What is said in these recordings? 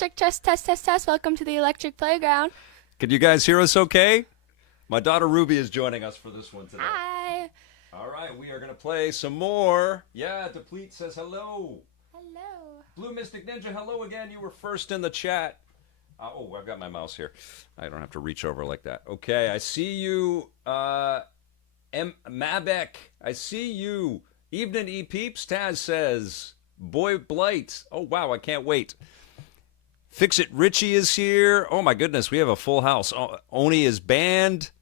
Electric test, test, test, test. Welcome to the electric playground. Can you guys hear us okay? My daughter Ruby is joining us for this one today. Hi. All right, we are going to play some more. Yeah, Deplete says hello. Hello. Blue Mystic Ninja, hello again. You were first in the chat. Oh, I've got my mouse here. I don't have to reach over like that. Okay, I see you. Mabek, I see you. Evening, E-Peeps. Taz says, Boy Blight. Oh, wow, I can't wait. Fix It Richie is here. Oh, my goodness, we have a full house. Oni is banned.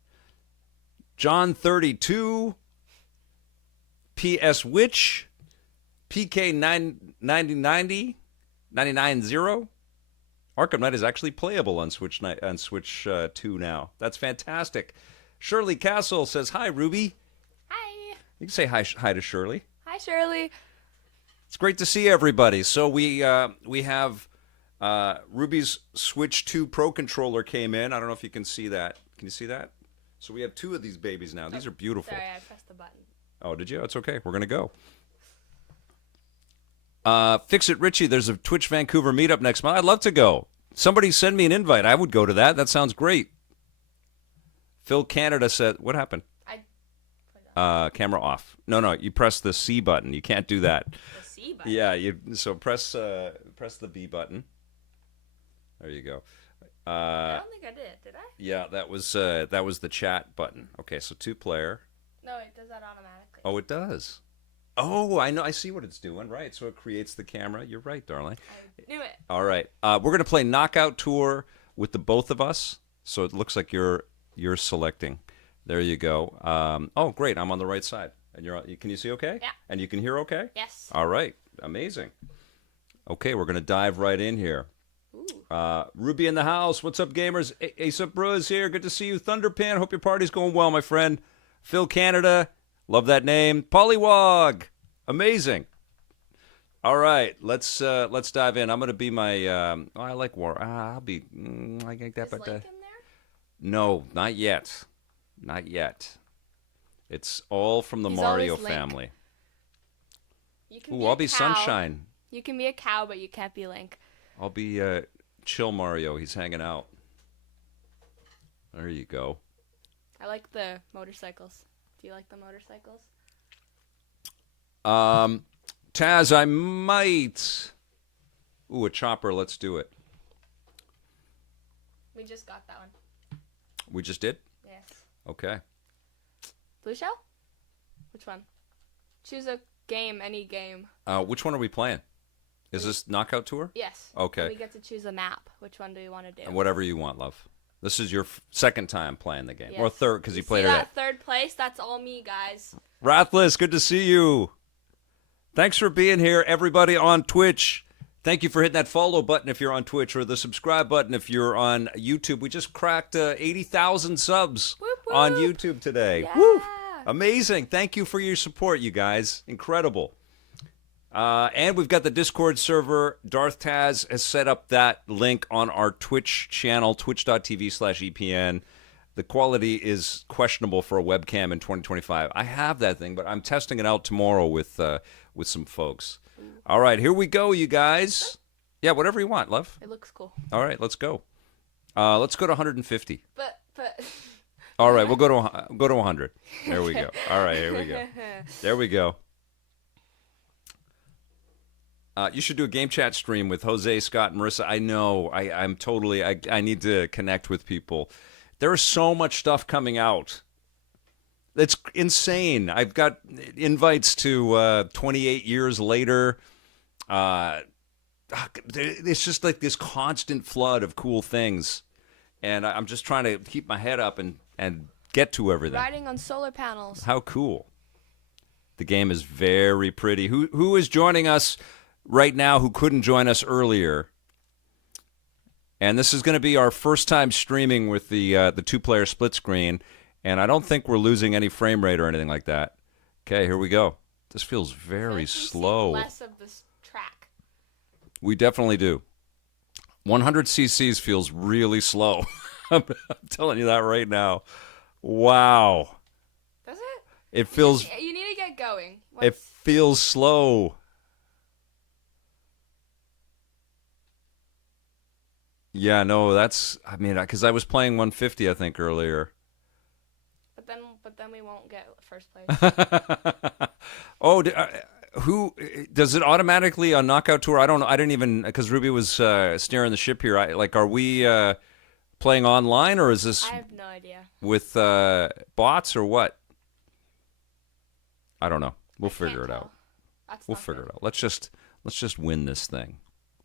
John 32. PS Witch. PK 9090. 990. Arkham Knight is actually playable on Switch 2 now. That's fantastic. Shirley Castle says, hi, Ruby. Hi. You can say hi to Shirley. Hi, Shirley. It's great to see everybody. So we have Ruby's Switch 2 Pro controller came in. I don't know if you can see that. Can you see that? So we have two of these babies now. These are beautiful. Sorry, I pressed the button. Oh, did you? It's okay. We're going to go. Fix It Richie, there's a Twitch Vancouver meetup next month. I'd love to go. Somebody send me an invite. I would go to that. That sounds great. Phil Canada said, what happened? Camera off. No, you press the C button. You can't do that. The C button? Yeah, so press the B button. There you go. I don't think I did I? Yeah, that was the chat button. Okay, so 2-player. No, it does that automatically. Oh, it does. Oh, I know. I see what it's doing. Right, so it creates the camera. You're right, darling. I knew it. All right, we're gonna play Knockout Tour with the both of us. So it looks like you're selecting. There you go. Oh, great. I'm on the right side. And can you see okay? Yeah. And you can hear okay? Yes. All right. Amazing. Okay, we're gonna dive right in here. Ooh. Ruby in the house. What's up, gamers? Ace Up Bros here. Good to see you. Thunderpan. Hope your party's going well, my friend. Phil Canada. Love that name. Pollywog. Amazing. All right, let's dive in. I'm gonna be my. I like war. I'll be. I like that, Is but Lincoln there? no, not yet. Not yet. It's all from the He's Mario always Link. family. You can Ooh, be I'll a be cow. Sunshine. You can be a cow, but you can't be Link. I'll be chill Mario. He's hanging out. There you go. I like the motorcycles. Do you like the motorcycles? Taz, I might. Ooh, a chopper. Let's do it. We just got that one. We just did? Yes. Okay. Blue shell? Which one? Choose a game, any game. Which one are we playing? Is this Knockout Tour? Yes. Okay. And we get to choose a map. Which one do you want to do? Whatever you want, love. This is your second time playing the game. Yes. Or third, because you played see it that at... third place? That's all me, guys. Rathless, good to see you. Thanks for being here, everybody on Twitch. Thank you for hitting that follow button if you're on Twitch, or the subscribe button if you're on YouTube. We just cracked 80,000 subs Whoop, whoop. on YouTube today. Yeah. Woo! Amazing. Thank you for your support, you guys. Incredible. And we've got the Discord server. Darth Taz has set up that link on our Twitch channel, twitch.tv/EPN. The quality is questionable for a webcam in 2025. I have that thing, but I'm testing it out tomorrow with some folks. All right, here we go, you guys. Yeah, whatever you want, love. It looks cool. All right, let's go. Let's go to 150. But. All right, we'll go to 100. There we go. All right, here we go. There we go. You should do a game chat stream with Jose, Scott, and Marissa. I know. I'm totally. I need to connect with people. There is so much stuff coming out. It's insane. I've got invites to 28 years later. It's just like this constant flood of cool things. And I'm just trying to keep my head up and get to everything. Riding on solar panels. How cool. The game is very pretty. Who is joining us right now who couldn't join us earlier? And this is going to be our first time streaming with the 2-player split screen. And I don't think we're losing any frame rate or anything like that. Okay, here we go. This feels very slow. Less of this track. We definitely do. 100 cc's feels really slow. I'm telling you that right now. Wow. Does it? It feels... You need to get going. It feels slow. Yeah, no, that's. I mean, because I was playing 150, I think earlier. But then we won't get first place. Oh, who does it automatically on Knockout Tour? I don't know. I didn't even because Ruby was steering the ship here. Are we playing online or is this I have no idea. with bots or what? I don't know. We'll figure it out. We'll figure it out. Let's just win this thing.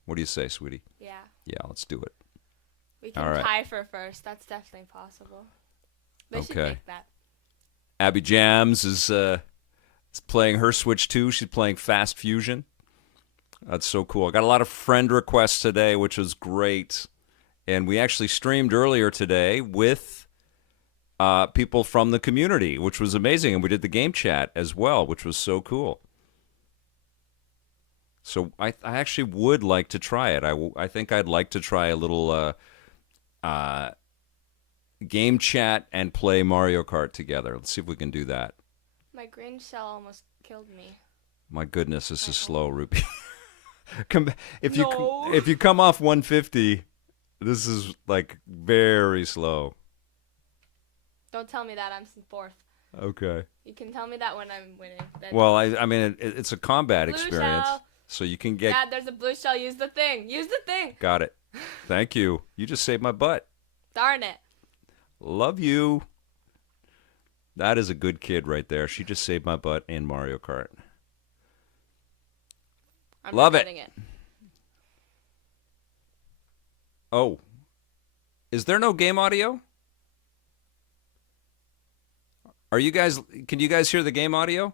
What do you say, sweetie? Yeah. Yeah, let's do it. We can tie for first. That's definitely possible. They should make that. Abby Jams is playing her Switch 2. She's playing Fast Fusion. That's so cool. I got a lot of friend requests today, which was great. And we actually streamed earlier today with people from the community, which was amazing. And we did the game chat as well, which was so cool. So I actually would like to try it. I think I'd like to try a little game chat and play Mario Kart together. Let's see if we can do that. My green shell almost killed me. My goodness, this is slow, Ruby. If you come off 150, this is like very slow. Don't tell me that I'm fourth. Okay. You can tell me that when I'm winning. Then well, I mean, it's a combat blue experience, shell. So you can get. Yeah, there's a blue shell. Use the thing. Use the thing. Got it. Thank you. You just saved my butt. Darn it. Love you. That is a good kid right there. She just saved my butt in Mario Kart. I'm Love it. Oh. Is there no game audio? Can you guys hear the game audio?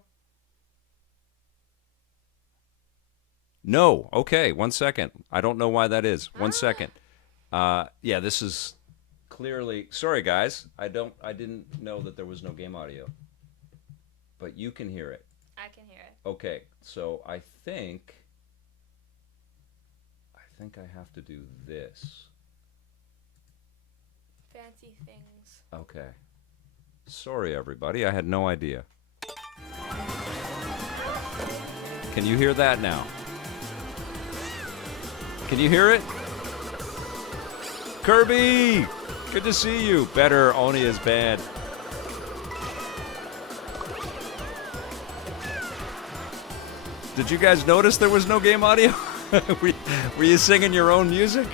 No. Okay, 1 second. I don't know why that is. 1 second. Yeah, this is clearly. Sorry, guys. I didn't know that there was no game audio. But you can hear it. I can hear it. Okay, so I think I have to do this. Fancy things. Okay. Sorry, everybody. I had no idea. Can you hear that now? Can you hear it? Kirby! Good to see you. Better. Oni is bad. Did you guys notice there was no game audio? Were you singing your own music?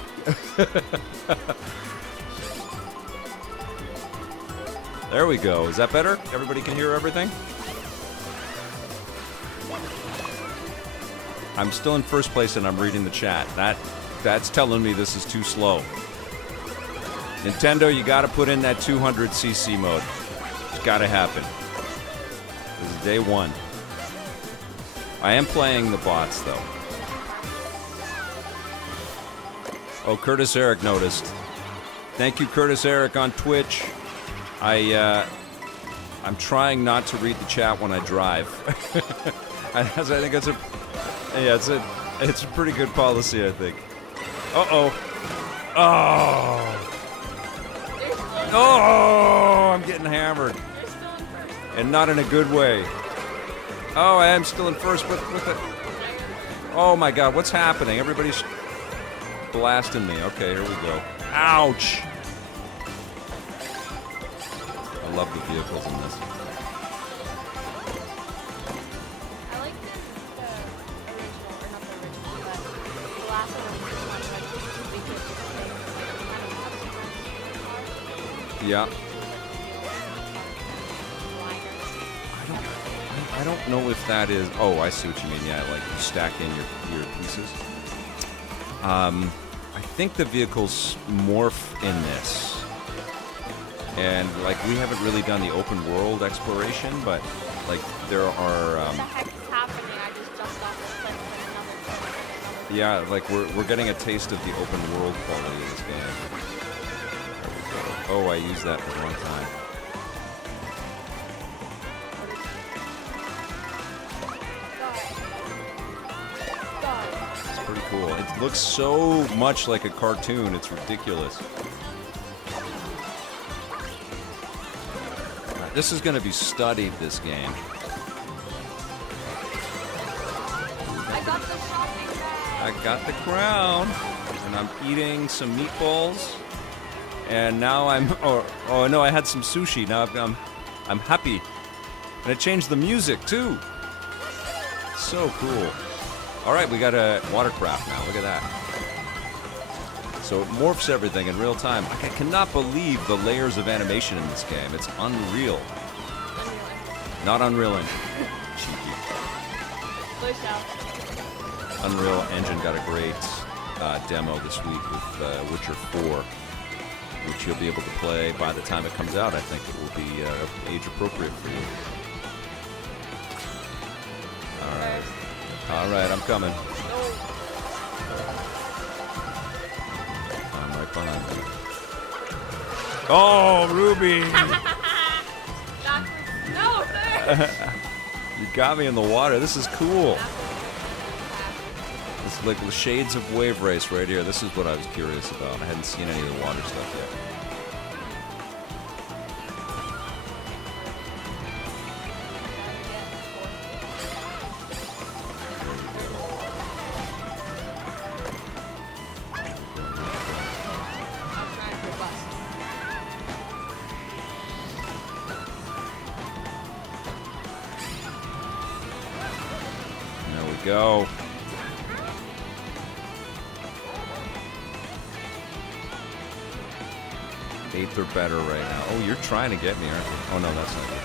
There we go. Is that better? Everybody can hear everything? I'm still in first place and I'm reading the chat. That's telling me this is too slow. Nintendo, you gotta put in that 200cc mode. It's gotta happen. This is day one. I am playing the bots though. Oh, Curtis Eric noticed. Thank you, Curtis Eric on Twitch. I'm trying not to read the chat when I drive. I think it's a pretty good policy, I think. Oh, I'm getting hammered. And not in a good way. Oh, I am still in first with it. Oh my God, what's happening? Everybody's blasting me. Okay, here we go. Ouch! I love the vehicles in this. I like the original, or not the original, but the last one. Yeah. I don't know if that is. Oh, I see what you mean. Yeah, like you stack in your pieces. I think the vehicles morph in this. And, like, we haven't really done the open world exploration, but, like, there are... What the heck is happening? I just jumped off this cliff and another. Yeah, like, we're getting a taste of the open world quality of this game. Oh, I used that at one time. It's pretty cool. It looks so much like a cartoon, it's ridiculous. This is going to be studied, this game. I got the shopping bag. I got the crown. And I'm eating some meatballs. And now I'm... Oh, no, I had some sushi. Now I'm happy. And it changed the music, too. So cool. All right, we got a watercraft now. Look at that. So it morphs everything in real time. I cannot believe the layers of animation in this game. It's unreal. Not Unreal Engine. Cheeky. Unreal Engine got a great demo this week with Witcher 4, which you'll be able to play by the time it comes out. I think it will be age appropriate for you. All right, I'm coming. I'm right behind you. Oh, Ruby! No, sir! You got me in the water. This is cool. It's like the shades of Wave Race right here. This is what I was curious about. I hadn't seen any of the water stuff yet. Go. 8th or better right now. Oh, you're trying to get me, aren't you? Oh, no, that's not you.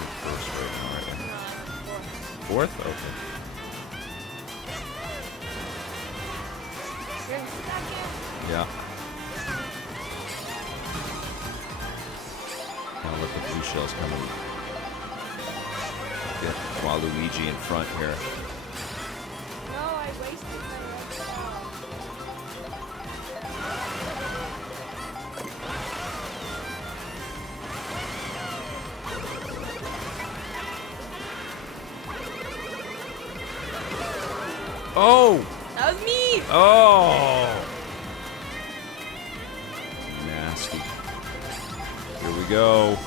You're first right now, right? Fourth? Okay. Yeah. Now let the blue shells come in. Get Waluigi in front here. No, I wasted my Oh! That was me! Oh! Nasty. Here we go.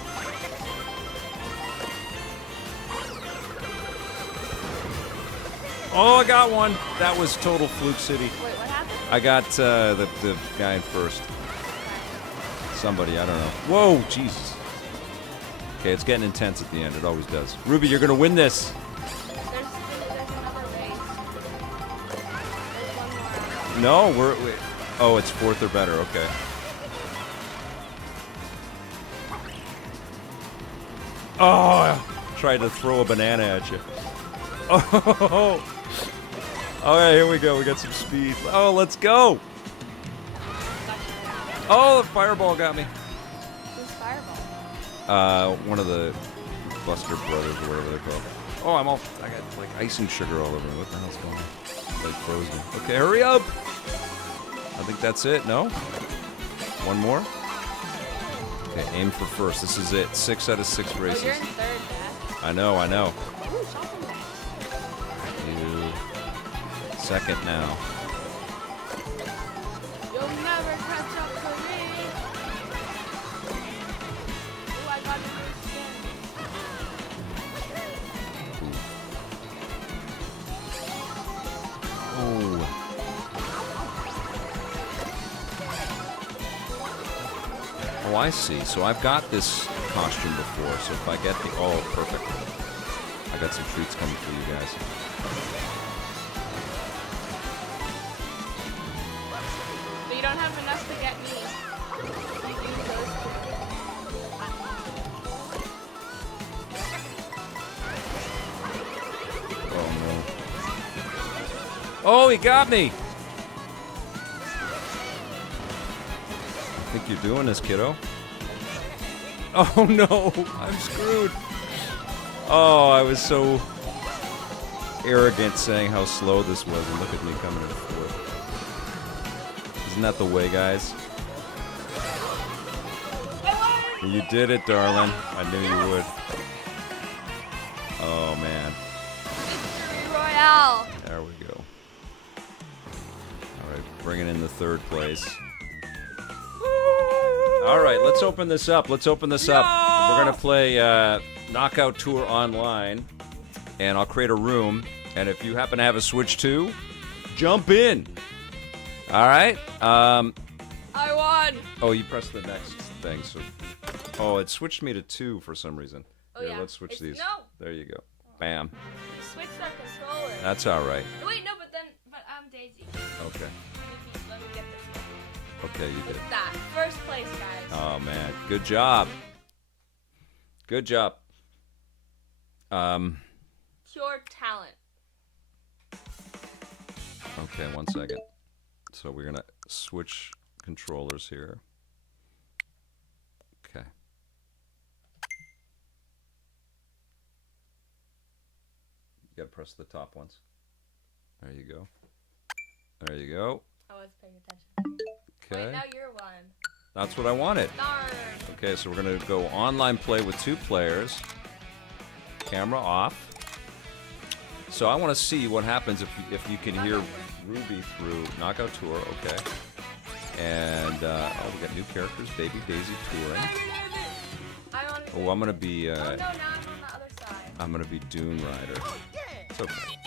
Oh, I got one. That was total Fluke City. Wait, what happened? I got the guy in first. Somebody, I don't know. Whoa, Jesus. Okay, it's getting intense at the end. It always does. Ruby, you're going to win this. There's another race. There's one more. No, oh, it's 4th or better. Okay. Oh, I tried to throw a banana at you. Oh. All right, here we go. We got some speed. Oh, let's go. Oh, the fireball got me. Who's Fireball? One of the Buster Brothers or whatever they're called. Oh, I got like icing sugar all over me. What the hell's going on? It's like frozen. Okay, hurry up. I think that's it. No? One more? Okay, aim for first. This is it. 6 out of 6 races. Oh, you're in third, Dad. I know. Ooh, shopping bag. You second now. You'll never catch up to me. Ooh, I got a new skin. Oh. Oh, I see. So I've got this costume before, so if I get the... Oh, perfect. I got some treats coming for you guys. But you don't have enough to get me. You use those Oh, no. Oh, he got me! I think you're doing this, kiddo. Oh, no. I'm screwed. Oh, I was so arrogant saying how slow this was, and look at me coming in 4th. Isn't that the way, guys? You did it, darling. I knew you would. Oh, man. Victory Royale. There we go. All right, bringing in the 3rd place. All right, let's open this up. Let's open this up. We're going to play Knockout Tour online, and I'll create a room. And if you happen to have a Switch 2, jump in. All right. I won. Oh, you pressed the next thing. So, oh, it switched me to 2 for some reason. Oh, Here, yeah. let's switch these. No. There you go. Bam. You switched our controller. That's all right. Wait, no, but I'm Daisy. Okay. Let me get this. Okay, you did. Look at that. First place, guys. Oh man, good job. Good job. Pure talent. Okay, 1 second. So we're gonna switch controllers here. Okay. You gotta press the top ones. There you go. There you go. I was paying attention. Okay. Wait, now you're one. That's what I wanted. Darn. Okay, so we're gonna go online play with 2 players. Camera off. So I want to see what happens if you can hear Ruby through Knockout Tour. Okay. And oh, we got new characters. Baby Daisy touring. Oh, I'm gonna be. Oh no, now I'm on the other side. I'm gonna be Dune Rider. It's okay.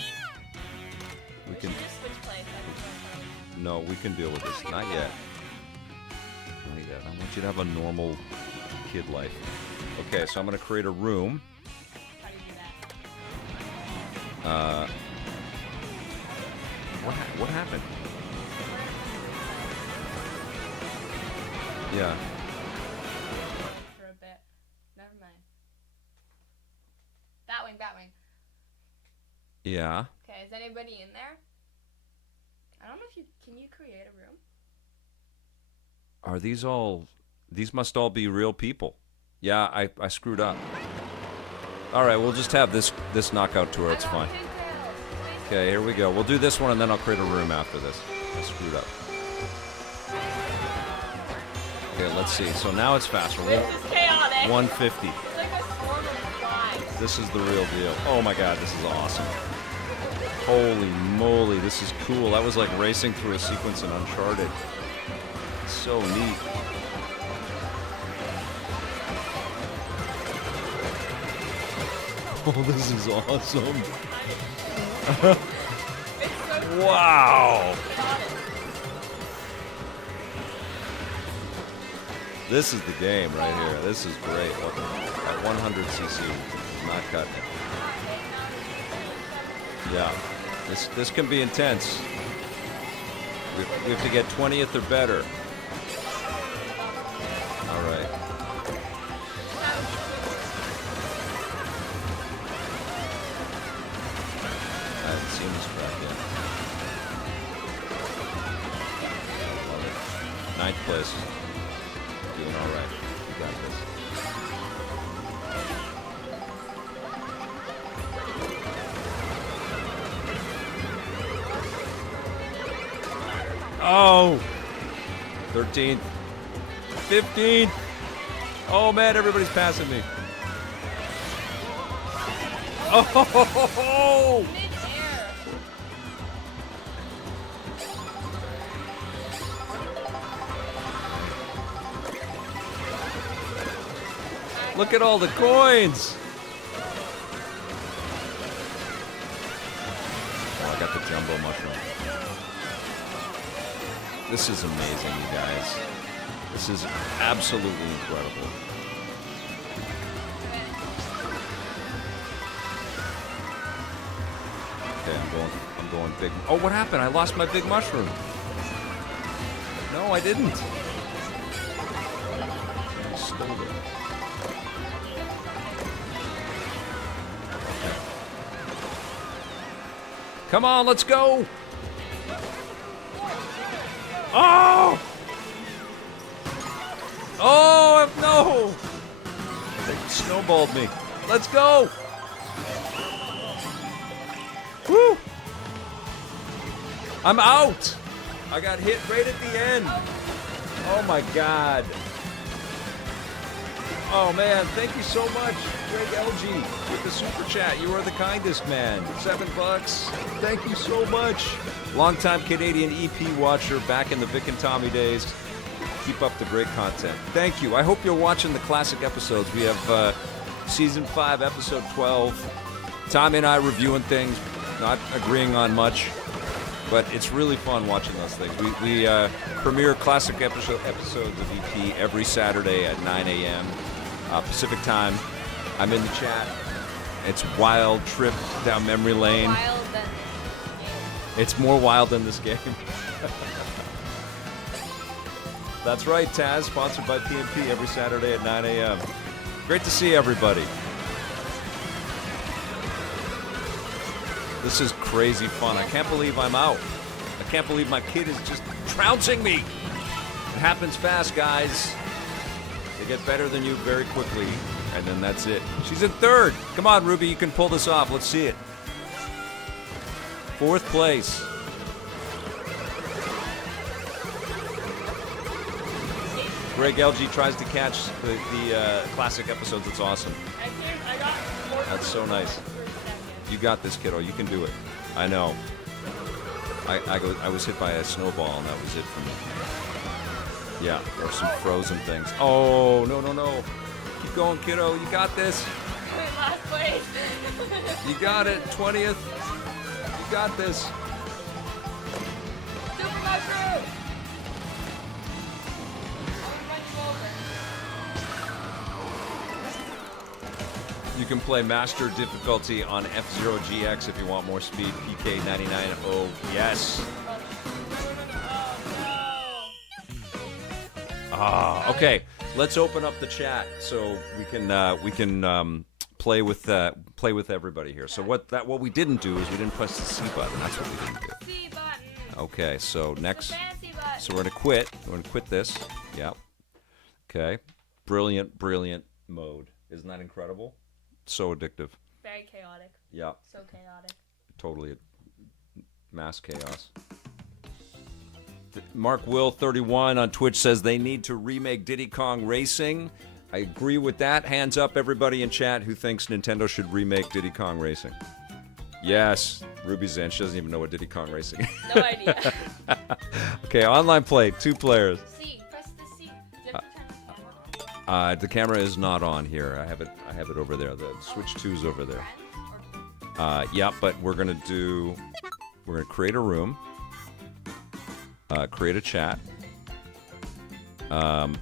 We can. Just switch plays. No, we can deal with this. Not yet. Not yet. I want you to have a normal kid life. Okay, so I'm gonna create a room. How do you do that? What happened? Yeah. For a bit. Never mind. That wing. Yeah. Okay, is anybody in there? I don't know if can you create a room? Are these all... These must all be real people. Yeah, I screwed up. Alright, we'll just have this knockout tour. It's fine. Okay, here we go. We'll do this one and then I'll create a room after this. I screwed up. Okay, let's see. So now it's faster. This is chaotic. 150. It's like a storm of flies. This is the real deal. Oh my god, this is awesome. Holy moly, this is cool. That was like racing through a sequence in Uncharted. So neat. Oh, this is awesome. Wow. This is the game right here. This is great. Look, at 100cc, not cutting it. Yeah, this can be intense. We have to get 20th or better. All right. I haven't seen this track yet. Love it. 9th place. Doing all right. You got this. Oh! 13th. 15th. Oh man, everybody's passing me. Oh! Mid-air. Look at all the coins! Oh, I got the jumbo mushroom. This is amazing, you guys. This is absolutely incredible. Okay, I'm going big. Oh, what happened? I lost my big mushroom. No, I didn't. I stole it. Okay. Come on, let's go. Oh! Oh, no! They snowballed me. Let's go! Woo! I'm out! I got hit right at the end. Oh my god. Oh man, thank you so much, Greg LG, with the super chat. You are the kindest man. $7. Thank you so much. Longtime Canadian EP watcher, back in the Vic and Tommy days. Keep up the great content. Thank you. I hope you're watching the classic episodes. We have season 5, episode 12. Tommy and I reviewing things, not agreeing on much. But it's really fun watching those things. We premiere classic episodes of EP every Saturday at 9 a.m. Pacific time. I'm in the chat. It's wild trip down memory lane. Wild than this game. It's more wild than this game. That's right, Taz, sponsored by PNP every Saturday at 9 a.m. Great to see everybody. This is crazy fun. I can't believe I'm out. I can't believe my kid is just trouncing me. It happens fast, guys. They get better than you very quickly, and then that's it. She's in third. Come on, Ruby, you can pull this off. Let's see it. Fourth place. Greg LG tries to catch the classic episodes. It's awesome. I got That's so nice. You got this, kiddo. You can do it. I know. I was hit by a snowball, and that was it for me. Yeah, or some frozen things. Oh, no. Keep going, kiddo. You got this. Wait, last place. You got it. 20th. You got this. Super mushroom. You can play master difficulty on F-Zero GX if you want more speed. PK99. Oh, yes. Okay. Let's open up the chat so we can play with everybody here. So what we didn't do is we didn't press the C button. That's what we didn't do. C button. Okay. So next. Fancy button. So we're gonna quit. We're gonna quit this. Yeah. Okay. Brilliant mode. Isn't that incredible? So addictive. Very chaotic. Yeah. So chaotic. Totally mass chaos. Mark Will 31 on Twitch says they need to remake Diddy Kong Racing. I agree with that. Hands up, everybody in chat who thinks Nintendo should remake Diddy Kong Racing. Yes, Ruby's in. She doesn't even know what Diddy Kong Racing is. No idea. Okay, online play, 2 players. C. Press the C. Do you have to turn the camera on? The camera is not on here. I have it over there. The Switch 2's over there. Yeah, but we're gonna create a room. Create a chat. I'm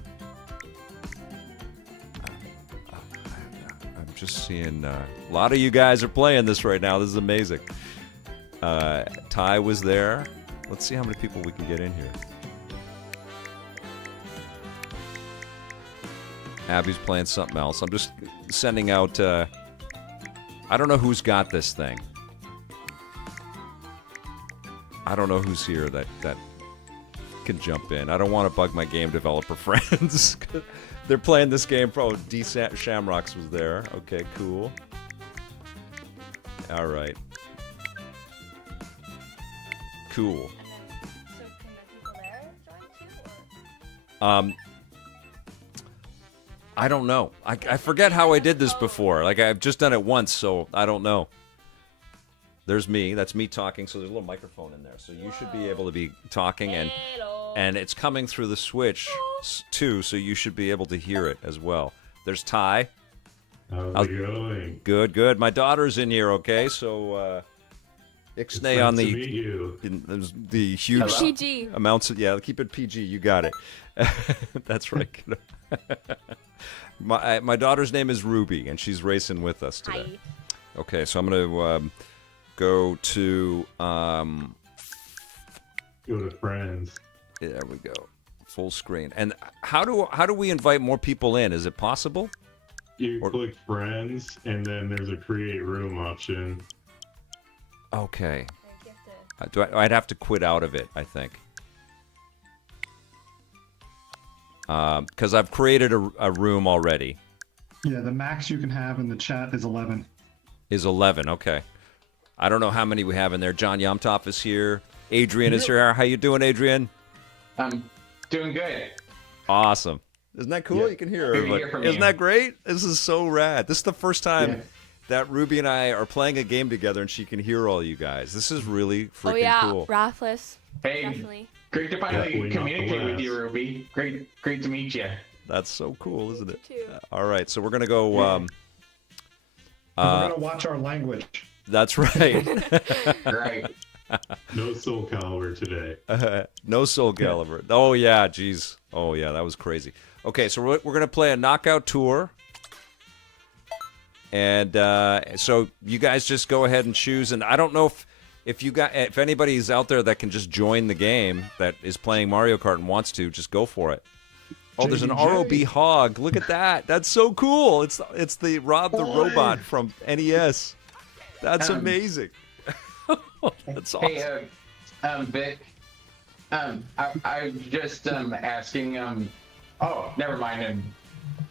just seeing a lot of you guys are playing this right now. This is amazing. Ty was there. Let's see how many people we can get in here. Abby's playing something else. I'm just sending out. I don't know who's got this thing. I don't know who's here that can jump in. I don't want to bug my game developer friends. They're playing this game. Probably D Shamrocks was there. Okay, cool. All right. Cool. So can the people there join too? I don't know. I forget how I did this before. Like, I've just done it once, so I don't know. There's me. That's me talking. So there's a little microphone in there. So you should be able to be talking, and it's coming through the Switch too. So you should be able to hear it as well. There's Ty. How's it going? Good. My daughter's in here. Okay, so Ixnay on the huge PG. amounts of keep it PG. You got it. That's right. My daughter's name is Ruby, and she's racing with us today. Hi. Okay, so I'm gonna go to Go to friends. there we go, full screen. And how do we invite more people in? Is it possible? You click friends, and then there's a create room option. Okay. I'd have to quit out of it, I think. Because I've created a room already. Yeah, the max you can have in the chat is 11. Is 11, okay. I don't know how many we have in there. John Yomtov is here. Adrian is here. How you doing, Adrian? I'm doing good. Awesome. Isn't that cool? Yeah. You can hear Good to everybody. hear from Isn't you. that great? This is so rad. This is the first time Yeah. that Ruby and I are playing a game together and she can hear all you guys. This is really freaking Oh yeah, cool. Rathless. Hey, Definitely. great to finally Definitely not communicate the with you, last. Ruby. Great to meet you. That's so cool, isn't it? Me too. All right, so we're going to go... We're going to watch our language. That's right. Right. No Soul Calibur today. No Soul Calibur. Oh yeah, geez. Oh yeah, that was crazy. Okay, so we're gonna play a knockout tour, and so you guys just go ahead and choose. And I don't know if anybody's out there that can just join the game that is playing Mario Kart and wants to, just go for it. Oh, there's an JDJ. ROB hog. Look at that. That's so cool. It's the Rob the Robot from NES. That's amazing. That's awesome. Hey, Vic. I just asking. Oh, never mind.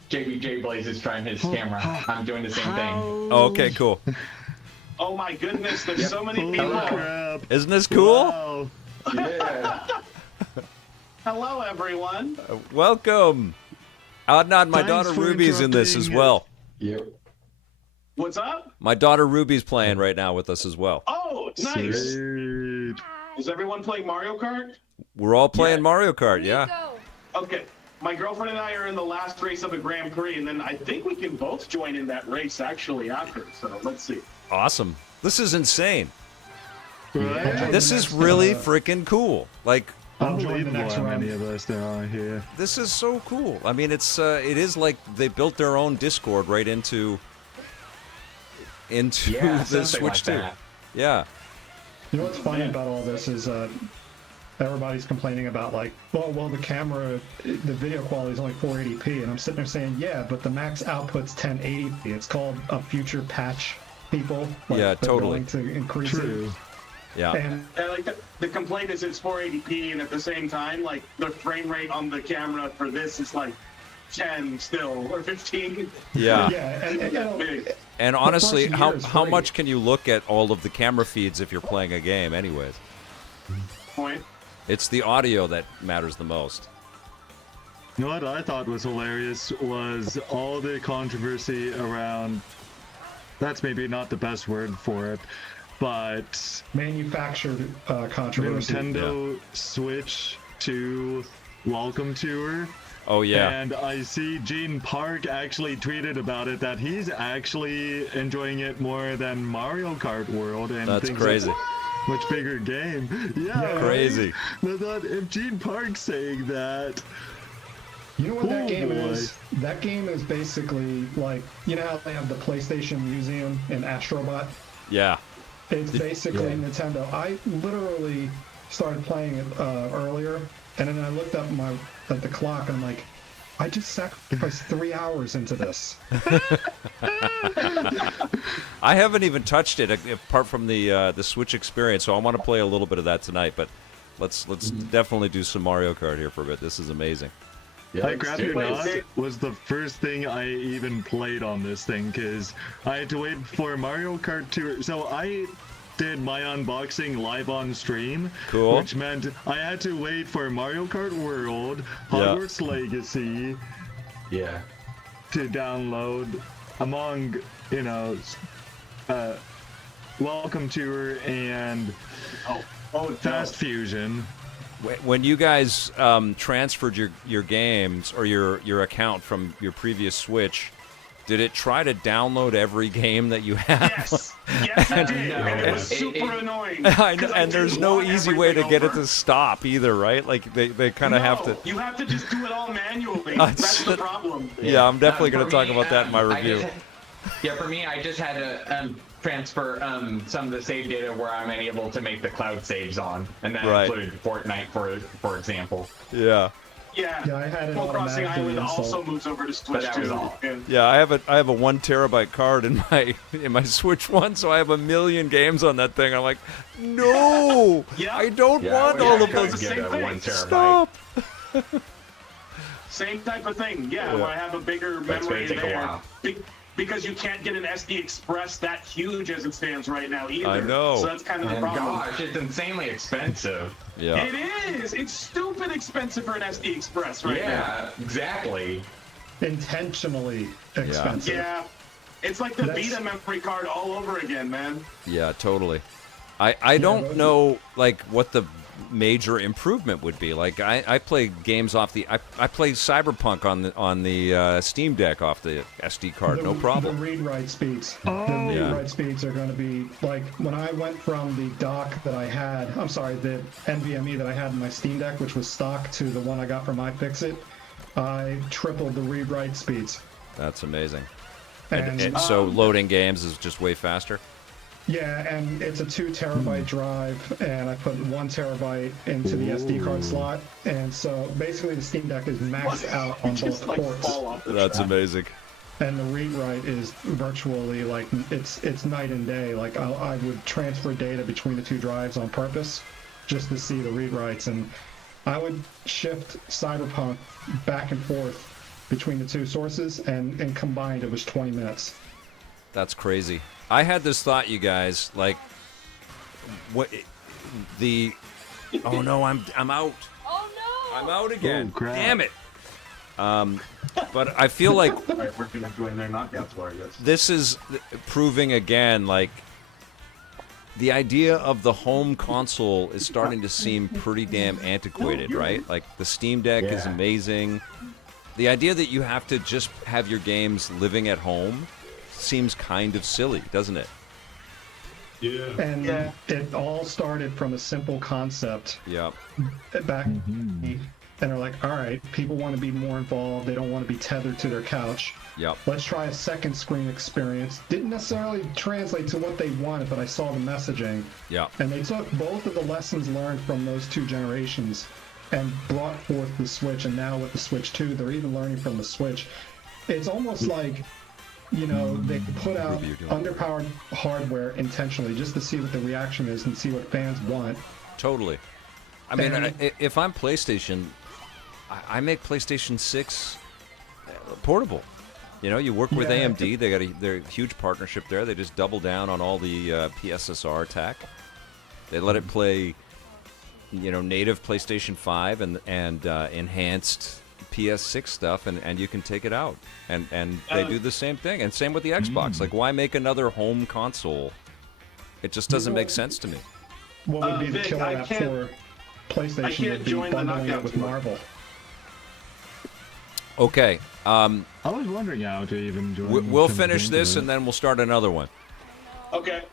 JBJ Blaze is trying his camera. I'm doing the same thing. Oh, okay, cool. Oh my goodness, there's so many people. Hello. Crap. Isn't this cool? Wow. Yeah. Hello, everyone. Welcome. Adnan, my Thanks daughter for Ruby's in this as interrupting. well. Yep. What's up? My daughter Ruby's playing right now with us as well. Oh, nice. Sweet. Is everyone playing Mario Kart? We're all playing Yeah. Mario Kart, yeah. Nico. Okay. My girlfriend and I are in the last race of the Grand Prix, and then I think we can both join in that race actually after. So let's see. Awesome. This is insane. Right? This is really freaking cool. Like, I'll join the Unbelievable next how round. many of us there are here. this is so cool. I mean, it is like they built their own Discord right into Yeah, the something Switch like too. that. Yeah. You know what's funny about all this is everybody's complaining about like, well, the camera, the video quality is only 480p, and I'm sitting there saying, yeah, but the max output's 1080p. It's called a future patch, people. Like, Yeah, they're totally. going to increase True. Yeah. it. And And like the complaint is it's 480p, and at the same time, like the frame rate on the camera for this is like 10 still or 15. Yeah. yeah, and you know, Big. And honestly, first how year is how free. much can you look at all of the camera feeds if you're playing a game anyways? Point. It's the audio that matters the most. You know what I thought was hilarious was all the controversy around. That's maybe not the best word for it, but manufactured the controversy. Nintendo Switch 2 welcome tour. Oh yeah. And I see Gene Park actually tweeted about it that he's actually enjoying it more than Mario Kart World and That's thinks crazy. it's a much bigger game. Yeah, right? Crazy. I thought if Gene Park's saying that, You know what that Oh, game boy. is? That game is basically like, you know how they have the PlayStation Museum in Astrobot? Yeah. It's basically Nintendo. I literally started playing it earlier, and then I looked up at the clock, and I'm like, I just sacrificed 3 hours into this. I haven't even touched it apart from the Switch experience, so I want to play a little bit of that tonight. But let's definitely do some Mario Kart here for a bit. This is amazing. like Grab Your Wait, Knot say- was the first thing I even played on this thing because I had to wait for Mario Kart 2. So I did my unboxing live on stream, Cool. which meant I had to wait for Mario Kart World, Hogwarts Legacy Yeah. to download, among Welcome Tour and Oh, Fast Fusion. When you guys transferred your games or your account from your previous Switch, did it try to download every game that you have? Yes, yes, it did, No. and it was It- super it- annoying. I know, 'cause and there's didn't no want easy way to everything get it over. to stop either, right? Like they kind of have to. You have to just do it all manually. Uh, That's the shit. problem. Yeah, I'm definitely For going to talk me, about that in my I review. just- for me, I just had to transfer some of the save data where I'm unable to make the cloud saves on, and that Right. included Fortnite, for example. Yeah. Yeah. Yeah, I had it Animal Crossing automatically Island also installed. moves over to Switch that was too. all. And Yeah, I have a 1 terabyte card in my Switch One, so I have a million games on that thing. I'm like, no, Yeah. I don't Yeah, want we all of actually those. the get same a thing. 1 terabyte. Stop. same type of thing. Yeah, where I have a bigger That's memory gonna in take a there. while. Because you can't get an SD Express that huge as it stands right now either. I know. So that's kind of the And problem. gosh, it's insanely expensive. Yeah. It is. It's stupid expensive for an SD Express right now. Yeah, exactly. Intentionally expensive. Yeah. It's like the That's- Vita memory card all over again, man. Yeah, totally. I don't know like what the major improvement would be. Like I play games off the I play Cyberpunk on the Steam Deck off the SD card, no problem. The read-write speeds. The Yeah. read-write speeds are going to be like when I went from the dock that I had. I'm sorry, the NVMe that I had in my Steam Deck, which was stock, to the one I got from iFixit. I tripled the read-write speeds. That's amazing. And So loading games is just way faster. yeah, and it's a 2 terabyte drive, and I put 1 terabyte into the SD card slot, and so basically the Steam Deck is maxed out on both ports, That's amazing. and the read-write is virtually like it's night and day. Like I would transfer data between the 2 drives on purpose just to see the read-writes, and I would shift Cyberpunk back and forth between the 2 sources, and combined it was 20 minutes. That's crazy. I had this thought, you guys, like, what the? Oh no, I'm out. Oh no! I'm out again. Oh, crap. Damn it. But I feel like All right, we're gonna join their knockouts for you. this is proving again, like, the idea of the home console is starting to seem pretty damn antiquated, right? Like, the Steam Deck is Yeah. amazing. The idea that you have to just have your games living at home seems kind of silly, doesn't it? Yeah. And it all started from a simple concept Yeah. back, and they're like, all right, people want to be more involved. They don't want to be tethered to their couch. Yep. Let's try a second screen experience. Didn't necessarily translate to what they wanted, but I saw the messaging. Yeah. And they took both of the lessons learned from those 2 generations and brought forth the Switch. And now with the Switch 2, they're even learning from the Switch. It's almost like, you know, they put out Ruby, you're doing underpowered hardware intentionally just to see what the reaction is and see what fans want. Totally. I mean, And- if I'm PlayStation, I make PlayStation 6 portable. You know, you work with Yeah. AMD. They're a huge partnership there. They just double down on all the PSSR tech. They let it play, you know, native PlayStation 5 and enhanced PS6 stuff, and you can take it out. And they do the same thing. And same with the Xbox. Like, why make another home console? It just doesn't make sense to me. What would be the Vic, killer I app can't- for PlayStation can't would be join the bundling it knockouts with one. Marvel. Okay. I was wondering how to even join. We'll come finish think this, of and it. then we'll start another one. Okay.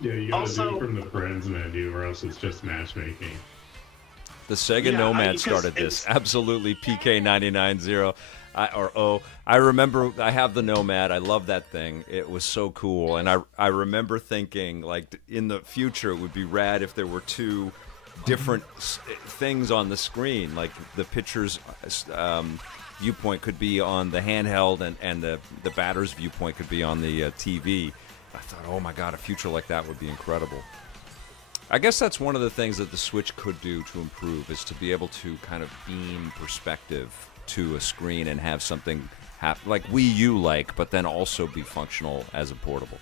Yeah, you gotta Also- do it from the friends menu, or else it's just matchmaking. The Sega Yeah, Nomad because started this. it's- Absolutely, PK990 or O. I remember I have the Nomad. I love that thing. It was so cool, and I remember thinking, like, in the future it would be rad if there were 2 different things on the screen. Like, the pitcher's viewpoint could be on the handheld, and the batter's viewpoint could be on the TV. I thought, oh my god, a future like that would be incredible. I guess that's one of the things that the Switch could do to improve, is to be able to kind of beam perspective to a screen and have something like Wii U like, but then also be functional as a portable.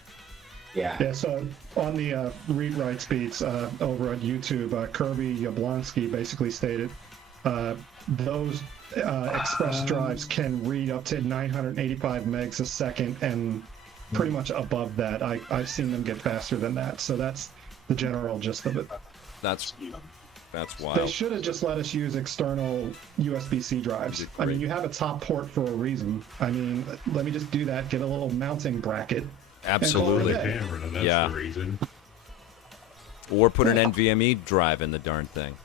Yeah. Yeah, so on the read-write speeds over on YouTube, Kirby Yablonsky basically stated those express drives can read up to 985 megs a second, and pretty much above that. I've seen them get faster than that, so that's the general gist of it. That's They wild. should have just let us use external USB-C drives. I mean, you have a top port for a reason. I mean, let me just do that, get a little mounting bracket. Absolutely. Yeah. Camera, that's Yeah. the reason. Or put an NVMe drive in the darn thing.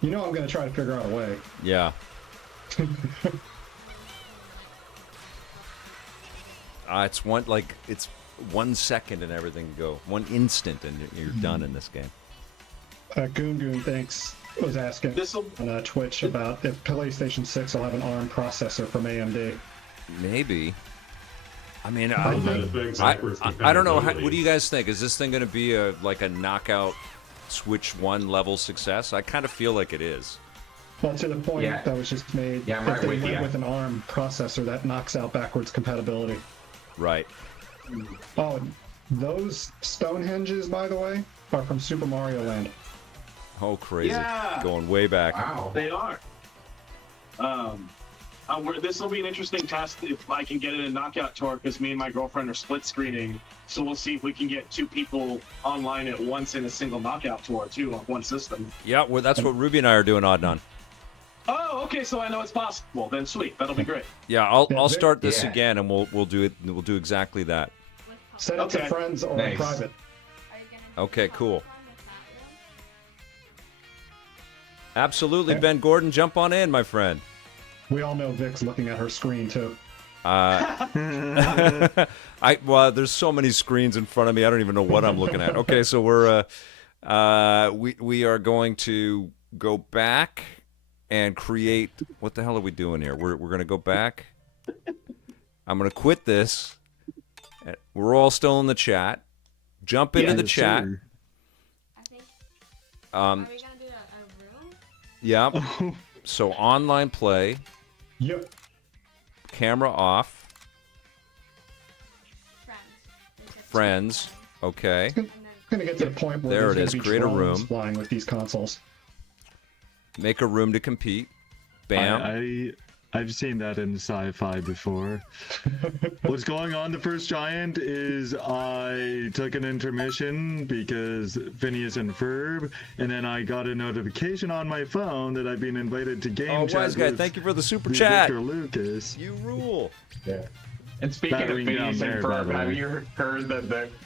You know I'm going to try to figure out a way. Yeah. It's 1 second and everything can go. 1 instant and you're done in this game. Goon was asking This'll- on Twitch about if PlayStation 6 will have an ARM processor from AMD. Maybe. I mean, That affects backwards I don't know. What do compatibility. you guys think? Is this thing going to be a knockout Switch 1 level success? I kind of feel like it is. Well, to the point Yeah. that was just made, Yeah, I'm if right they with went you. with an ARM processor, that knocks out backwards compatibility. Right. Oh, and those Stonehenges, by the way, are from Super Mario Land. Oh, crazy. Yeah. Going way back. Wow. They are. This will be an interesting test if I can get in a knockout tour, because me and my girlfriend are split screening. So we'll see if we can get 2 people online at once in a single knockout tour too on one system. Yeah, well, that's what Ruby and I are doing, Adnan. Oh, okay. So I know it's possible. Then sweet, that'll be great. Yeah, I'll start this Yeah. again, and we'll do it. We'll do exactly that. Send it to Okay. friends or Nice. in private. Are you gonna do Okay, the cool. public one with that Absolutely, Ben Gordon, jump on in, my friend. We all know Vic's looking at her screen too. Well, there's so many screens in front of me. I don't even know what I'm looking at. Okay, so we are going to go back and create. What the hell are we doing here? We're going to go back. I'm going to quit this. We're all still in the chat. Jump into the Yes, chat. sir. I think. Um, Are we gonna do a room? yeah. So online play, Yep. camera off, Friends. There's just friends. Okay. And then Gonna get to the point where There there's it gonna is. be Create a drones room. flying with these consoles. Make a room to compete. Bam. I've seen that in sci-fi before. What's going on, the First Giant, is I took an intermission because Phineas and Ferb, and then I got a notification on my phone that I've been invited to game Oh, chat wise guy, with thank you for the super chat. Victor Lucas. You rule. And speaking of Battling down Phineas and there, by Ferb, the have way. you heard that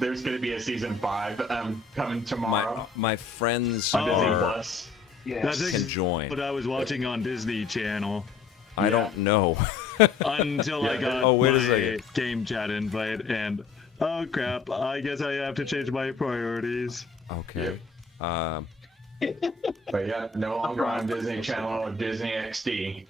there's going to be a season 5 coming tomorrow My friends on Disney are. Plus? That's Can join. what I was watching on Disney Channel I don't know. until I got Oh, wait a my second. game chat invite, and oh crap, I guess I have to change my priorities. Okay. But yeah, no longer on Disney Channel or Disney XD.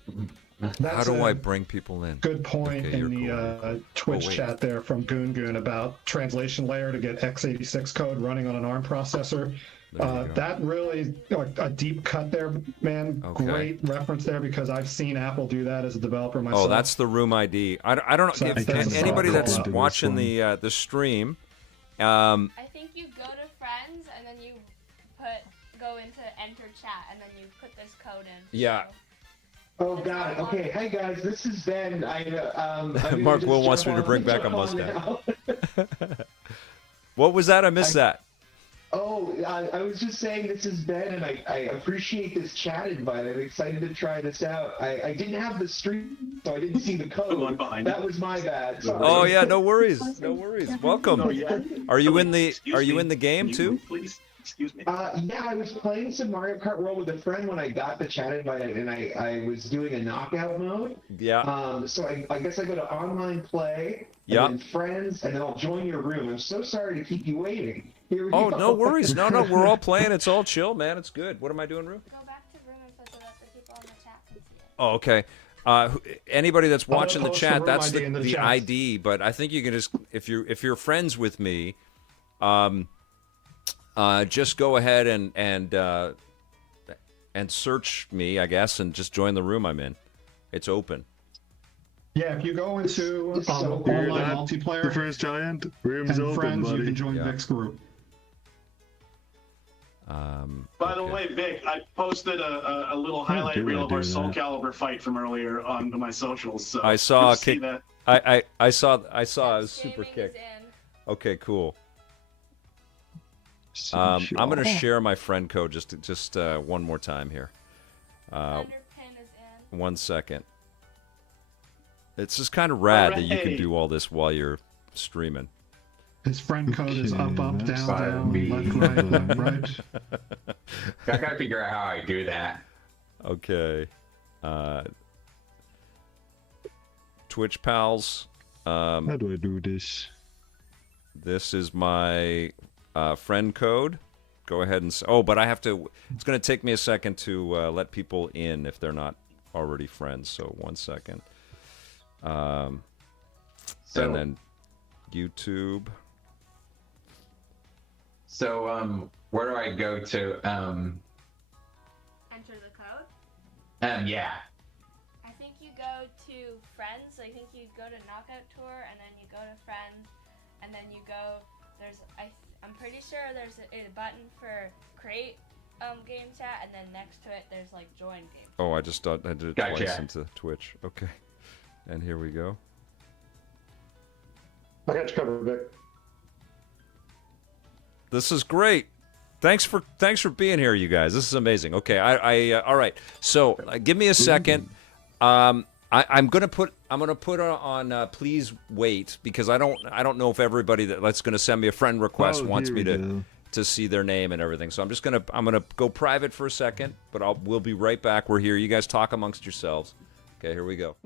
How That's do a I bring people in? good point Okay, in you're the cool. Twitch Oh, wait. chat there from Goon Goon about translation layer to get x86 code running on an ARM processor. There you go. That really a deep cut there, man. Okay. Great reference there because I've seen Apple do that as a developer myself. Oh, that's the room ID. I don't So know. that's If the anybody problem. that's Into this watching one. the stream, I think you go to friends and then you go into enter chat and then you put this code in. Yeah. Oh, got it. Okay, hey guys, this is Ben. I'm Mark gonna Will just wants jump me to on- bring back a jump on mustache. now. What was that? I missed that. Oh, I was just saying this is Ben, and I appreciate this chat invite. I'm excited to try this out. I didn't have the stream, so I didn't see the The one code. behind That you. was my bad. Sorry. Oh yeah, no worries. No worries. Welcome. Oh, yeah. Are you in the Excuse Are you me. in the game Can you too? move, please? Excuse me. Yeah, I was playing some Mario Kart World with a friend when I got the chat invite, and I was doing a knockout mode. Yeah. So I guess I go to online play, and Yeah. then friends, and then I'll join your room. I'm so sorry to keep you waiting. Here we Oh, go. no worries. No, we're all playing. It's all chill, man. It's good. What am I doing, Rue? Go back to room and put so that the people in the chat can see it. Oh, okay. Anybody that's gonna watching the post the chat, room that's ID in the the chat. ID. But I think you can just if you're friends with me, just go ahead and search me, I guess, and just join the room I'm in. It's open. Yeah, if you go into It's so online cool. Hear that? The multiplayer First Giant, room's and open, friends, you buddy. can join Yeah. Vic's group. By the Okay. way, Vic, I posted a little highlight do I reel of do our Soul that? Calibur fight from earlier on my socials. So I saw you'll a see kick. that. I saw a super Gaming kick. is in. Okay, cool. So I'm sure. gonna share my friend code just one more time here. Underpin is in. 1 second. It's just kind of rad that you can Hooray. do all this while you're streaming. His friend code is Okay, up, up, that's down, down, me. left, right, left, right. I gotta figure out how I do that. Okay. Twitch pals. How do I do this? This is my friend code. Go ahead and. Oh, but I have to. It's going to take me a second to let people in if they're not already friends. So 1 second. So And then YouTube. where do I go to? Enter the code. Yeah. I think you go to friends. I think you go to knockout tour and then you go to friends and then you go. I'm pretty sure there's a button for create game chat, and then next to it there's like join game. Oh, I just thought I did it Gotcha. twice into Twitch. Okay. And here we go. I got you covered, Vic. This is great. Thanks for being here, you guys. This is amazing. Okay, all right. So give me a second. I'm gonna put on please wait, because I don't know if everybody that's gonna send me a friend request wants me to see their name and everything. So I'm gonna go private for a second, but we'll be right back. We're here. You guys talk amongst yourselves. Okay, here we go.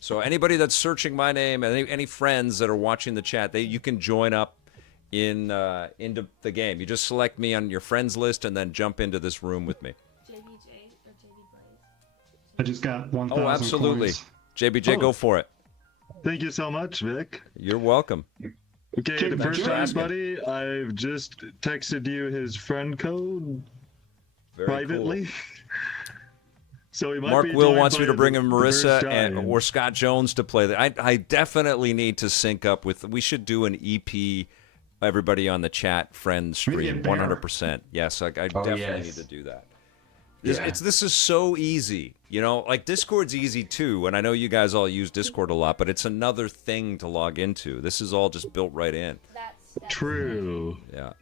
So anybody that's searching my name, any friends that are watching the chat, you can join up into the game. You just select me on your friends list and then jump into this room with me. JBJ or JB Blaze. I just got 1,000 Oh, absolutely. coins. JBJ, go for it. Thank you so much, Vic. You're welcome. Okay, the first time, buddy, I've just texted you his friend code Very privately. cool. So he might Mark be Will joined wants me by to bring in the first Marissa or Scott Jones to play. I definitely need to sync up with. We should do an EP. Everybody on the chat friend stream, 100%. Yes, I definitely need to do that. Yeah. This is so easy, you know. Like Discord's easy too, and I know you guys all use Discord a lot, but it's another thing to log into. This is all just built right in. That's True. Yeah.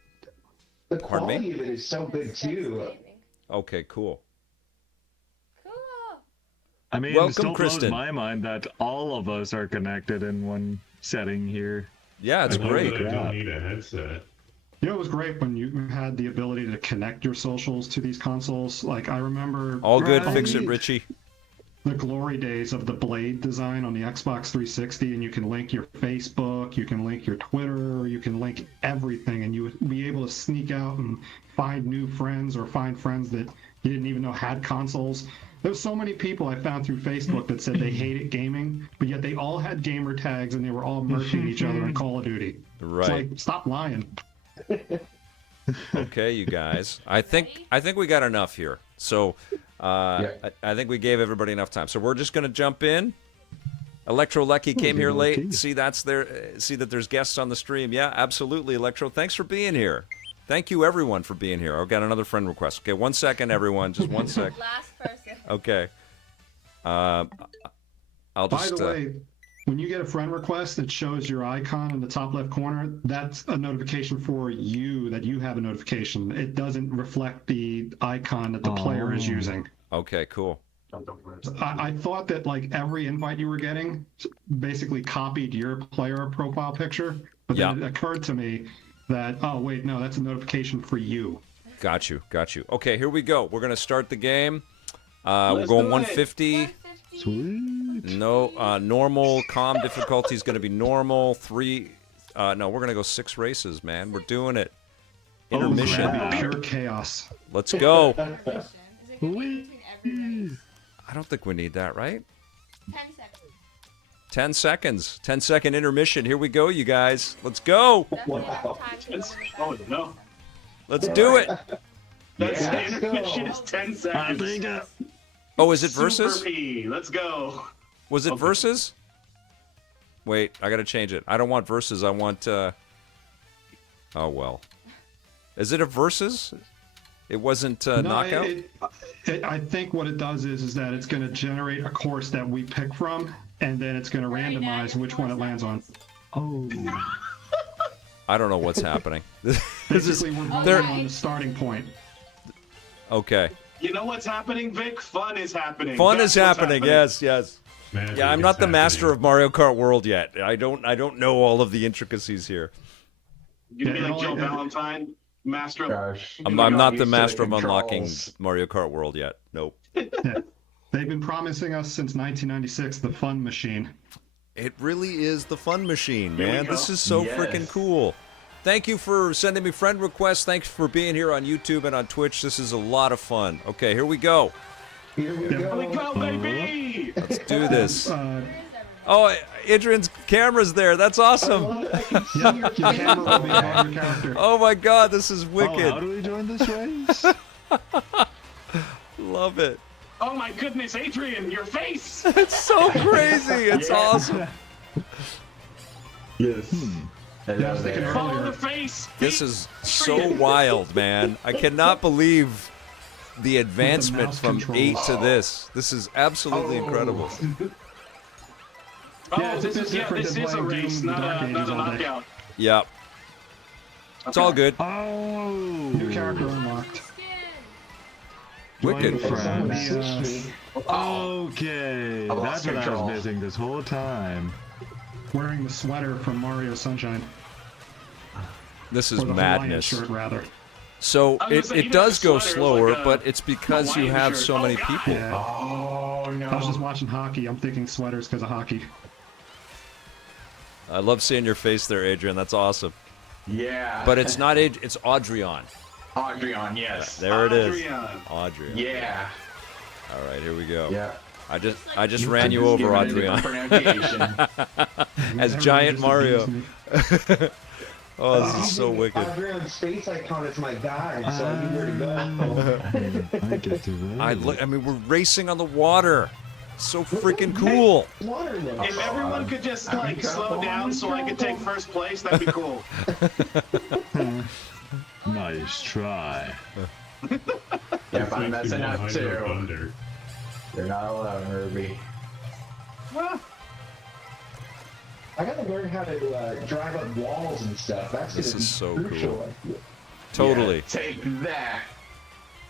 The Pardon me? quality of it is so good too. amazing. Okay. Cool. Cool. I mean, Welcome, it still Kristen. blows my mind that all of us are connected in one setting here. Yeah, it's I love great. that I don't need a headset. You know, it was great when you had the ability to connect your socials to these consoles. Like, I remember... All good. Right. Fix it, Richie. The glory days of the Blade design on the Xbox 360, and you can link your Facebook, you can link your Twitter, you can link everything, and you would be able to sneak out and find new friends or find friends that you didn't even know had consoles. There's so many people I found through Facebook that said they hated gaming, but yet they all had gamer tags and they were all murking each other in Call of Duty. Right. It's like, stop lying. Okay, you guys. I think we got enough here. So I think we gave everybody enough time. So we're just going to jump in. Electro Lecky came here late. lucky. See, that's there. See that there's guests on the stream. Yeah, absolutely, Electro. Thanks for being here. Thank you, everyone, for being here. I've got another friend request. Okay, 1 second, everyone. Just 1 sec. Last person. Okay. I'll By just. the way, when you get a friend request that shows your icon in the top left corner, that's a notification for you that you have a notification. It doesn't reflect the icon that the player is using. Okay, cool. I thought that like every invite you were getting basically copied your player profile picture, but then it occurred to me that, oh wait, no, that's a notification for you. Got you. Okay, here we go. We're gonna start the game. We're going 150. Sweet. No, normal, calm difficulty is gonna be normal. 3. No, we're gonna go 6 races, man. We're doing it. Intermission. Pure chaos. Let's go. Is it gonna be between every race? I don't think we need that, right? 10 seconds. 10 seconds. 10-second intermission. Here we go, you guys. Let's go. Definitely enough time to It's, go in oh fast. no. Let's do it. That's Yeah, the let's intermission go. is 10 I seconds. think Oh, is it versus? Super P. Let's go. Was it Okay. versus? Wait, I gotta change it. I don't want versus. I want. Oh well. Is it a versus? It wasn't knockout. I think what it does is that it's going to generate a course that we pick from, and then it's going to Very randomize nice. which one it lands on. Oh. I don't know what's happening. This is Basically, we're voting there- on the starting point. okay. You know what's happening, Vic? Fun is happening. Fun That's is what's happening. Yes, yes. Magic Yeah, I'm is not the master happening. of Mario Kart World yet. I don't know all of the intricacies here. You be Yeah, like Joe no, Valentine, master of... Gosh. I'm You're not used the to master of controls. unlocking Mario Kart World yet. Nope. Yeah. They've been promising us since 1996 the fun machine. It really is the fun machine, Here we man. go. This is so Yes. freaking cool. Thank you for sending me friend requests. Thanks for being here on YouTube and on Twitch. This is a lot of fun. Okay, here we go. Here we Here we go. go, baby! Let's do this. Where is everybody? Oh, Adrian's camera's there. That's awesome. I can see Yep, your your face. camera will be on your character. Oh my God, this is Oh, how wicked. do we join this race? Love it. Oh my goodness, Adrian, your face! It's so crazy. It's awesome. Yes. Yeah, I was thinking Follow earlier. the face! This is so wild, man. I cannot believe the advancement mouse from control. 8 to this. This is absolutely incredible. Oh, Yeah, it's a bit different this than is a playing race, Doom in the not Dark a Ages all day. knockout. Yep. It's all good. Oh. New character unlocked. Join Wicked. Someone friends. assist me. Okay. I lost That's what I control. was missing this whole time. Wearing the sweater from Mario Sunshine. This is Or the Hawaiian madness. shirt, rather. So I was gonna it, say, it you does got go a sweater, slower, like a but it's because you Hawaiian have shirt. so Oh, many God. people. Yeah. Oh no. I was just watching hockey. I'm thinking sweaters because of hockey. I love seeing your face there, Adrian. That's awesome. Yeah. But it's not Adrian, it's Audrion. Adrian, yes. There it is. Adrian. Audrion. Yeah. All right, here we go. Yeah. I just ran you over, Give it a different Audrion. pronunciation. As Everyone Giant just Mario. abused me. Oh, this is so wicked. Adrian's face icon is my guide, so I knew where to go. I get to that. I mean, we're racing on the water. So freaking cool. Water though. If everyone could just like slow down so I could take first place, that'd be cool. Nice try. Yeah, if I'm messing up Hydro too. Thunder. You're not alone, Ruby. I gotta learn how to drive up walls and stuff. That's This gonna be is so crucial. cool. Totally. Yeah, take that.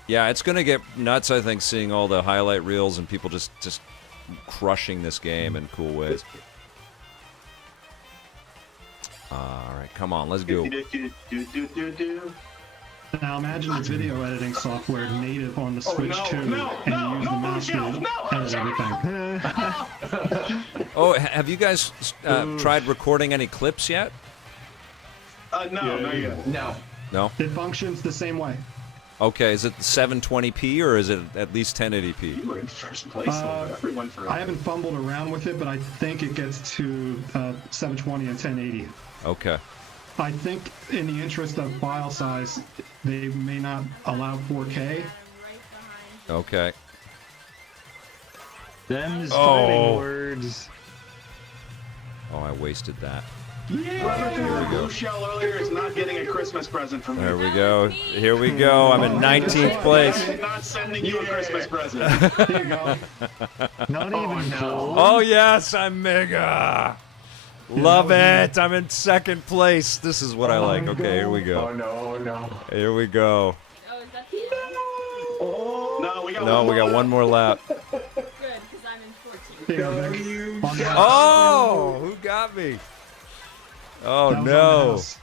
Yeah, it's gonna get nuts. I think seeing all the highlight reels and people just crushing this game in cool ways. All right, come on, let's go. Now imagine the video editing software native on the Oh, Switch no, 2, no, and no, you use no, the mouse Michelle, to no, edit everything. Oh, have you guys tried recording any clips yet? No, not yet. No. No. It functions the same way. Okay, is it 720p or is it at least 1080p? You were in first place though. Everyone for I haven't fumbled around with it, but I think it gets to 720 and 1080. Okay. I think in the interest of file size, they may not allow 4K. Okay. Them's Oh. fighting words. Oh, I wasted that. Whoever threw a blue shell earlier is not getting a Christmas present from me. There we go. Here we go. I'm in 19th place. I'm not sending you a Christmas present. Here you go. Not even no. Oh, yes, I'm mega. Love it. I'm in second place. This is what I like. Okay, here we Oh go. no, no. Here we go. Oh, is that the end? No, we got No, one we got more. one more lap. Good, because I'm in 14th. Here we go. On the Oh, who got me? Oh, That was on the no. house.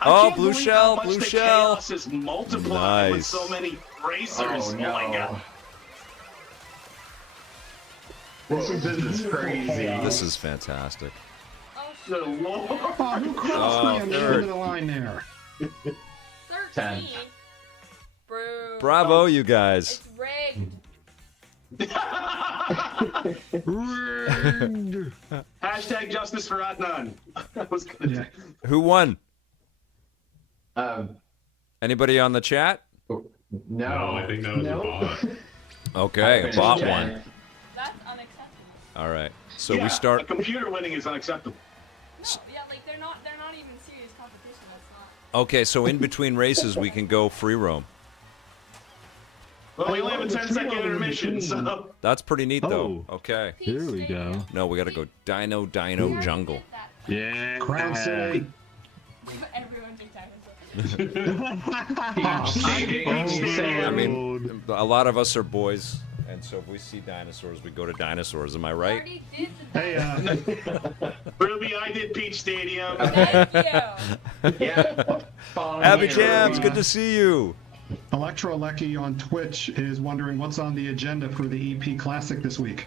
I Oh, can't blue believe shell, how much blue the shell. chaos is multiplying with Nice. so many racers. Oh, no. my god. This is crazy. This is fantastic. Good lord. Oh, who crossed me on the third. end of the line there? 13th. Bro. Bravo, you guys. It's rigged. Hashtag justice for Adnan. That was good. Yeah. Who won? Um, Anybody on the chat? No, no. I think that was No. a bot. Okay, a bot one. That's unacceptable. All right. So Yeah, we A start. computer winning is unacceptable. No, yeah, like they're not even serious competition. That's not. Okay, so in between races, we can go free roam. Well, we only have a the 10-second three-row in intermission, between. so. That's pretty neat, though. Oh. Okay. Here we go. No, we got to go Dino Jungle. Yeah. Crown City. Everyone did dinosaurs. I mean, a lot of us are boys, and so if we see dinosaurs, we go to dinosaurs. Am I right? Already did the Hey, Ruby, I did Peach Stadium. Thank you. Yeah. Follow Abby me, Jams, Ruby. good to see you. Electro Lecky on Twitch is wondering what's on the agenda for the EP Classic this week.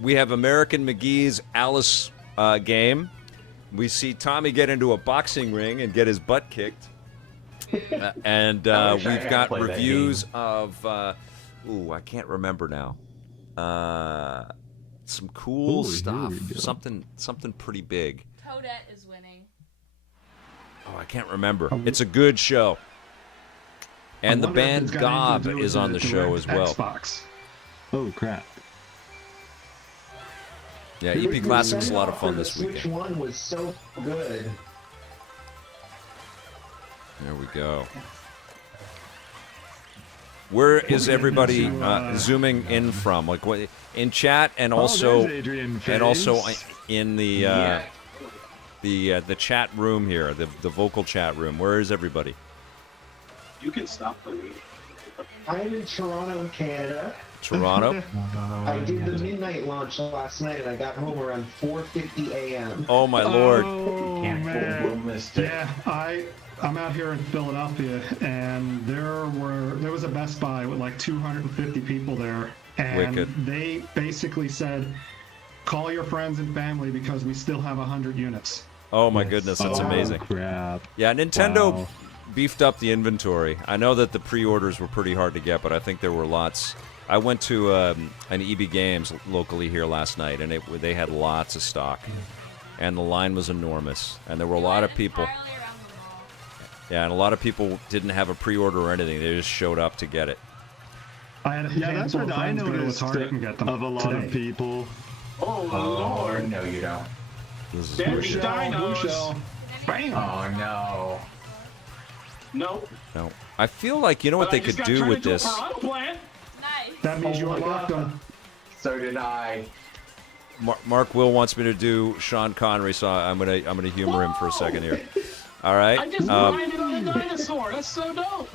We have American McGee's Alice game. We see Tommy get into a boxing ring and get his butt kicked. And I wish I we've had got played that reviews of, I can't remember now. Some cool Ooh, here stuff. we go. Something pretty big. Toadette is winning. Oh, I can't remember. It's a good show. And the I wonder if band it's got anything to Gob do is with on the show as direct well. Xbox. Oh crap. Yeah, EP Classic's a lot of fun this Switch weekend. one was so good. There we go. Where is everybody zooming in from? Like what in chat and also there's Adrian and also Face. in the the chat room here, the vocal chat room. Where is everybody? You can stop for me. I'm in Toronto, Canada. Toronto. I did the midnight launch last night, and I got home around 4:50 a.m. Oh my lord. Oh, Can't man. fool Mystic. Yeah, I'm out here in Philadelphia, and there was a Best Buy with like 250 people there, and Wicked. they basically said, "Call your friends and family because we still have 100 units." Oh my goodness, that's Oh, amazing. Crap. Yeah, Nintendo Wow. beefed up the inventory. I know that the pre-orders were pretty hard to get, but I think there were lots. I went to an EB Games locally here last night, and they had lots of stock, and the line was enormous, and there were a lot of people. Entirely around the mall. Yeah, and a lot of people didn't have a pre-order or anything. They just showed up to get it. I had a Yeah, that's handful what of I friends go to a noticed Target and get them of a lot today. of people. Oh, Oh, lord. no, you don't. This is There weird. be Blue dinos. shell. Bam! Oh, no. Nope. No, I feel like you know what But they I just could got do turned with into a this. piranha plant. Nice. That means Oh you my unlocked God. them. So did I. Mark Will wants me to do Sean Connery, so I'm gonna humor him for a second here. All right. I just blinded on a dinosaur. That's so dope.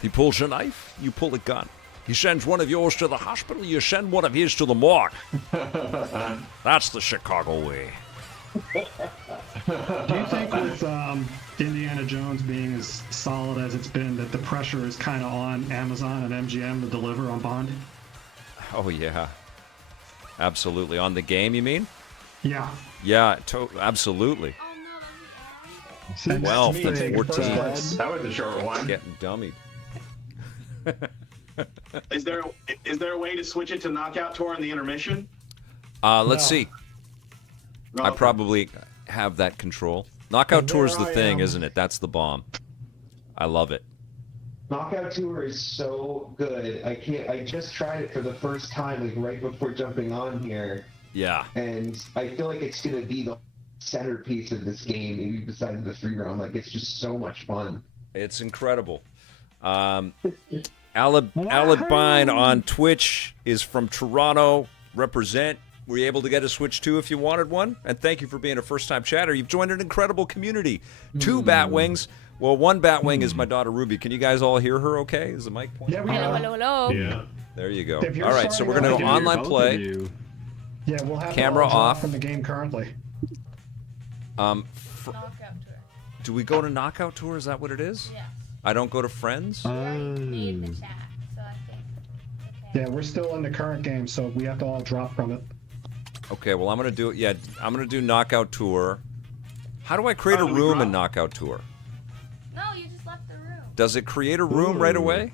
He pulls a knife, you pull a gun. He sends one of yours to the hospital, you send one of his to the morgue. That's the Chicago way. Do you think with Indiana Jones being as solid as it's been that the pressure is kind of on Amazon and MGM to deliver on Bond? Oh yeah, absolutely. On the game, you mean? Yeah. Yeah, absolutely. Oh no, that's the end. 12 That's and me. 14. That was a short one. Getting dummied. Is there a way to switch it to knockout tour in the intermission? Let's No. see. I Okay. probably have that control. Knockout And Tour's there the I thing, am. isn't it? That's the bomb. I love it. Knockout Tour is so good. I just tried it for the first time, like right before jumping on here. Yeah. And I feel like it's going to be the centerpiece of this game, maybe besides the free roam. Like, it's just so much fun. It's incredible. Alabine on Twitch is from Toronto. Represent. Were you able to get a Switch 2 if you wanted one? And thank you for being a first-time chatter. You've joined an incredible community. 2 Batwings. Well, 1 Batwing is my daughter Ruby. Can you guys all hear her okay? Is the mic pointing? Yeah, Hello. Yeah. There you go. If you're All right, so we're going to go online play. Yeah, we'll have Camera to all drop off. from the game currently. Knockout tour. Do we go to Knockout Tour? Is that what it is? Yes. I don't go to Friends? We already made the chat, so I think. Okay. Yeah, we're still in the current game, so we have to all drop from it. Okay, well, I'm going to do it. Yeah, I'm going to do Knockout Tour. How do I create a do we room in drop? Knockout Tour? No, you just left the room. Does it create a room right away?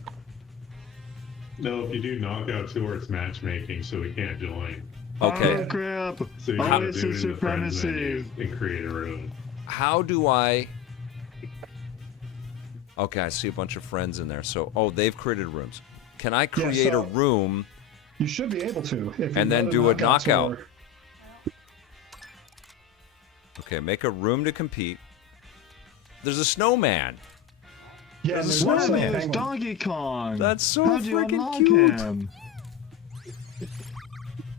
No, if you do knockout tour, it's matchmaking, so we can't join. Okay. Oh, crap. So you gotta Always do a it in the friends supremacy. menu and create a room. How do I... Okay, I see a bunch of friends in there. So, they've created rooms. Can I create a so- room You should be able to. If you and go then to do a knockout? Tour. Okay, make a room to compete. There's a snowman. Yeah, There's a there's also a snowman. There's penguin. Donkey Kong. That's so How'd you freaking unlock cute. him?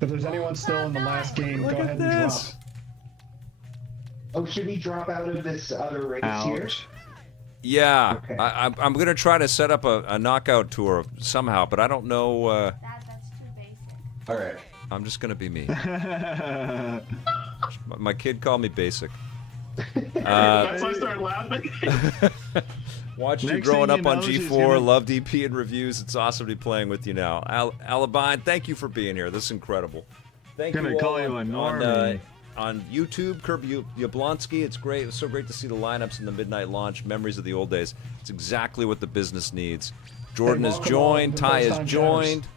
If there's anyone still in the last game, Look go at ahead and drop. this. Oh, should we drop out of this other race here? Ouch. Yeah, Okay. I'm going to try to set up a knockout tour somehow, but I don't know. That's too basic. All right. I'm just going to be me. My kid called me basic. That's why I started laughing. Watched you Next growing thing up you on know, she's G4, gonna- loved EP and reviews. It's awesome to be playing with you now. Alabine, thank you for being here. This is incredible. Thank Gonna you call all you a on, normie. on YouTube, Kirby Yablonsky. It's great. It was so great to see the lineups in the midnight launch. Memories of the old days. It's exactly what the business needs. Jordan has welcome joined. all the Ty has first-time joined.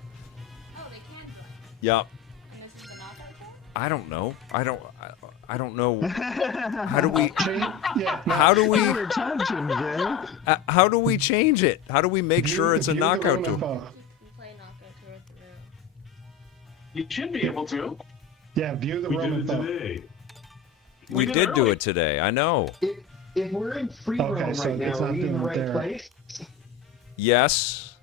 Oh, they can join. Yep. And this is the knockout tour? I don't know. I don't know. How do we? Yeah, no, How do we? Your attention, Vic. How do we change it? How do we make sure it's a view the knockout room tour? info. We play knockout tour at the room. You should be able to. Yeah, view the We room did it info. today. We did did do early. it today. I know. If we're in free Okay, roam so right it's now, not are we in the doing it right there. place? Yes.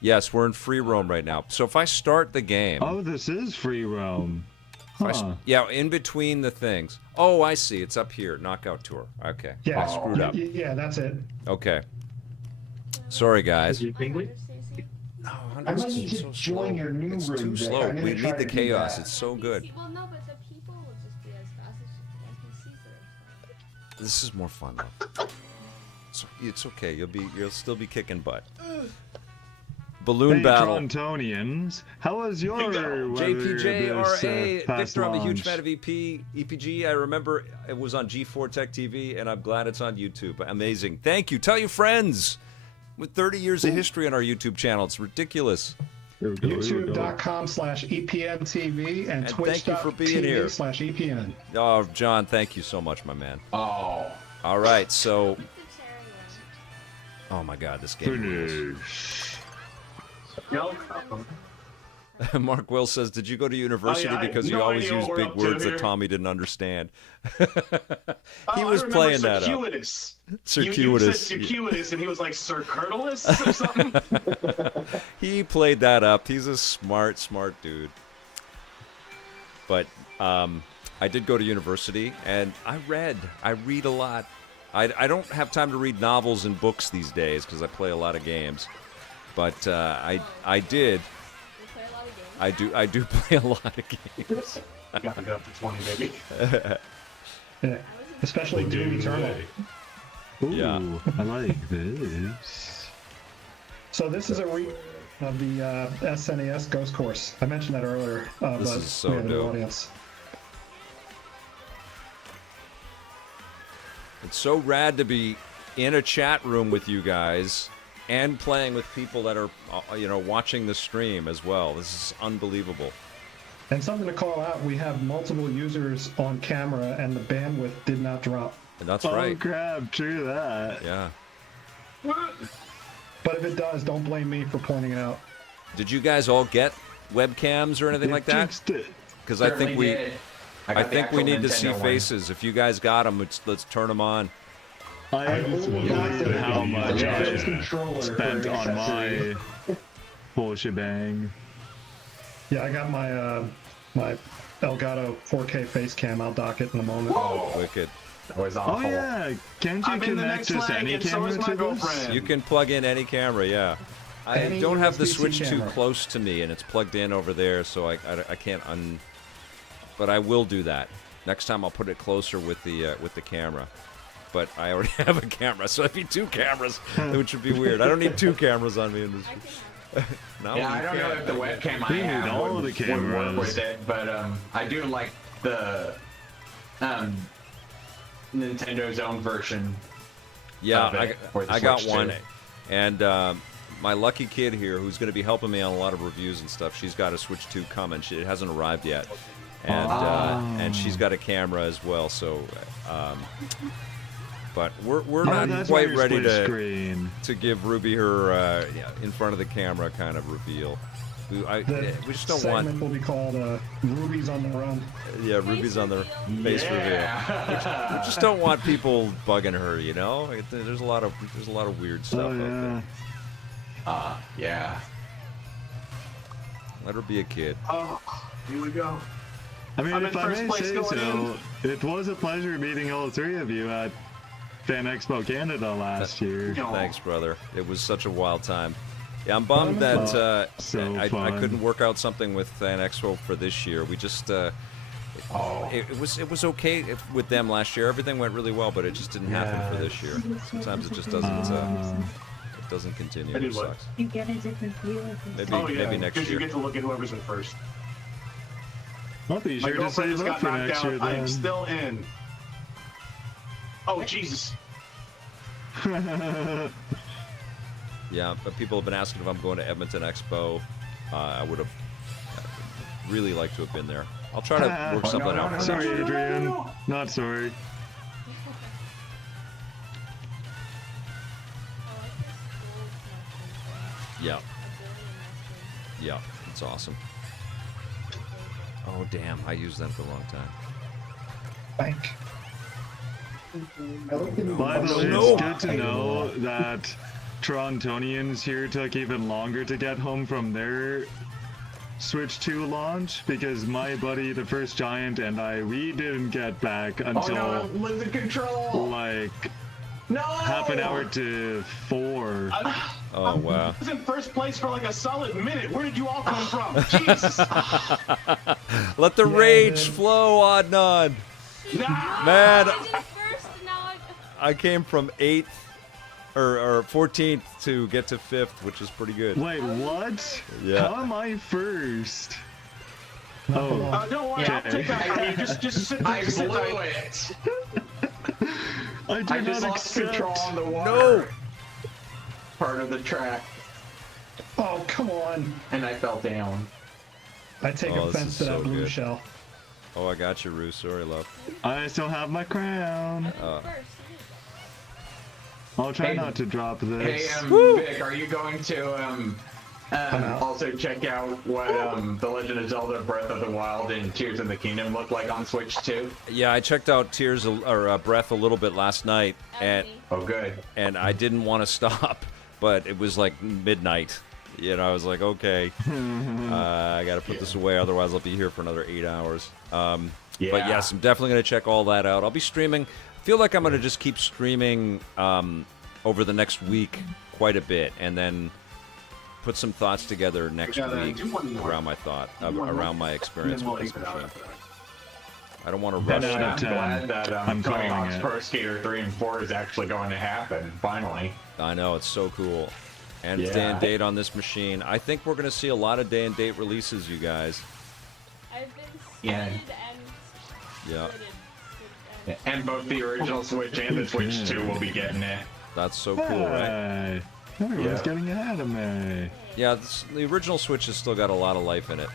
Yes, we're in free roam right now. So if I start the game, Oh, this is free roam. if I s- Huh. yeah, in between the things. Oh, I see. It's up here. Knockout tour. Okay. Yeah, I screwed up. Yeah, that's it. Okay. Sorry, guys. You penguin? Stacey? No, I might need to so join your new It's room, too Vic. slow. I'm gonna We try need the to do chaos. that. It's so good. Well, no, but the people will just be as fast as NPCs are. This is more fun though. It's okay. You'll still be kicking butt. Balloon Hey, battle. Torontonians, how was your weather JPJRA, this past Victor, I'm a huge launch? fan of EPG. I remember it was on G4 Tech TV, and I'm glad it's on YouTube. Amazing. Thank you. Tell your friends. With 30 years of history on our YouTube channel, it's ridiculous. Here we go, here we go. YouTube.com/EPNTV and And thank you for being here. Twitch.tv/EPN. Oh, John, thank you so much, my man. Oh. All right, so, The cherry oh my God, this game rules. Finish. No. Mark Will says, did you go to university Oh, yeah, I because have you no always idea use what we're big up to words that here. Tommy didn't understand? Oh, He I was remember playing that up. circuitous. Circuitous. You said circuitous, and he was like circuitous or something. He played that up. He's a smart dude. But I did go to university, and I read a lot. I don't have time to read novels and books these days because I play a lot of games. But I did. We play a lot of games. I do play a lot of games. Got to go up to 20, baby. Yeah, especially We'll Doom do it Eternal. today. Ooh, Yeah. I like this. So this is a of the SNES Ghost Course. I mentioned that earlier. This but is so we had an dope. audience. It's so rad to be in a chat room with you guys and playing with people that are, watching the stream as well. This is unbelievable. And something to call out: we have multiple users on camera, and the bandwidth did not drop. And that's Oh right. crap, true that. Yeah. But if it does, don't blame me for pointing it out. Did you guys all get webcams or anything You like that? fixed it. because I think we need to see Nintendo one. faces. If you guys got them, let's turn them on. I only got believe the how much I controller spent for on accessory. my full shebang. Yeah, I got my my Elgato 4K face cam. I'll dock it in a moment. Oh, Wicked. that was awful. Oh yeah, can't you I'm in the connect next just leg, any and so camera is my to this? girlfriend. You can plug in any camera, yeah. I Any don't have the USB-C Switch too camera. close to me, and it's plugged in over there, so I can't But I will do that. Next time I'll put it closer with the camera. But I already have a camera, so I need two cameras, which would be weird. I don't need two cameras on me in this. No, Yeah, I you don't know can't. if the webcam I We need have all would, the would cameras. work with it, but I do like the Nintendo's own version. Yeah, of it for the I got Switch one, too. and my lucky kid here, who's going to be helping me on a lot of reviews and stuff, she's got a Switch 2 coming. It hasn't arrived yet, and she's got a camera as well. So, but we're not that's why quite your ready split screen. to give Ruby her in front of the camera kind of reveal. We just don't segment want will be called Ruby's on the Run. Ruby's on the face reveal. Yeah. We just don't want people bugging her, you know. There's a lot of weird stuff Oh out there. yeah. Yeah. Let her be a kid. Oh, here we go. I mean, I'm if in I first may place say going so, it was a pleasure meeting all three of you at Fan Expo Canada last year. No. Thanks, brother. It was such a wild time. Yeah, I'm bummed that So I fun. couldn't work out something with Fan Expo for this year. We just it was okay with them last year. Everything went really well, but it just didn't happen for this year. Sometimes it just doesn't it doesn't continue. I It did what? sucks. You get a different view of this. Oh yeah, maybe next because you year. get to look at whoever's in first. I'll be My sure to girlfriend save just up got for knocked next out. year I am then. still in. Oh Jesus! Yeah, but people have been asking if I'm going to Edmonton Expo. I would have really liked to have been there. I'll try to work something out. for Sorry, next year. Adrian. Not sorry. Yeah. Yeah, it's awesome. Oh damn, I used them for a long time. Bank. By the way, No. it's good to know that Torontonians here took even longer to get home from their Switch 2 launch because my buddy, the First Giant, and we didn't get back Oh until no, lose the control! like No! half an hour to 4. Oh wow. I was in first place for like a solid minute. Where did you all come from? Jesus! Let the Yeah, rage dude. flow, Adnan. Nah! Man, I did first, and now I came from 8th or 14th to get to 5th, which is pretty good. Wait, what? Yeah. How am I first? Not for Oh, long. Don't worry, I'll take that from you. Just sit I there, sit blew tight. it! I did I just not lost accept. control on the water No. part of the track, Oh, come on. and I fell down. I take Oh, this offense is to that so blue good. shell. Oh, I got you, Roo. Sorry, love. I still have my crown. Uh, first. I'll try Hey- not to drop this. Hey, Vic, are you going to out. also check out what The Legend of Zelda: Breath of the Wild and Tears of the Kingdom look like on Switch 2? yeah, I checked out Breath a little bit last night, and Oh, good. I didn't want to stop, but it was like midnight. You know, I was like, okay, I got to put this away, otherwise I'll be here for another 8 hours. But Yeah. yes, I'm definitely going to check all that out. I'll be streaming. I feel like I'm going to just keep streaming over the next week quite a bit, and then put some thoughts together next We gotta week do one more. around my thought, Do one more. around my And experience then we'll with this leave it out machine. after that. I don't want to 10 rush out it. of I'm 10. glad that I'm Tony calling Hawk's it. Pro Skater 3 and 4 is actually going to happen, finally. I know, it's so cool. And it's Yeah. day and date on this machine. I think we're going to see a lot of day and date releases, you guys. I've been Yeah. slitted and Yeah, slitted. And both the original Switch and the Switch 2 will be getting it. that's so cool, right? Hey, everyone's Yeah. getting ahead of me. Yeah, the original Switch has still got a lot of life in it.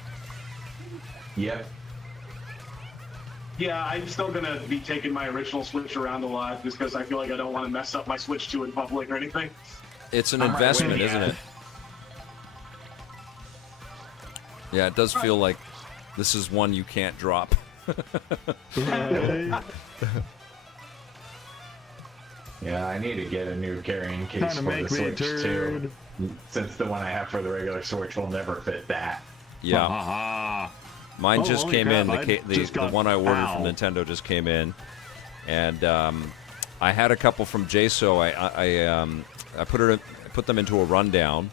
Yep. Yeah, I'm still gonna be taking my original Switch around a lot just because I feel like I don't want to mess up my Switch 2 in public or anything. It's an I'm right investment, with you. isn't it? Yeah, it does feel like This is one you can't drop. Right? Yeah, I need to get a new carrying case Trying to for make the me a Switch too. turd. Since the one I have for the regular Switch will never fit that. Yeah. Ha Mine Oh, just holy came crap, in. I The just got- one I ordered ow. from Nintendo just came in, and I had a couple from JSO. I put them into a rundown.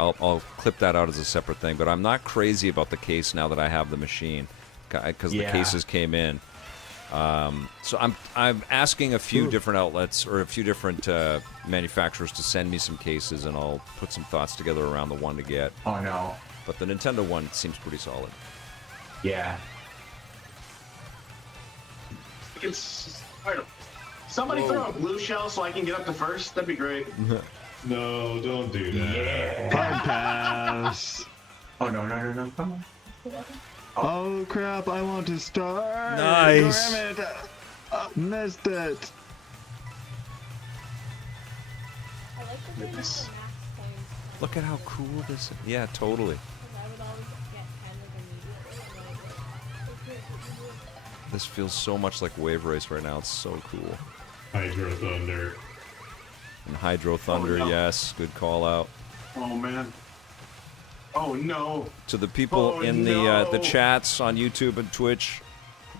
I'll clip that out as a separate thing. But I'm not crazy about the case now that I have the machine, because the cases came in. So I'm asking a few different outlets or a few different manufacturers to send me some cases, and I'll put some thoughts together around the one to get. Oh no. But the Nintendo one seems pretty solid. Yeah. Somebody throw a blue shell so I can get up to first. That'd be great. No, don't do that. Yeah. Hard pass. Oh no. Come on. Oh crap, I want to start. Nice. Damn it. Missed it. I like the thing with the max points. Look at how cool this is. Yeah, totally. Because I would always get 10 immediately. And then I'd This feels so much like Wave Race right now. It's so cool. Hydro Thunder. And Hydro Thunder, no. yes, good call out. Oh man. Oh no. To the people Oh, in the no. chats on YouTube and Twitch,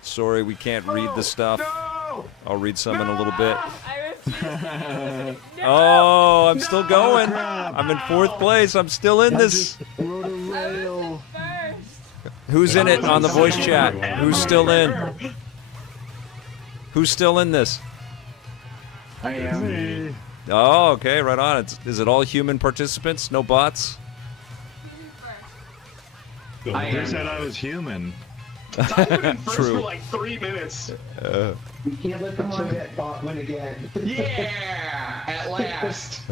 sorry we can't read the stuff. No. I'll read some in a little bit. I refuse. Oh, I'm still going. crap. I'm in 4th place. I'm still in I this. just rode a rail. First. Who's in it on the voice chat? Who's still in? Who's still in this? I am. Me. Oh, okay, right on. Is it all human participants? No bots? I They am. said I was human. I've been first True. for like 3 minutes. You can't let the Toadette bot win again. Yeah! At last.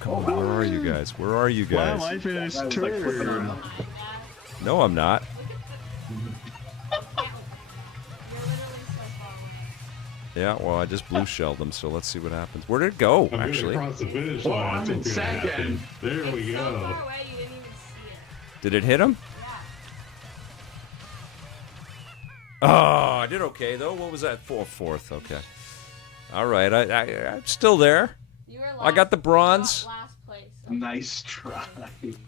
Come on, where are you guys? Where are you Wow, guys? I finished I was like flipping third. around. No, I'm not. Yeah, well, I just blue shelled them, so let's see what happens. Where did it go, I'm actually? gonna cross the finish Oh, line. I'm That's in what's gonna happen. second. There we So go. far away, you didn't even see it. Did it hit him? Yeah. Oh, I did okay, though. What was that? Fourth, okay. All right, I'm still there. You were I got the last- bronze. Last place. Nice try.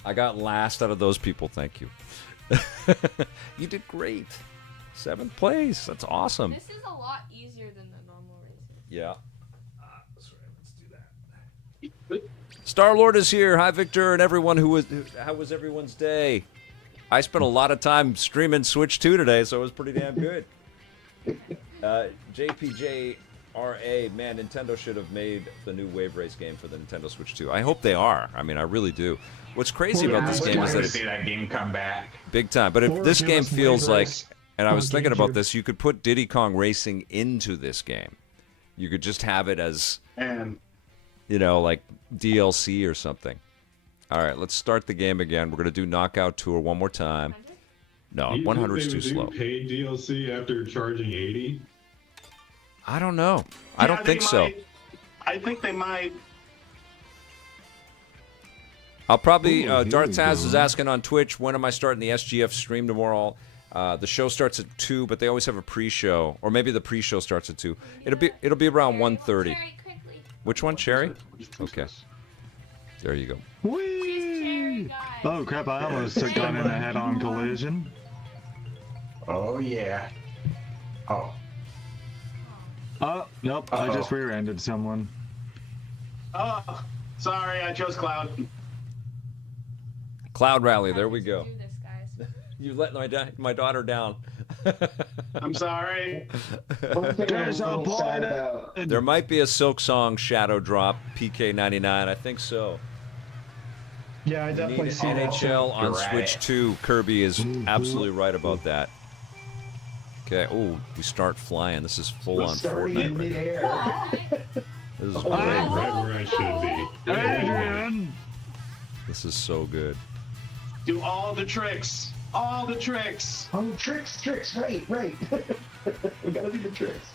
I got last out of those people, thank you. You did great. 7th place, that's awesome. This is a lot easier than the normal races. Yeah. That's right, let's do that. Star-Lord is here. Hi, Victor, and everyone how was everyone's day? I spent a lot of time streaming Switch 2 today, so it was pretty damn good. JPJRA, man, Nintendo should have made the new Wave Race game for the Nintendo Switch 2. I hope they are. I mean, I really do. What's crazy about this game is that to it's see that game come back. big time. But if Or this give game us Wave feels like, Race and I on was thinking about GameCube. this, you could put Diddy Kong Racing into this game. You could just have it as, And like DLC or something. All right, let's start the game again. We're going to do Knockout Tour one more time. No, Do you 100 is think too they would slow. do paid DLC after charging 80? I don't know. I don't think so. I think they might. I'll probably, Ooh, here Darth we Taz go. is asking on Twitch, when am I starting the SGF stream tomorrow? The show starts at 2, but they always have a pre-show. Or maybe the pre-show starts at 2. It'll be around 1:30. Cherry, quickly. Which one, Cherry? Okay. There you go. Whee! guys. Oh crap, I almost took on in a head-on collision. Oh yeah. Oh. Oh, nope, I just rear-ended someone. Oh, sorry, I chose Cloud. Cloud Rally, there we go. Do this, guys. You let my daughter down. I'm sorry. One thing I'm a little sad about. There might be a Silk Song Shadow Drop, PK99. I think so. Yeah, I Need definitely see that. NHL on You're at Switch it. 2. Kirby is absolutely right about that. Okay, oh, we start flying. This is full on Starting in Fortnite. Right midair. now. This is great. Right where I should be. Adrian! This is so good. Do all the tricks. All the tricks. Oh, tricks, right. We gotta do the tricks.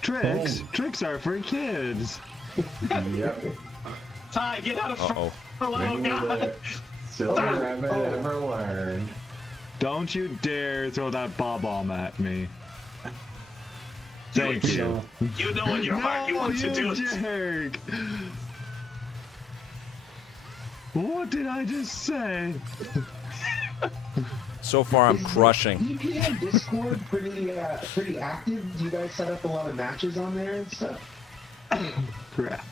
Tricks? Tricks are for kids. Yep. Ty, get out of front. Uh-oh. Oh, God. Silver haven't ever learned. Don't you dare throw that bob-omb at me. Thank you. You know in your heart you want to do it. Jerk. What did I just say? So far, I'm crushing. EPN Discord pretty active. Do you guys set up a lot of matches on there and stuff? Crap.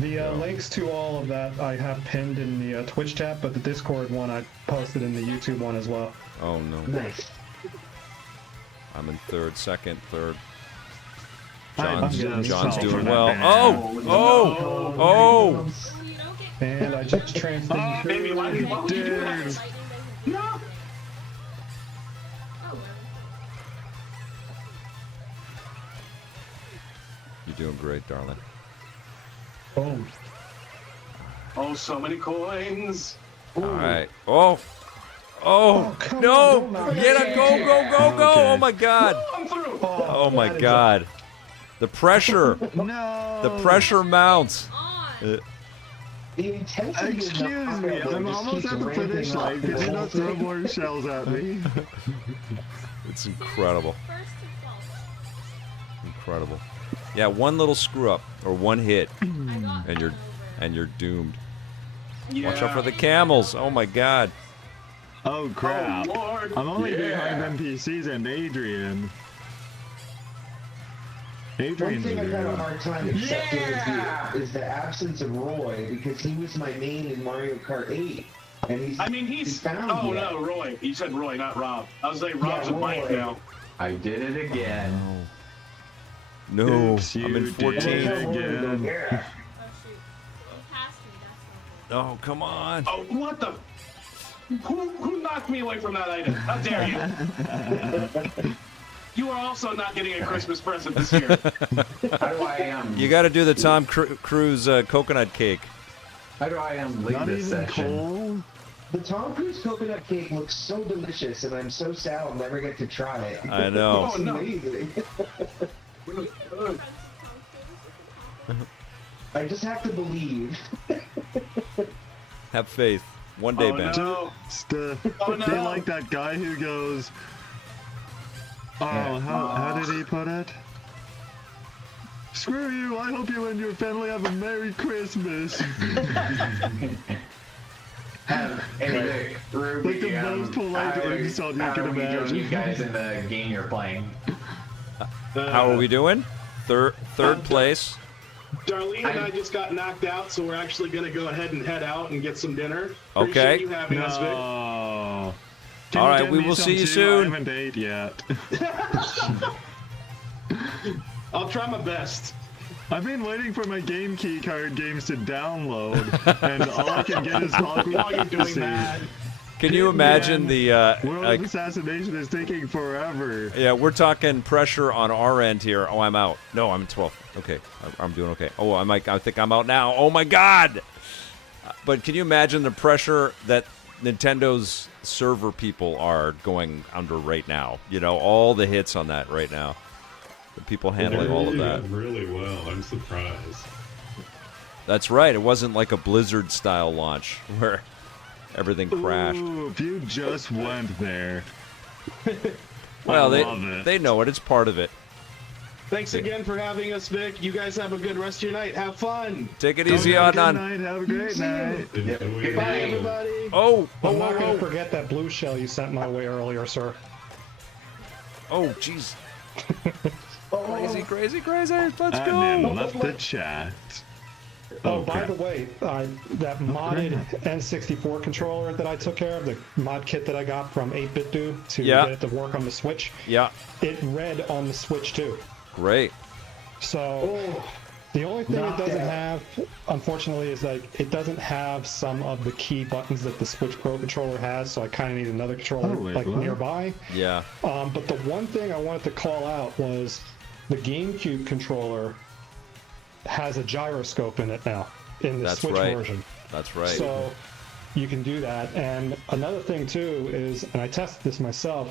The links to all of that I have pinned in the Twitch chat, but the Discord one I posted in the YouTube one as well. Oh no. Nice. I'm in second, third. I'm John's just doing so well. bad. Oh! And I just transferred. Baby, why would you do that? No. You're doing great, darling. Boom. Oh, so many coins. All right. Oh! come No! on, don't Get it! Go! Okay. Oh my God! I'm through. Oh my God! The pressure! No. The pressure mounts. The intensity Excuse of the me, knockout I'm just almost keeps at the ramping finish up line. the Could you whole not throw thing. more shells at me? It's incredible. Incredible. Yeah, one little screw up or one hit, and you're doomed. Yeah. Watch out for the camels. Oh my God. Oh crap. Oh, Lord. I'm only Yeah. behind NPCs and Adrian. One thing I've had a Adrian. hard time accepting is the absence of Roy, because he was my main in Mario Kart 8. And he's found Oh yet. no, Roy. You said Roy, not Rob. I was like, Rob's Yeah, a Mike Roy. now. I did it again. No, Oops, I'm in you 14. did it again. Yeah. Oh, come on. Oh, what the? Who knocked me away from that item? How dare you? You are also not getting a Christmas present this year. How do I You got to do the Tom Cruise coconut cake. How do I lead Not this even session? coal? The Tom Cruise coconut cake looks so delicious, and I'm so sad I'll never get to try it. I know. It's amazing. I just have to believe. Have faith. One day, Oh, Ben. no. Oh, no. They like that guy who goes. Oh, how did he put it? Screw you! I hope you and your family have a Merry Christmas. Anyway, Ruby, Like the most polite insult you how can are we doing, imagine. you guys, in the game you're playing? How are we doing? Third place. Darlene and I just got knocked out, so we're actually going to go ahead and head out and get some dinner. Okay. Appreciate you having us, Vic. No. Can All you right, get we me will some see you too? soon. I haven't ate yet. I'll try my best. I've been waiting for my game key card games to download, and all I can get is Hogwarts While you're doing Legacy. that, Can you imagine the World of Assassination is taking forever. yeah, we're talking pressure on our end here. Oh, I'm out. No, I'm in 12th. Okay, I'm doing okay. Oh, I think I'm out now. Oh my God! But can you imagine the pressure that Nintendo's server people are going under right now? You know, all the hits on that right now. The people handling all of that. Really well. I'm surprised. That's right. It wasn't like a Blizzard style launch where everything crashed. Ooh, if you just went there. Well, I love it. they know it. It's part of it. thanks again for having us, Vic. You guys have a good rest of your night. Have fun. Take it Have easy, a good Adnan. night. Have a great night. Goodbye, everybody. Oh, I'm not oh, going oh, to forget that blue shell you sent my way earlier, sir. oh, jeez. Crazy. Let's go. Admin left the chat. Oh, by crap. the way, that modded N64 controller that I took care of, the mod kit that I got from 8BitDo to Yeah. get it to work on the Switch, Yeah, it read on the Switch too. great. So the only thing it doesn't have, unfortunately, is like it doesn't have some of the key buttons that the Switch Pro controller has. So I kind of need another controller Oh, wait, like what? nearby. Yeah. But the one thing I wanted to call out was the GameCube controller has a gyroscope in it now in the That's Switch right. version. That's right. So you can do that. And another thing too is, and I tested this myself,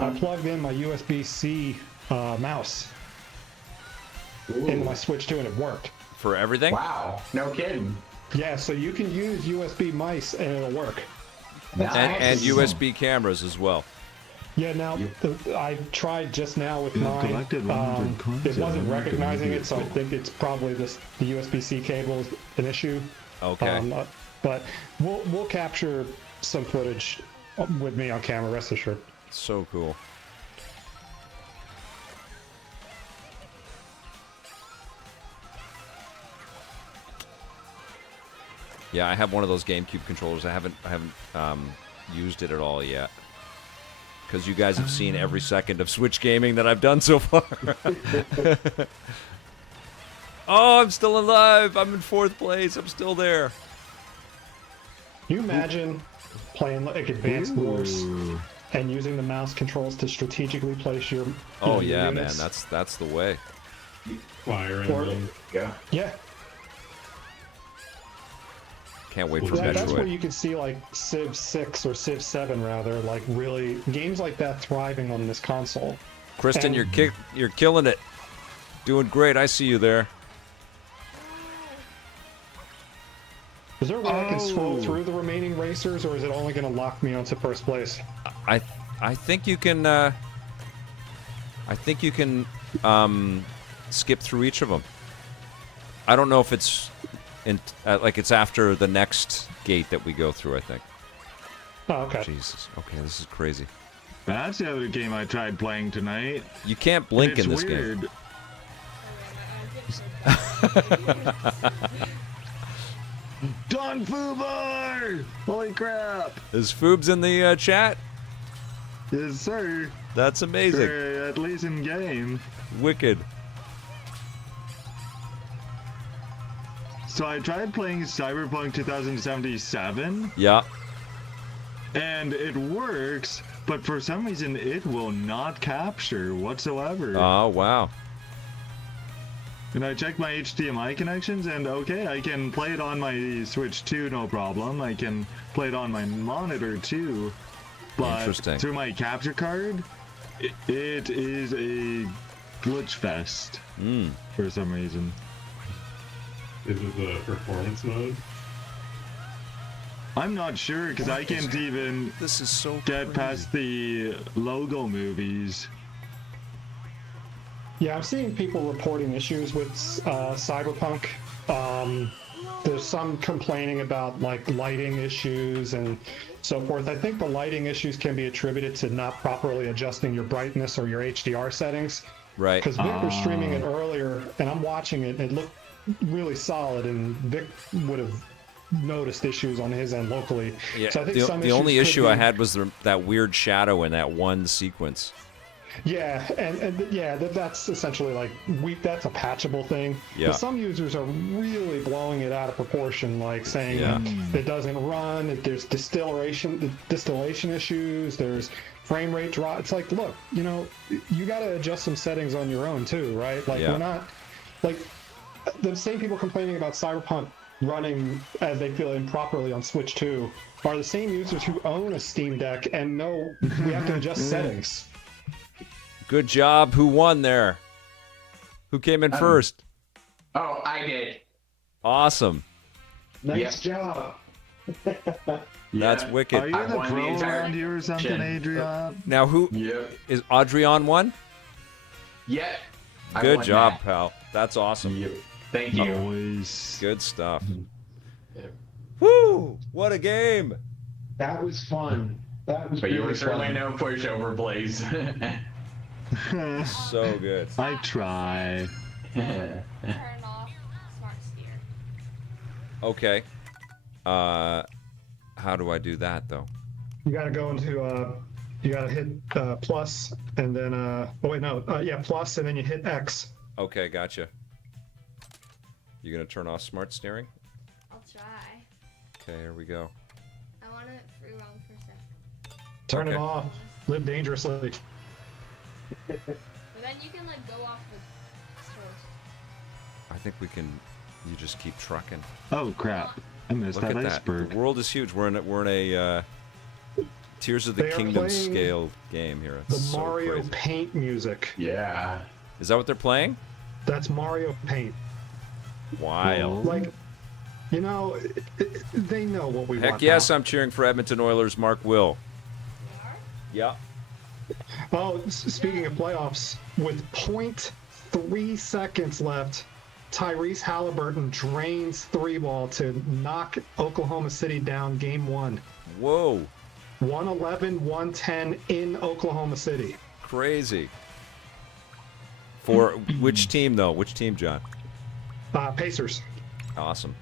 I plugged in my USB-C mouse into my Switch too, and it worked. For everything? Wow, no kidding. Yeah, so you can use USB mice and it'll work. And USB cameras as well. Yeah, now I tried just now with mine. Collected 100 coins. It wasn't recognizing it, so I think it's probably the USB-C cable is an issue. Okay. But we'll capture some footage with me on camera, rest assured. So cool. Yeah, I have one of those GameCube controllers. I haven't used it at all yet. Because you guys have seen every second of Switch gaming that I've done so far. Oh, I'm still alive. I'm in 4th place. I'm still there. Can you imagine playing like advanced wars and using the mouse controls to strategically place your Oh yeah, units? man. That's the way. Fire Emblem. Yeah. Can't wait for That's where Metroid. you can see like Civ 6 or Civ 7 rather, like really games like that thriving on this console. Kristen, And- you're killing it. Doing great. I see you there. Is there a way I can scroll through the remaining racers, or is it only going to lock me onto first place? I think you can. I think you can skip through each of them. I don't know if it's like it's after the next gate that we go through. I think. Oh, okay. Jesus. Okay, this is crazy. That's the other game I tried playing tonight. You can't blink in It's this weird. game. Don Fubar! Holy crap! Is Foobs in the chat? Yes, sir. That's amazing. At least in game. Wicked. So I tried playing Cyberpunk 2077, Yeah. and it works, but for some reason it will not capture whatsoever. Oh wow. And I checked my HDMI connections, and okay, I can play it on my Switch 2, no problem. I can play it on my monitor too. But Interesting. through my capture card, it is a glitch fest for some reason. Is it the performance mode? I'm not sure because I can't even This is so get past the logo movies. Yeah, I'm seeing people reporting issues with Cyberpunk. There's some complaining about like lighting issues and so forth. I think the lighting issues can be attributed to not properly adjusting your brightness or your HDR settings. Right. Because Vic was streaming it earlier, and I'm watching it. It looked really solid, and Vic would have noticed issues on his end locally. Yeah. So I think The only issues issue could I be- had was that weird shadow in that one sequence. Yeah, and yeah, that's essentially like that's a patchable thing. Yeah. But some users are really blowing it out of proportion, like saying Yeah. it doesn't run. There's distillation issues. There's frame rate drop. It's like, look, you got to adjust some settings on your own too, right? Like Yeah. we're not like the same people complaining about Cyberpunk running as they feel improperly on Switch 2 are the same users who own a Steam Deck and know we have to adjust settings. Good job. Who won there? Who came in first? Oh, I did. Awesome. Nice job. That's Yeah. wicked. Are you I the won the pro entire around here or something, shit. Adrian? Now who Yep. is Adrian one? Yeah. I Good won job, that. pal. That's awesome. Yep. Thank you. Always. Good stuff. Yep. Woo! What a game. That was fun. That was But you really were certainly fun. no pushover, Blaze. So good. I try. Turn off smart steer. Okay. How do I do that though? You got to go into you got to hit plus and then plus and then you hit X. Okay, gotcha. You gonna turn off smart steering? I'll try. Okay, here we go. I want it free run for a sec. Turn it Okay. off. Live dangerously. But then you can like go off the source. I think we can. You just keep trucking. Oh crap! I missed Look that at that. iceberg. The world is huge. We're in a Tears of the They are Kingdom playing scale game here. The It's so Mario crazy. Paint music. Yeah. Is that what they're playing? That's Mario Paint. Wild. Like You know, they know what we Heck want. yes, now. I'm cheering for Edmonton Oilers. Mark Will. Yeah. Oh, speaking of playoffs, with .3 seconds left, Tyrese Halliburton drains 3-ball to knock Oklahoma City down game 1. Whoa. 111-110 in Oklahoma City. Crazy. For which team, though? Which team, John? Pacers. Awesome.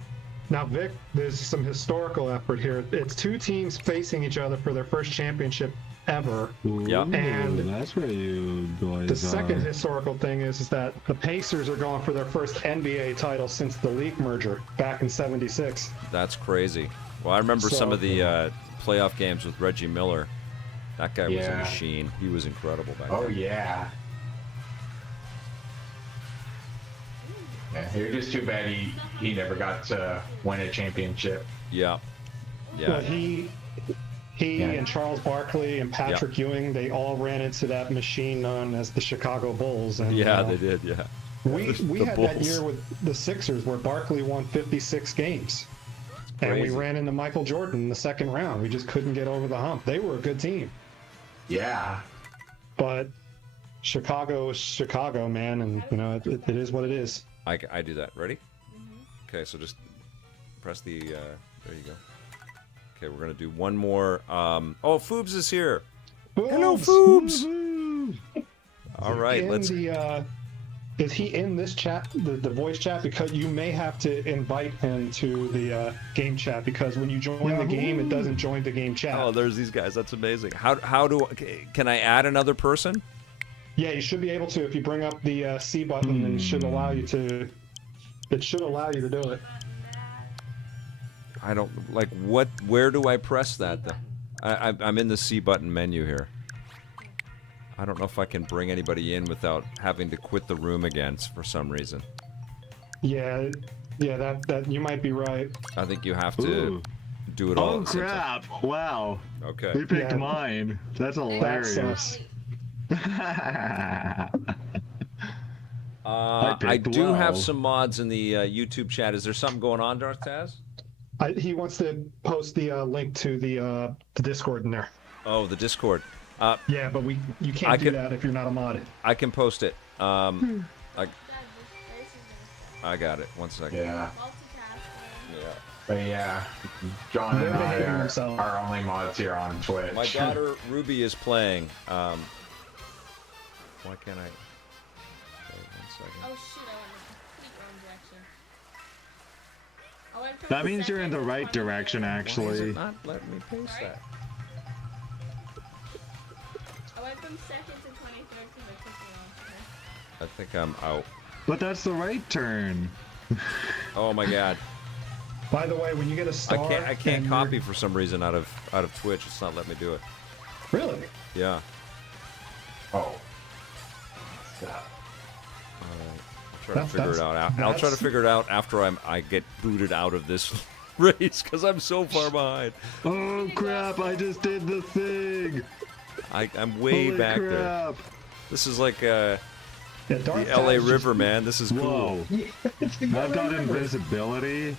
Now, Vic, there's some historical effort here. It's 2 teams facing each other for their first championship ever. Yeah. And that's where you boys The second are. historical thing is that the Pacers are going for their first NBA title since the league merger back in '76. That's crazy. Well, I remember some of the playoff games with Reggie Miller. That guy was a Yeah. machine. He was incredible back Oh then. yeah. Yeah, it was just too bad he never got to win a championship. Yeah. Yeah. Well, he and Charles Barkley and Patrick Ewing, they all ran into that machine known as the Chicago Bulls. And Yeah, they did. Yeah. we The had that Bulls. year with the Sixers where Barkley won 56 games. And we crazy. ran into Michael Jordan in the second round. We just couldn't get over the hump. They were a good team. Yeah. But Chicago is Chicago, man. And, you know, it is what it is. I do that. Ready? Okay, so just press the. There you go. Okay, we're gonna do one more. Oh, Foobs is here. Hello, Foobs. All right, let's. Is he in this chat, the voice chat? Because you may have to invite him to the game chat, because when you join the game, it doesn't join the game chat. Oh, there's these guys. That's amazing. How do? Can I add another person? Yeah, you should be able to if you bring up the C button, and it should allow you to. It should allow you to do it. I don't like what. Where do I press that? Though? I'm in the C button menu here. I don't know if I can bring anybody in without having to quit the room again for some reason. Yeah, that you might be right. I think you have to Ooh. do it all. Oh at the same time. crap! Wow. Okay. You picked Yeah. mine. That's That hilarious. I picked do have well. some mods in the YouTube chat. Is there something going on, Darth Taz? He wants to post the link to the Discord in there. Oh, the Discord. Yeah, but you can't I do can- that if you're not a mod. I can post it. I got it. 1 second. Yeah. Yeah. But yeah, John and They're I behaving themselves. are only mods here on Twitch. My daughter Ruby is playing. Why can't I? Wait 1 second. Oh shoot, I went in the complete wrong direction. I went from That means you're in the second to right 23rd. direction, Why is actually. it not letting me paste that? I went from second to 23rd because I took it off. I think I'm out. But that's the right turn. Oh my god. By the way, when you get a star, I can't and copy for some reason out of Twitch. It's not letting me do it. Really? Yeah. Oh. I'll try to figure it out. I'll try to figure it out after I get booted out of this race because I'm so far behind. Oh crap! I just did the thing. I'm way Holy back there. crap. This is like Yeah, Darth the LA Taz just- River, man. This is cool. Whoa! I've got invisibility.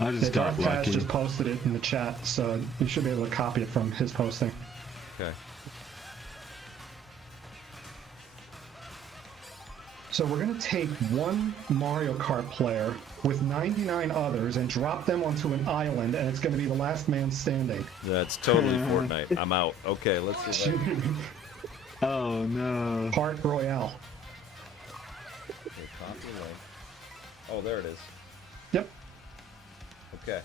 I Yeah, just got Darth Taz lucky. just posted it in the chat, so you should be able to copy it from his posting. Okay. So we're gonna take one Mario Kart player with 99 others and drop them onto an island, and it's gonna be the last man standing. That's totally Fortnite. I'm out. Okay, let's see. If Oh no! Kart Royale. okay, copy link. Oh, there it is. Yep. Okay.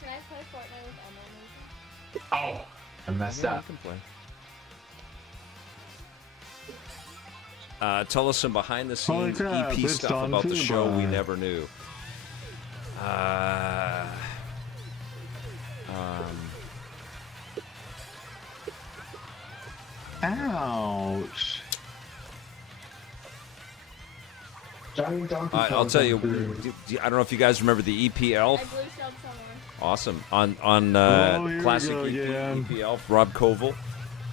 Can I play Fortnite with Emma? Oh, I messed Yeah, you up. can play. Tell us some behind the Holy scenes crap, EP it's stuff Don about the show we Fubar. never knew. Ouch! Johnny Donkey I'll Kong tell you. Country. I don't know if you guys remember the EPL. I blue shelled someone. Awesome. On Oh, here we Classic go again. EPL, Rob Koval,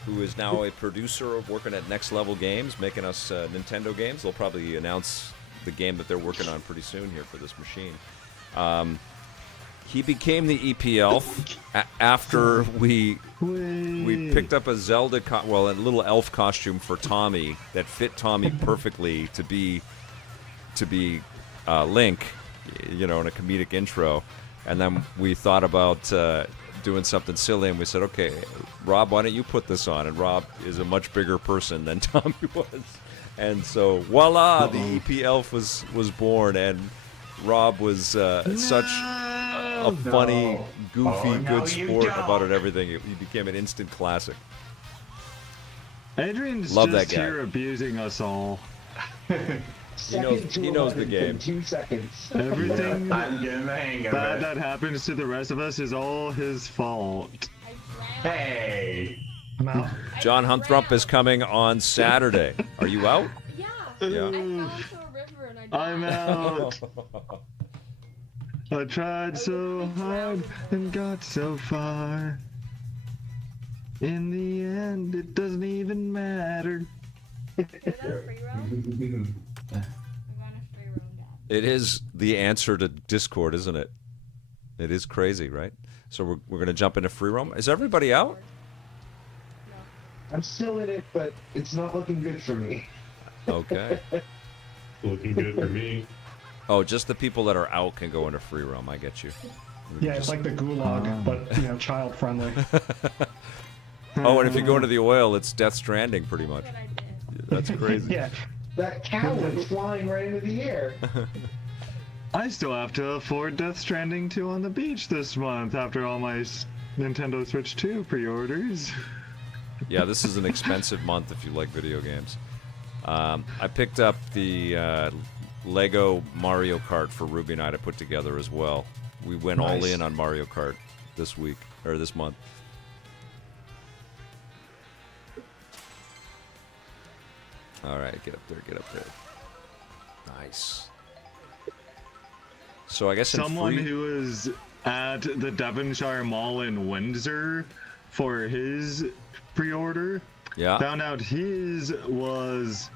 who is now a producer working at Next Level Games, making us Nintendo games. They'll probably announce the game that they're working on pretty soon here for this machine. He became the EP elf after we picked up a a little elf costume for Tommy that fit Tommy perfectly to be Link, in a comedic intro, and then we thought about doing something silly, and we said, okay, Rob, why don't you put this on? And Rob is a much bigger person than Tommy was, and so voila, the EP elf was born, and Rob was such a funny, goofy, good sport about it. Everything. He became an instant classic. Adrian's Love just that guy. here abusing us all. He knows the game. 2 seconds. Everything I'm getting the hang of bad it. that happens to the rest of us is all his fault. Hey. I'm out. John Hunthrop is coming on Saturday. Are you out? Yeah. Yeah. I fell into a river and I died. I'm out. I tried so hard and got so far. In the end, it doesn't even matter. Is that a free roam? I'm on a free roam now. It is the answer to Discord, isn't it? It is crazy, right? So we're going to jump into free roam. Is everybody out? I'm still in it, but it's not looking good for me. Okay. Looking good for me. Oh, just the people that are out can go into free roam. I get you. Yeah, it's like the gulag, but child friendly. Oh, and if you go into the oil, it's Death Stranding, pretty much. That's what I did. That's crazy. Yeah. That cow went flying right into the air. I still have to afford Death Stranding 2 on the beach this month after all my Nintendo Switch 2 pre-orders. Yeah, this is an expensive month if you like video games. I picked up the Lego Mario Kart for Ruby and I to put together as well. We went all Nice. in on Mario Kart this week, or this month. All right, get up there. Nice. So I guess in Someone free... who was at the Devonshire Mall in Windsor for his pre-order Yeah. found out his was,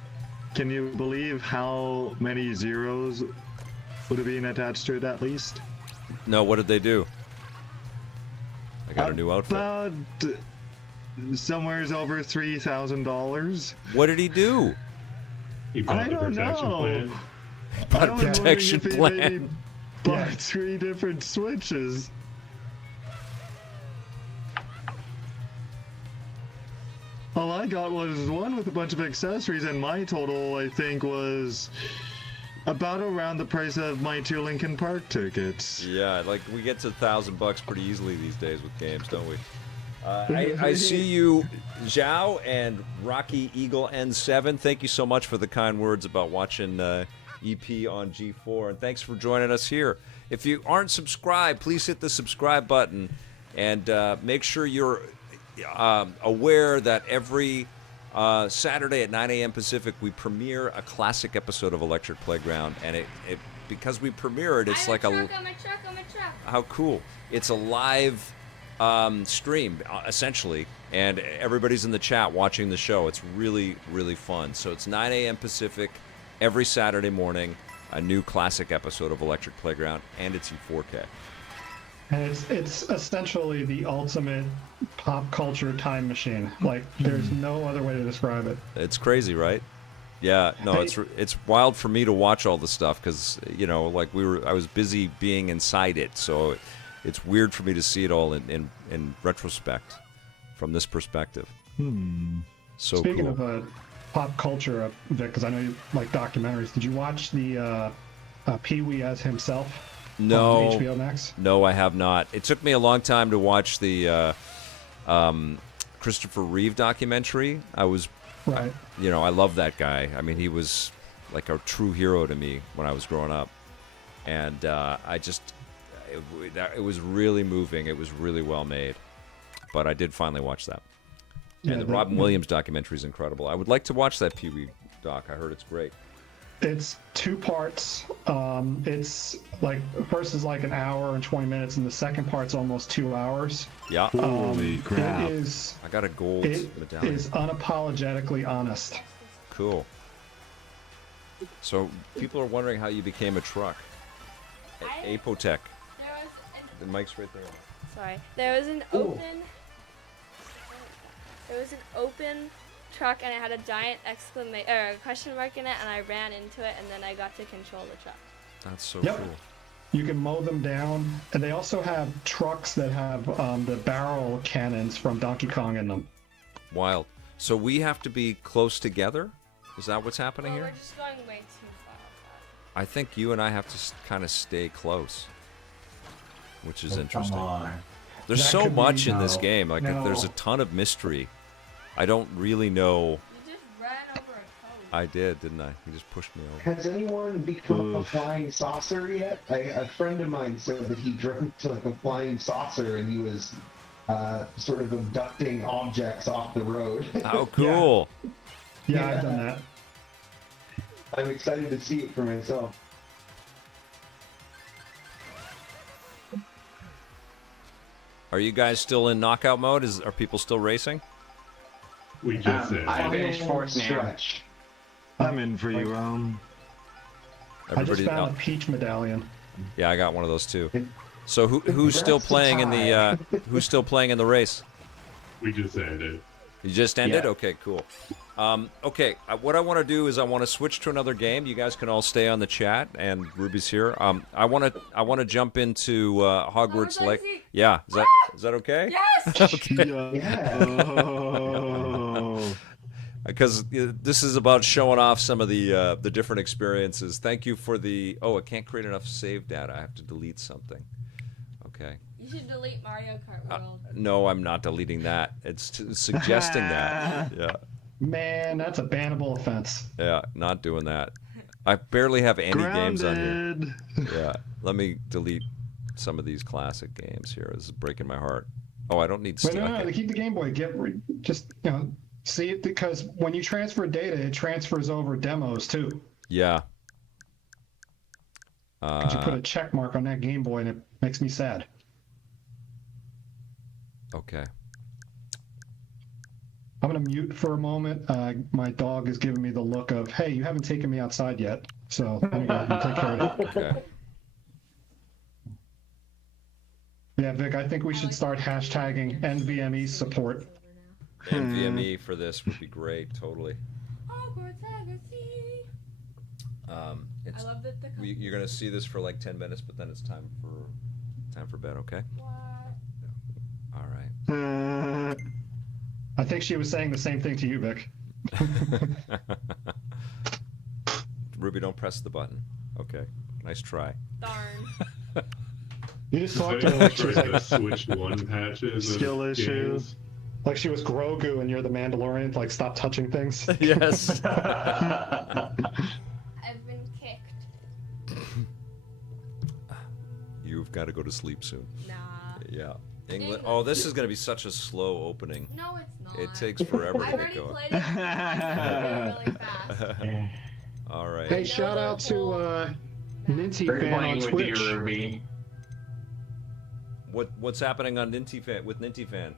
can you believe how many zeros would have been attached to it at least? No, what did they do? I got a new outfit. About somewhere's over $3,000. What did he do? He bought I the don't protection know. plan. Bought a I was wondering protection if he plan. maybe bought Yeah. 3 different switches. All I got was one with a bunch of accessories, and my total, I think, was about around the price of my 2 Linkin Park tickets. Yeah, like we get to $1,000 pretty easily these days with games, don't we? I see you, Zhao and Rocky Eagle N7. Thank you so much for the kind words about watching EP on G4, and thanks for joining us here. If you aren't subscribed, please hit the subscribe button, and make sure you're aware that every Saturday at 9 a.m. Pacific, we premiere a classic episode of Electric Playground, and it because we premiere it, it's like I'm a truck. how cool! It's a live stream essentially, and everybody's in the chat watching the show. It's really, really fun. So it's 9 a.m. Pacific every Saturday morning, a new classic episode of Electric Playground, and it's in 4K. And it's essentially the ultimate pop culture time machine. Like, there's no other way to describe it. It's crazy, right? Yeah, no, it's wild for me to watch all the stuff because like I was busy being inside it, so it's weird for me to see it all in retrospect from this perspective. So Speaking cool. of pop culture, Vic, because I know you like documentaries, did you watch the Pee-wee as himself? No, On HBO Max? No, I have not. It took me a long time to watch the Christopher Reeve documentary. Right. I love that guy. I mean, he was like a true hero to me when I was growing up, and it was really moving. It was really well made, but I did finally watch that. Yeah, And the Robin Williams documentary is incredible. I would like to watch that Pee-wee doc. I heard it's great. It's 2 parts. It's like, first is like an hour and 20 minutes, and the second part's almost 2 hours. Yeah. Holy crap. I got a gold It medallion. is unapologetically honest. Cool. So people are wondering how you became a truck. Apotech. There was The mic's right there. Sorry. There was an open. There was an open truck, and it had a giant question mark in it, and I ran into it, and then I got to control the truck. That's so Yep. cool. You can mow them down, and they also have trucks that have the barrel cannons from Donkey Kong in them. Wild. So we have to be close together? Is that what's happening Well, here? we're just going way too far. I think you and I have to kind of stay close, which is interesting. Come on. There's That so could be- much in this no, game. Like, no. there's a ton of mystery. I don't really know. You just ran over a toad. I did, didn't I? You just pushed me over. Has anyone become a Oof. flying saucer yet? A friend of mine said that he drove to like a flying saucer and he was sort of abducting objects off the road. How cool. Yeah, I've done that. I'm excited to see it for myself. Are you guys still in knockout mode? Are people still racing? We just said. I finished fourth now. Stretch. I'm in for you, I just Everybody, found a peach medallion. yeah, I got one of those too. So who's still Congrats to playing in the Ty. who's still playing in the race? We just ended. You just ended? Yeah. Okay, cool. Okay, what I want to do is I want to switch to another game. You guys can all stay on the chat, and Ruby's here. I want to jump into Hogwarts Legacy. Yeah, is that okay? Yes! Okay. Yeah. Oh. Because this is about showing off some of the different experiences. Thank you for the. Oh, I can't create enough save data. I have to delete something. Okay. You should delete Mario Kart World. No, I'm not deleting that. It's suggesting that. Yeah. Man, that's a bannable offense. Yeah, not doing that. I barely have any games on here. Grounded. Yeah, let me delete some of these classic games here. This is breaking my heart. Oh, I don't need But Steam. no, Okay. keep the Game Boy. Just see it, because when you transfer data, it transfers over demos too. Yeah. Could you put a check mark on that Game Boy, and it makes me sad. Okay. I'm gonna mute for a moment. My dog is giving me the look of, "Hey, you haven't taken me outside yet." So let me go and take care of it. Okay. Yeah, Vic, I think we should start hashtagging NVMe support. NVMe for this would be great. Totally. Hogwarts Legacy. It's, I love that the. you're gonna see this for like 10 minutes, but then it's time for bed. Okay. What? All right. I think she was saying the same thing to you, Vic. Ruby, don't press the button. Okay. Nice try. Darn. You just Does talked to her like she anyone was try like, the Switch 1 patches? of Skill issue. games? like she was Grogu and you're the Mandalorian. Like, stop touching things. Yes. I've been kicked. You've got to go to sleep soon. Nah. Yeah. England. Oh, this is gonna be such a slow opening. No, it's not. It takes forever I've to get already going. played it really fast. All right. Hey, shout out to Ninty Great Fan on playing with Twitch. you, Ruby. What's happening on Ninty Fan with Ninty Fan?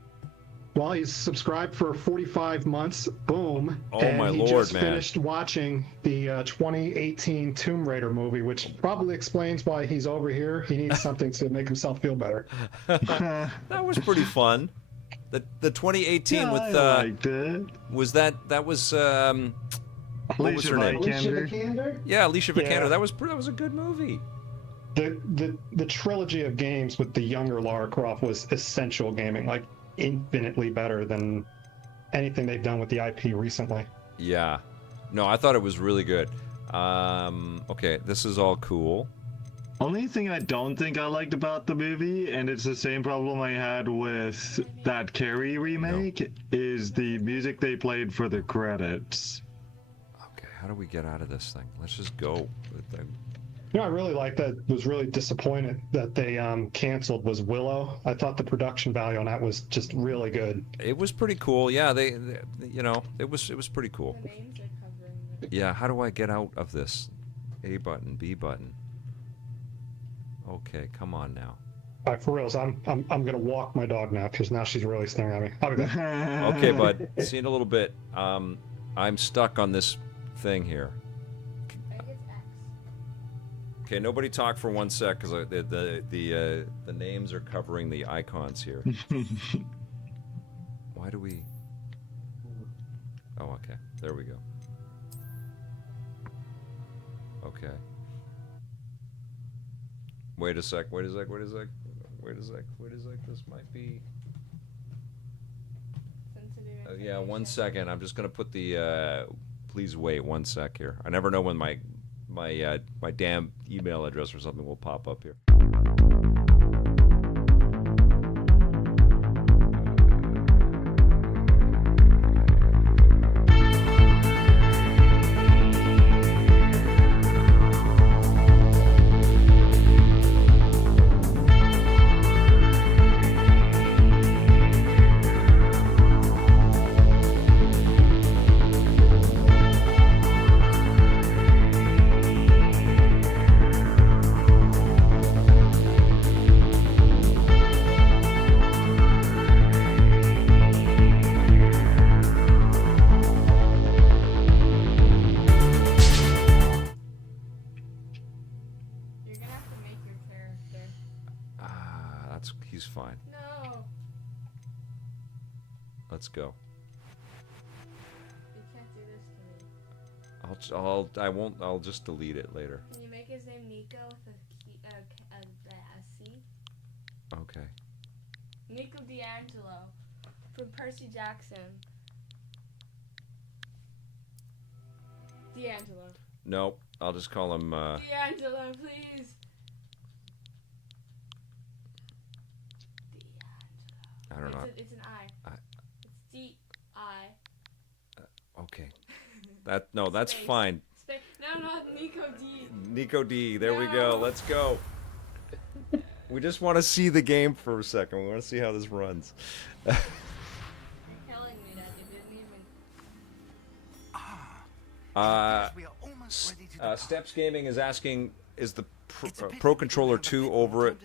Well, he's subscribed for 45 months. Boom. Oh, and my he Lord, just man. finished watching the 2018 Tomb Raider movie, which probably explains why he's over here. He needs something to make himself feel better. That was pretty fun. The 2018 Yeah, with I liked it. was that was what was Alicia her name? Alicia Vikander. Vikander? Yeah, Alicia Vikander. Yeah. That was a good movie. The trilogy of games with the younger Lara Croft was essential gaming, like infinitely better than anything they've done with the IP recently. Yeah. No, I thought it was really good. Okay, this is all cool. Only thing I don't think I liked about the movie, and it's the same problem I had with that Carrie remake, is the music they played for the credits. Okay, how do we get out of this thing? Let's just go. You know, I really like that. Was really disappointed that they canceled was Willow. I thought the production value on that was just really good. It was pretty cool. Yeah, they you know, it was pretty cool. The names are covering it. Yeah, how do I get out of this? A button, B button. Okay, come on now. All right, for reals, I'm gonna walk my dog now because now she's really staring at me. I'll be back. Okay, bud. See you in a little bit. I'm stuck on this thing here. I think it's X. Okay, nobody talk for 1 sec because the names are covering the icons here. Why do we? Oh, okay. There we go. Okay. Wait a sec. Wait a sec. Wait a sec. Wait a sec. Wait a sec. This might be. Yeah, 1 second. I'm just gonna put the. Please wait 1 sec here. I never know when my damn email address or something will pop up here. He's fine. No. Let's go. You can't do this to me. I won't. I'll just delete it later. Can you make his name Nico with a C? Okay. Nico D'Angelo from Percy Jackson. D'Angelo. Nope. I'll just call him. D'Angelo, please. I don't know. It's an I. It's D-I. Okay. That's Space. fine. No, Nico D. Nico D. There we go. Let's go. We just want to see the game for a second. We want to see how this runs. You're killing me, Dad. You didn't even. Steps Gaming is asking, is the Pro Controller 2 over it,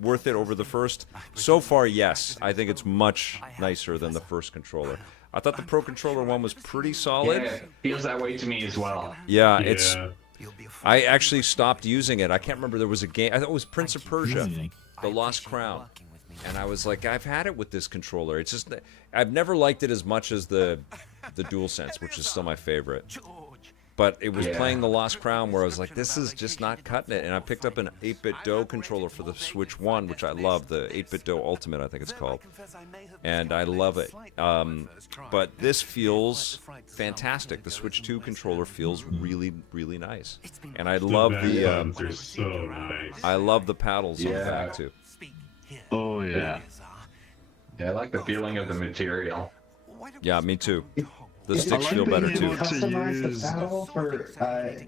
worth it over the first? So far, yes. I think it's much nicer than the first controller. I thought the Pro Controller 1 was pretty solid. Yeah, it feels that way to me as well. Yeah, it's. I actually stopped using it. I can't remember, there was a game. I thought it was Prince of Persia, The Lost Crown, and I was like, I've had it with this controller. It's just I've never liked it as much as the DualSense, which is still my favorite. But it was playing The Lost Crown where I was like, this is just not cutting it. And I picked up an 8-bit Do controller for the Switch 1, which I love, the 8-bit Do Ultimate, I think it's called. And I love it. But this feels fantastic. The Switch 2 controller feels really, really nice. And I love They're so nice. I love the paddles on the back too. Oh yeah. Yeah, I like the feeling of the material. Yeah, me too. The Is it sticks feel better cheap too. to customize the paddle for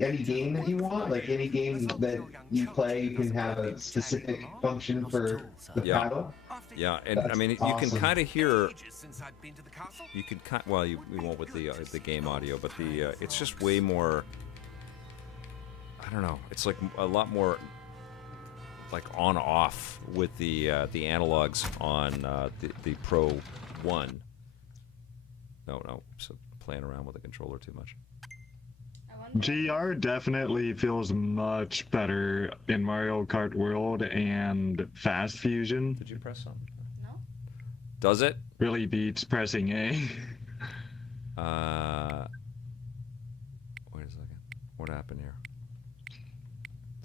any game that you want? Like any game that you play, you can have a specific function for the paddle? Yeah, and I mean, you can kind of hear. You can well, you won't with the game audio, but it's just way more. I don't know. It's like a lot more like on off with the analogs on the Pro 1. No, so playing around with the controller too much. GR definitely feels much better in Mario Kart World and Fast Fusion. Did you press something? No. Does it? Really beats pressing A. Wait a second. What happened here?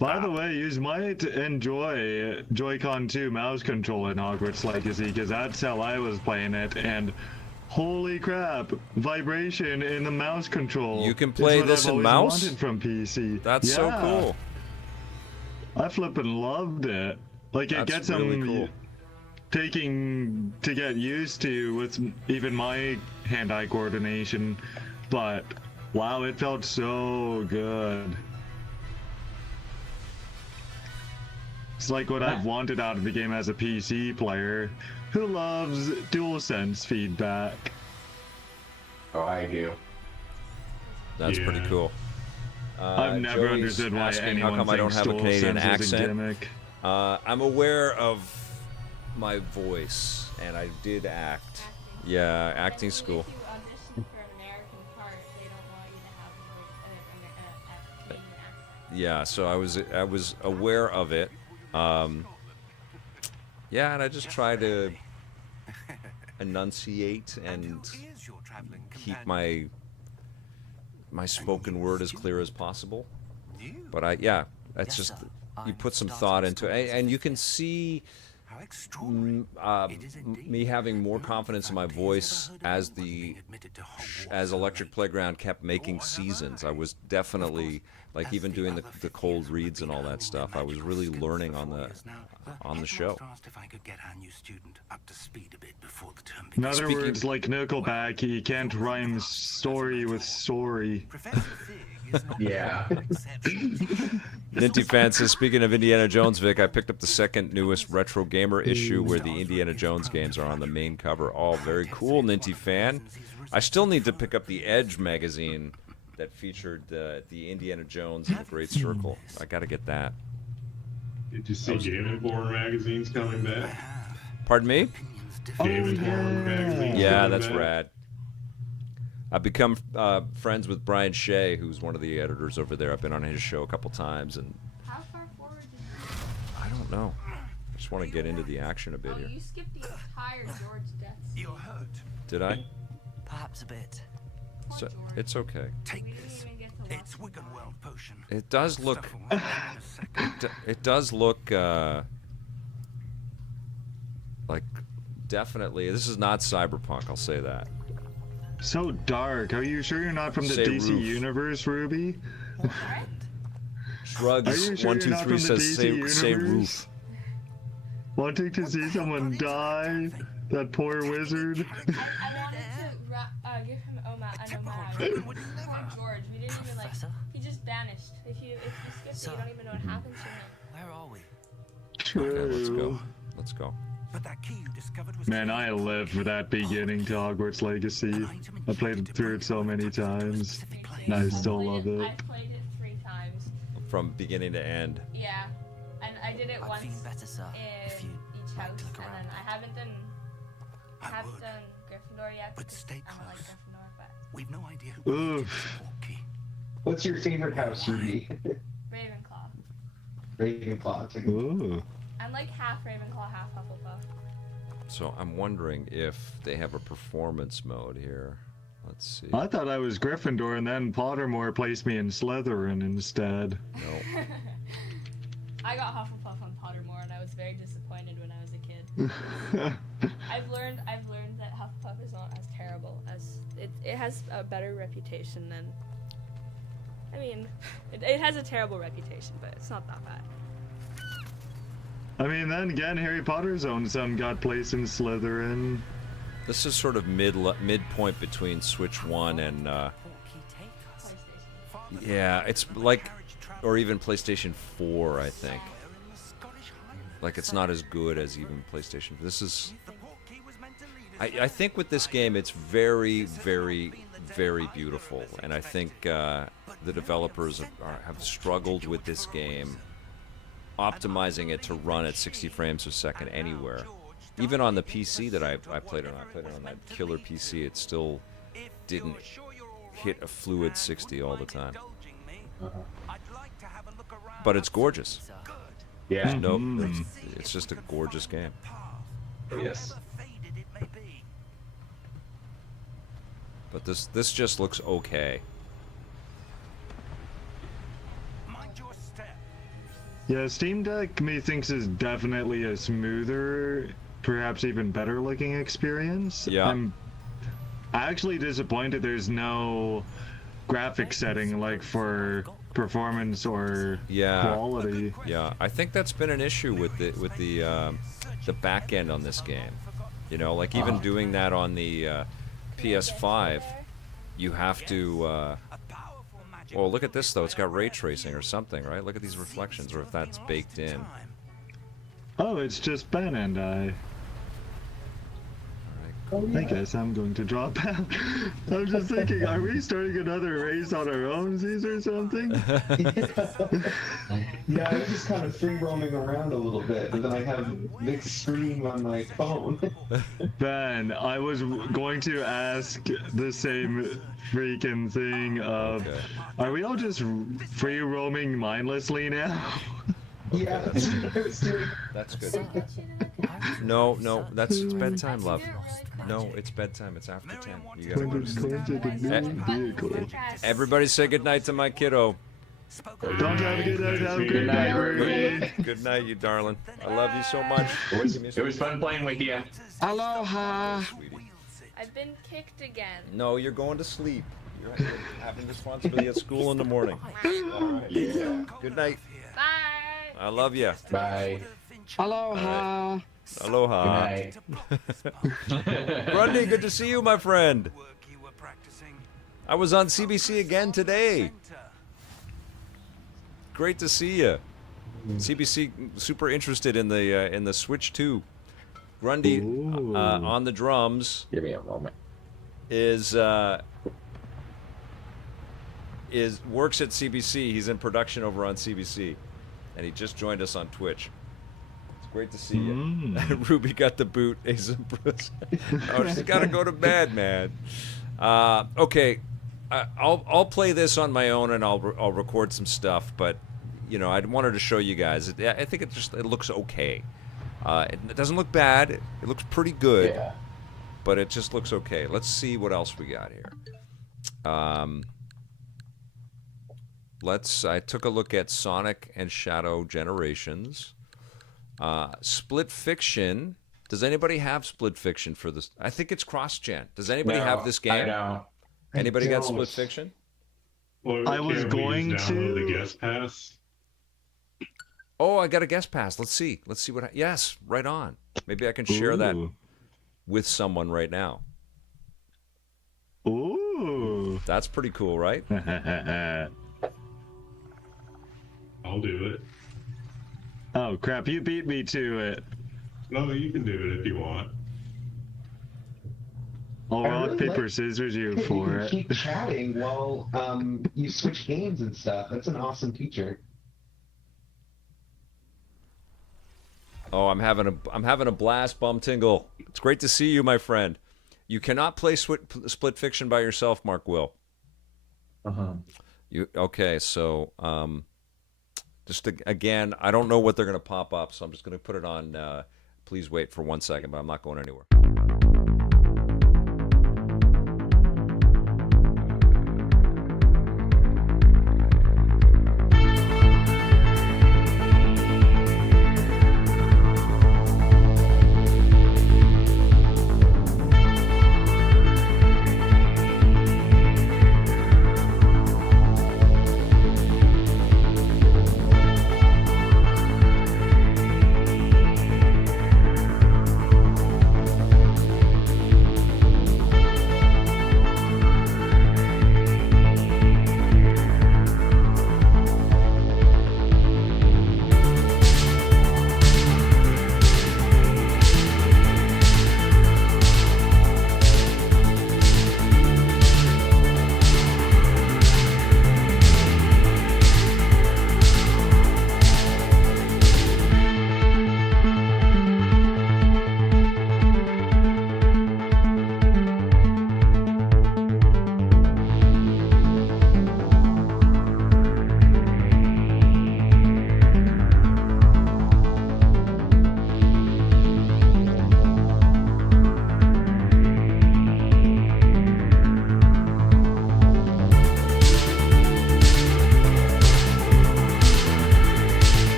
By the way, you might enjoy Joy-Con 2 mouse control in Hogwarts Legacy, because that's how I was playing it, and holy crap, vibration in the mouse control. You can play this in mouse? Wanted from PC. That's so cool. I flippin' loved it. Like, it gets really some cool. taking to get used to with even my hand-eye coordination, but wow, it felt so good. It's like what I've wanted out of the game as a PC player who loves DualSense feedback. Oh, I do. That's pretty cool. I've never Joey's understood why asking anyone how come I don't have a Canadian DualSense is a accent. gimmick. I'm aware of my voice, and I did act. Yeah, acting school. If you audition for American Kart, they don't want you to have a Canadian accent. Yeah, so I was aware of it. Yeah, and I just try to enunciate and keep my spoken word as clear as possible. But it's just you put some thought into it, and you can see me having more confidence in my voice as Electric Playground kept making seasons. I was definitely like even doing the cold reads and all that stuff. I was really learning on the show. In other words, like Nickelback, he can't rhyme story with story. Yeah. Ninty Fan says, speaking of Indiana Jones, Vic, I picked up the second newest Retro Gamer issue where the Indiana Jones games are on the main cover. Oh, very cool, Ninty Fan. I still need to pick up the Edge magazine that featured the Indiana Jones and the Great Circle. I got to get that. Did you see Game Informer magazine's coming back? Pardon me? Game Informer magazine. Yeah, that's rad. I've become friends with Brian Shea, who's one of the editors over there. I've been on his show a couple times, and How far forward did you I don't know. I just want to get into the action a bit here. you skipped the entire George death scene. You're hurt. Did I? Perhaps a bit. So, it's okay. Take We didn't this. even get to It's Wiccan World potion. It does look. Stuff will happen in a second. It does look like definitely. This is not cyberpunk. I'll say that. So dark. Are you sure you're not from the Say DC roof. universe, Ruby? Shrugs. Are you sure 1, you're 2, not 3 from the says DC say universe? roof. Wanting to see someone die? That poor wizard? I wanted to give him an homage. Poor George. We didn't even like. He just vanished. If you skip it, you don't even know what happened to him. Where are we? Okay, let's go. Let's go. But that key you discovered was Man, I live for that beginning to Hogwarts Legacy. I played through it so many times. And I still love I it. played it 3 times. From beginning to end. Yeah, and I did it I'd once feel better, sir, in if you each might house, look and around. then I haven't done would. Gryffindor yet. But because stay I don't like close. Gryffindor, but We've no idea who Oof. created the support key. What's your favorite house, Ruby? Ravenclaw. Ravenclaw. Ooh. I'm like half Ravenclaw, half Hufflepuff. So I'm wondering if they have a performance mode here. Let's see. I thought I was Gryffindor, and then Pottermore placed me in Slytherin instead. No. I got Hufflepuff on Pottermore, and I was very disappointed when I was a kid. I've learned that Hufflepuff is not as terrible as it has a better reputation than. I mean, it has a terrible reputation, but it's not that bad. I mean, then again, Harry Potter's own son got placed in Slytherin. This is sort of midpoint between Switch 1 and yeah, it's like, or even PlayStation 4, I think. Like it's not as good as even PlayStation. This is. I think with this game, it's very, very, very beautiful, and I think the developers have struggled with this game, optimizing it to run at 60 frames a second anywhere. Even on the PC that I played it on that killer PC, it still didn't hit a fluid 60 all the time. But it's gorgeous. Yeah. It's just a gorgeous game. Yes. But this just looks okay. Yeah, Steam Deck methinks is definitely a smoother, perhaps even better looking experience. Yeah. I'm actually disappointed there's no graphic setting like for performance or quality. Yeah, I think that's been an issue with the back end on this game. You know, like even doing that on the PS5, you have to. Oh, look at this though. It's got ray tracing or something, right? Look at these reflections, or if that's baked in. Oh, it's just Ben and I. Alright, I guess I'm going to drop out. I'm just thinking, are we starting another race on our own, or something? Yeah, I was just kind of free roaming around a little bit, but then I have Nick's stream on my phone. Ben, I was going to ask the same freaking thing of, are we all just free roaming mindlessly now? Yeah, that's what I was doing. That's good. No, that's it's bedtime, love. No, it's bedtime. It's after 10. You gotta go to sleep. Everybody say goodnight to my kiddo. Don't have a good night. Have a good night, Ruby. Good night, you darling. I love you so much. It was fun playing with you. Aloha. I've been kicked again. No, you're going to sleep. You're having responsibility at school in the morning. All right. Yeah. Good night. Bye. I love you. Bye. Aloha. Aloha. Grundy, good to see you, my friend. I was on CBC again today. Great to see you. CBC super interested in the Switch 2. Grundy on the drums. Give me a moment. Is works at CBC. He's in production over on CBC, and he just joined us on Twitch. Great to see you. Ruby got the boot. Oh, she's got to go to bed, man. Okay, I'll play this on my own and I'll record some stuff. But you know, I wanted to show you guys. I think it looks okay. It doesn't look bad. It looks pretty good. Yeah. But it just looks okay. Let's see what else we got here. I took a look at Sonic and Shadow Generations. Split Fiction. Does anybody have Split Fiction for this? I think it's cross-gen. Does anybody have this game? I don't. Anybody got Split Fiction? Well, I was going download to. the guest pass. Oh, I got a guest pass. Let's see what. Yes, right on. Maybe I can share that with someone right now. Ooh. That's pretty cool, right? I'll do it. Oh crap! You beat me to it. No, you can do it if you want. I'll rock, paper, scissors you for it. Keep chatting while you switch games and stuff. That's an awesome feature. Oh, I'm having a blast, Bum Tingle. It's great to see you, my friend. You cannot play Split Fiction by yourself, Mark Will. Okay? So, again, I don't know what they're going to pop up, so I'm just going to put it on. Please wait for 1 second, but I'm not going anywhere.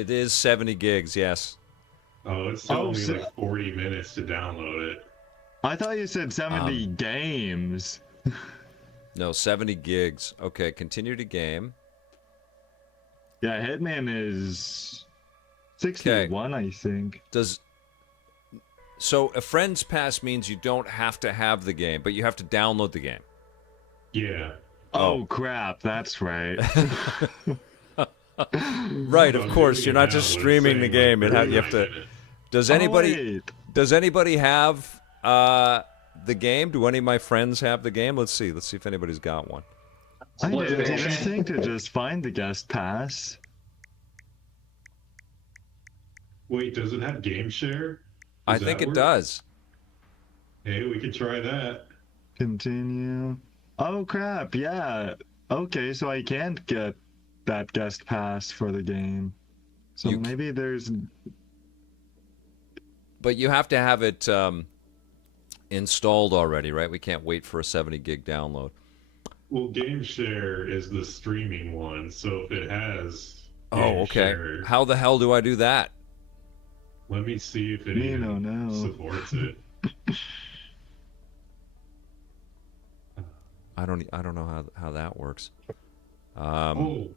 It is 70 gigs, yes. Oh, it's still only like 40 minutes to download it. I thought you said 70 games. No, 70 gigs. Okay, continue to game. Yeah, Hitman is 61, I think. So a friend's pass means you don't have to have the game, but you have to download the game. Yeah. Oh crap, that's right. Right, of course. You're not just streaming the game. You have to. Does anybody have the game? Do any of my friends have the game? Let's see. Let's see if anybody's got one. I didn't even think to just find the guest pass. Wait, does it have game share? I think it does. Hey, we could try that. Continue. Oh crap, yeah. Okay, so I can't get that guest pass for the game. So maybe there's... But you have to have it installed already, right? We can't wait for a 70 gig download. Well, game share is the streaming one, so if it has okay. share, how the hell do I do that? let me see if it even supports it. I don't know how that works. Oh,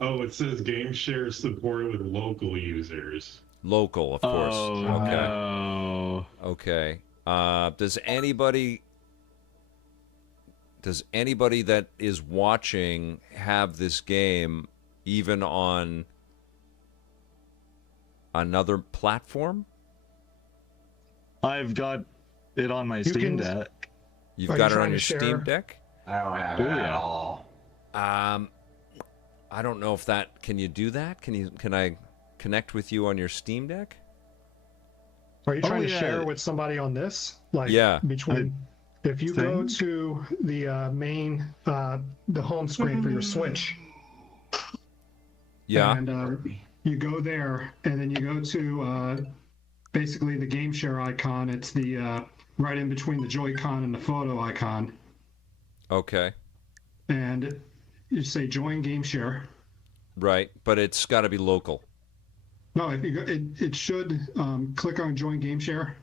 it says game share is supported with local users. Local, of course. Oh, okay. no. Okay. Does anybody that is watching have this game even on another platform? I've got it on my Steam Deck. You've got it on your Steam Deck? I don't have it at all. I don't know if that... Can you do that? Can I connect with you on your Steam Deck? Are you trying to share with somebody on this? Like, between... If you go to the main, the home screen for your Switch, and you go there, and then you go to basically the game share icon. It's the right in between the Joy-Con and the photo icon. Okay. And you say join game share. Right, but it's got to be local. No, if you go, it should click on join game share.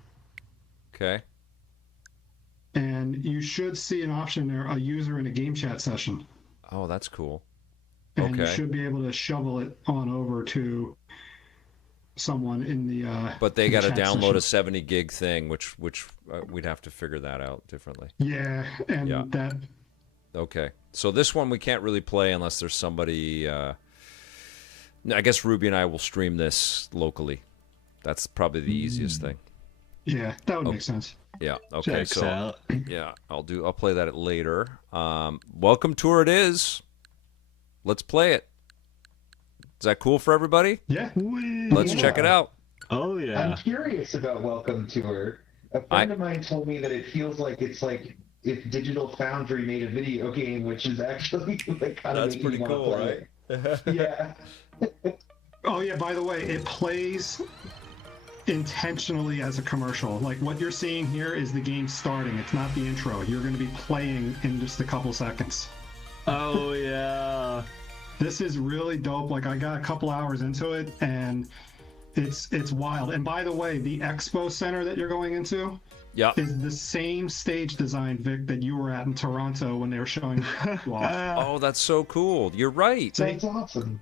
Okay. And you should see an option there, a user in a game chat session. Oh, that's cool. And you should be able to shovel it on over to someone in the but they got to download session. a 70 gig thing, which we'd have to figure that out differently. Yeah, and that... Okay. So this one we can't really play unless there's somebody... I guess Ruby and I will stream this locally. That's probably the easiest thing. Yeah, that would make senes. Yeah. Okay. Checks out. Yeah, I'll play that later. Welcome tour it is. Let's play it. Is that cool for everybody? Yeah. Let's check it out. Oh yeah. I'm curious about Welcome Tour. A friend of mine told me that it feels like it's like if Digital Foundry made a video game, which is actually like kind of That's pretty cool, right? Yeah. Oh yeah. By the way, it plays intentionally as a commercial. Like what you're seeing here is the game starting. It's not the intro. You're going to be playing in just a couple seconds. Oh yeah. This is really dope. Like I got a couple hours into it and it's wild. And by the way, the expo center that you're going into is the same stage design, Vic, that you were at in Toronto when they were showing you off. Oh, that's so cool. You're right. That's awesome.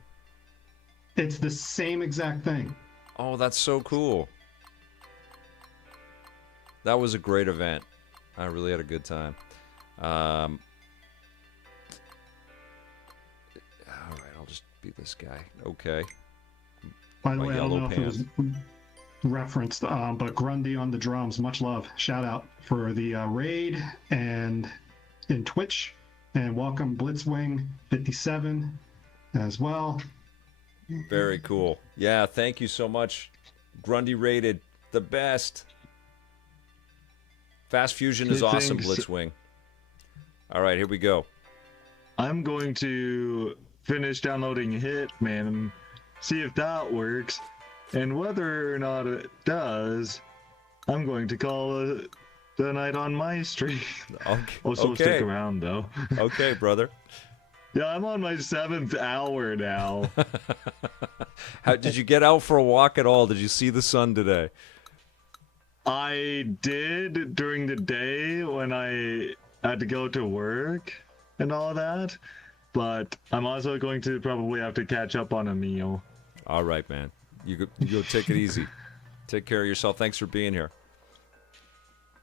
It's the same exact thing. Oh, that's so cool. That was a great event. I really had a good time. All right, I'll just be this guy. Okay. By the way, I don't know if it was referenced, but Grundy on the drums. Much love. Shout out for the raid and in Twitch. And welcome Blitzwing 57 as well. Very cool. Yeah, thank you so much. Grundy rated the best. Fast Fusion is awesome, Blitzwing. All right, here we go. I'm going to finish downloading Hitman and see if that works. And whether or not it does, I'm going to call it the night on my stream. Also stick around, though. Okay, brother. Yeah, I'm on my 7th hour now. How did you get out for a walk at all? Did you see the sun today? I did during the day when I had to go to work and all that, but I'm also going to probably have to catch up on a meal. All right, man. You go take it easy. Take care of yourself. Thanks for being here.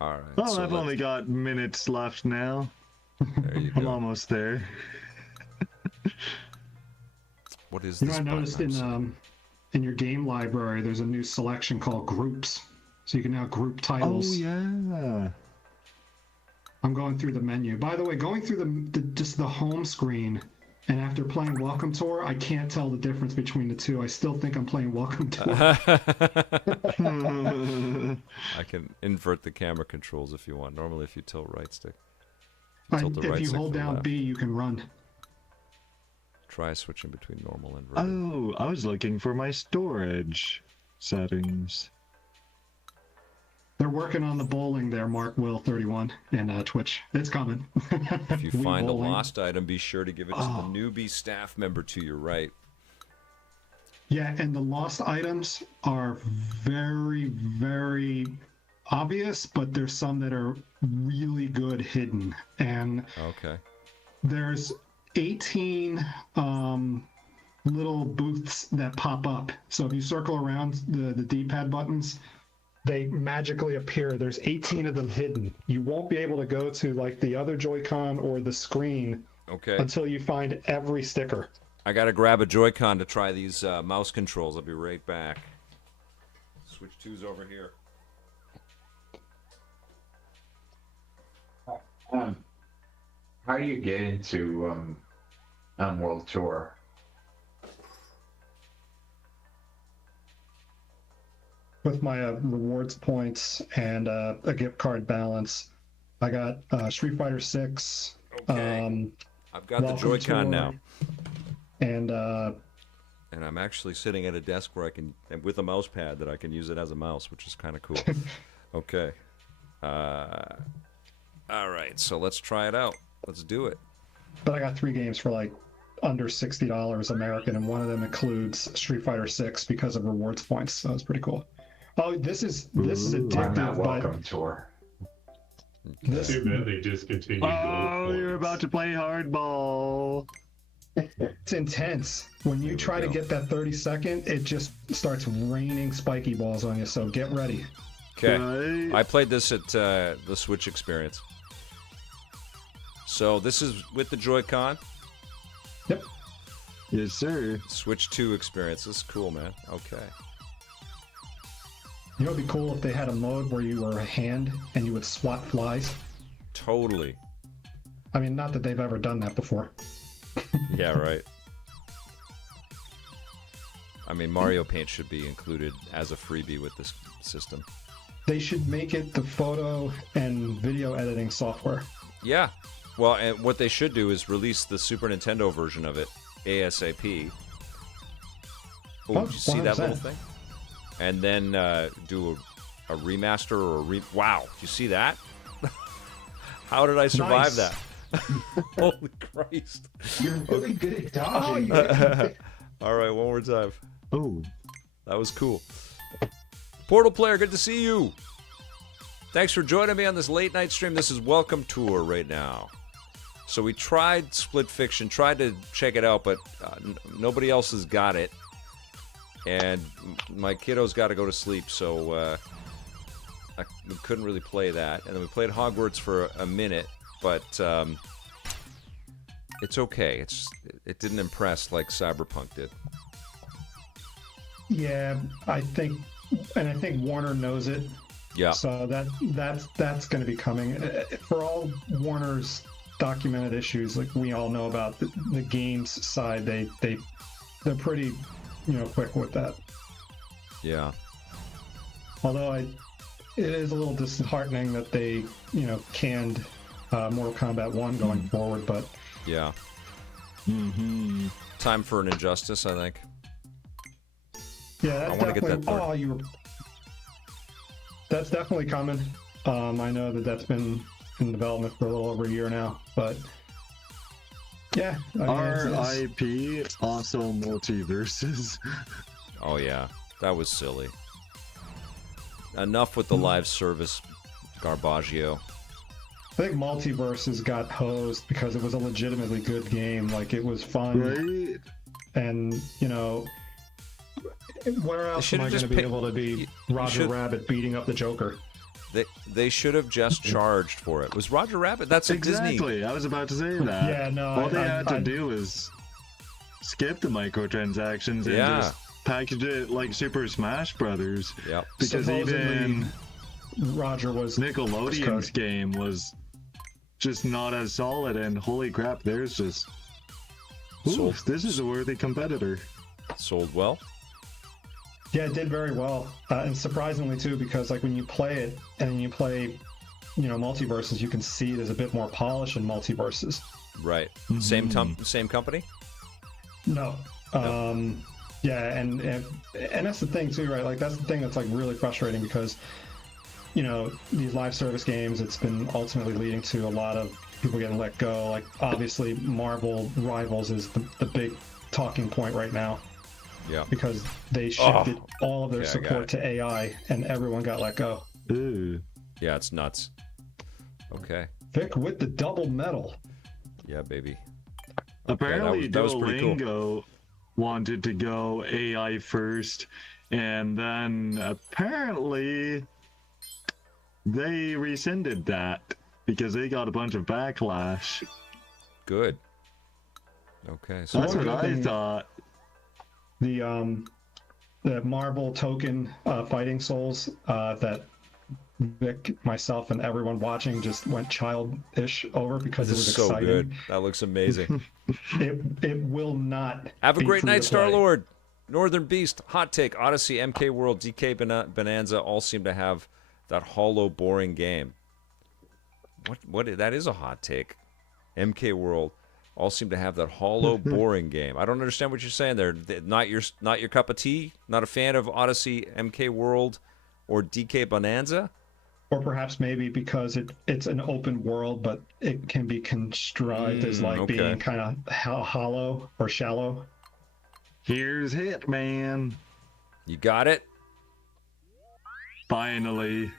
All right. Well, so I've only got minutes left now. There you I'm go. almost there. What is You this? know, I noticed button? in your game library, there's a new selection called groups, so you can now group titles. Oh yeah. I'm going through the menu. By the way, going through just the home screen, and after playing Welcome Tour, I can't tell the difference between the two. I still think I'm playing Welcome Tour. I can invert the camera controls if you want. Normally, if you tilt right stick. If you hold down B, you can run. Try switching between normal and vertical. Oh, I was looking for my storage settings. They're working on the bowling there, Mark Will 31 and Twitch. It's coming. If you We find bowling. a lost item, be sure to give it to the newbie staff member to your right. Yeah, and the lost items are very, very obvious, but there's some that are really good hidden. And Okay. there's 18 little booths that pop up. So if you circle around the D-pad buttons, they magically appear. There's 18 of them hidden. You won't be able to go to like the other Joy-Con or the screen Okay. until you find every sticker. I gotta grab a Joy-Con to try these mouse controls. I'll be right back. Switch 2's over here. How do you get into World Tour? With my rewards points and a gift card balance, I got Street Fighter 6. Okay. I've got the Welcome Joy-Con Tour, now. And I'm actually sitting at a desk where I can, with a mouse pad, that I can use it as a mouse, which is kind of cool. Okay. All right, so let's try it out. Let's do it. but I got 3 games for like under $60 American, and one of them includes Street Fighter 6 because of rewards points. So it's pretty cool. Oh, this is addictive. Welcome Tour. This, Too bad they discontinued Oh, gold you're points. about to play hardball. it's intense. When you try to get that 30-second, it just starts raining spiky balls on you. So get ready. Okay. Right. I played this at the Switch Experience. So this is with the Joy-Con. Yep. Yes, sir. Switch 2 Experience. This is cool, man. Okay. You know, it'd be cool if they had a mode where you were a hand and you would swat flies. Totally. I mean, not that they've ever done that before. Yeah, right. I mean, Mario Paint should be included as a freebie with this system. They should make it the photo and video editing software. Yeah. Well, and what they should do is release the Super Nintendo version of it ASAP. Oh, did you see that 100%. little thing? And then do a remaster or wow, did you see that? How did I survive Nice. that? Holy Christ. You're really good at dodging. All right, one more time. Oh. That was cool. Portal Player, good to see you. Thanks for joining me on this late night stream. This is Welcome Tour right now. So we tried Split Fiction, tried to check it out, but nobody else has got it. And my kiddo's got to go to sleep, so we couldn't really play that. And then we played Hogwarts for a minute, but it's okay. It didn't impress like Cyberpunk did. Yeah, I think Warner knows it. Yeah. So that's going to be coming. For all Warner's documented issues, like we all know about the games side, they're pretty, quick with that. Yeah. Although it is a little disheartening that they, canned Mortal Kombat 1 going forward, but Yeah. Mm-hmm. Time for an injustice, I think. yeah, that's I wanna get that definitely. third. That's definitely coming. I know that's been in development for a little over a year now, but Yeah. I mean, RIP also multiverses. Oh yeah, that was silly. Enough with the live service, Garbaggio. I think Multiverses got hosed because it was a legitimately good game. Like, it was fun. Right? And, you know, where else am I going to be able to be Roger Rabbit beating up the Joker? They should have just charged for it. Was Roger Rabbit? That's a Disney. Exactly. I was about to say that. Yeah, no. All they had to do was skip the microtransactions and just package it like Super Smash Brothers. Yep. Because even Roger was Nickelodeon's game was just not as solid, and holy crap, there's just this is a worthy competitor. Sold well. Yeah, it did very well, and surprisingly too, because like when you play it and you play, you know, Multiverses, you can see there's a bit more polish in Multiverses. Right. Same company. No. Yeah, and that's the thing too, right? Like that's the thing that's like really frustrating because, you know, these live service games, it's been ultimately leading to a lot of people getting let go. Like obviously, Marvel Rivals is the big talking point right now. Yeah. Because they shifted all of their support to AI, and everyone got let go. Ooh. Yeah, it's nuts. Okay. Vic with the double medal. Yeah, baby. Apparently, that was pretty cool. Duolingo wanted to go AI first, and then apparently they rescinded that because they got a bunch of backlash. Good. Okay, so that's what I thought. The Marvel token fighting souls that Vic, myself, and everyone watching just went childish over because it was so exciting. Good. That looks amazing. It will not. Have a be great free night, to play. Star-Lord. Northern Beast, Hot Take, Odyssey, MK World, DK Bonanza all seem to have that hollow, boring game. What? That is a hot take. MK World all seem to have that hollow, boring game. I don't understand what you're saying there. Not your cup of tea? Not a fan of Odyssey, MK World, or DK Bonanza? Or perhaps maybe because it's an open world, but it can be contrived as like being kind of hollow or shallow. Here's Hitman. You got it? Finally.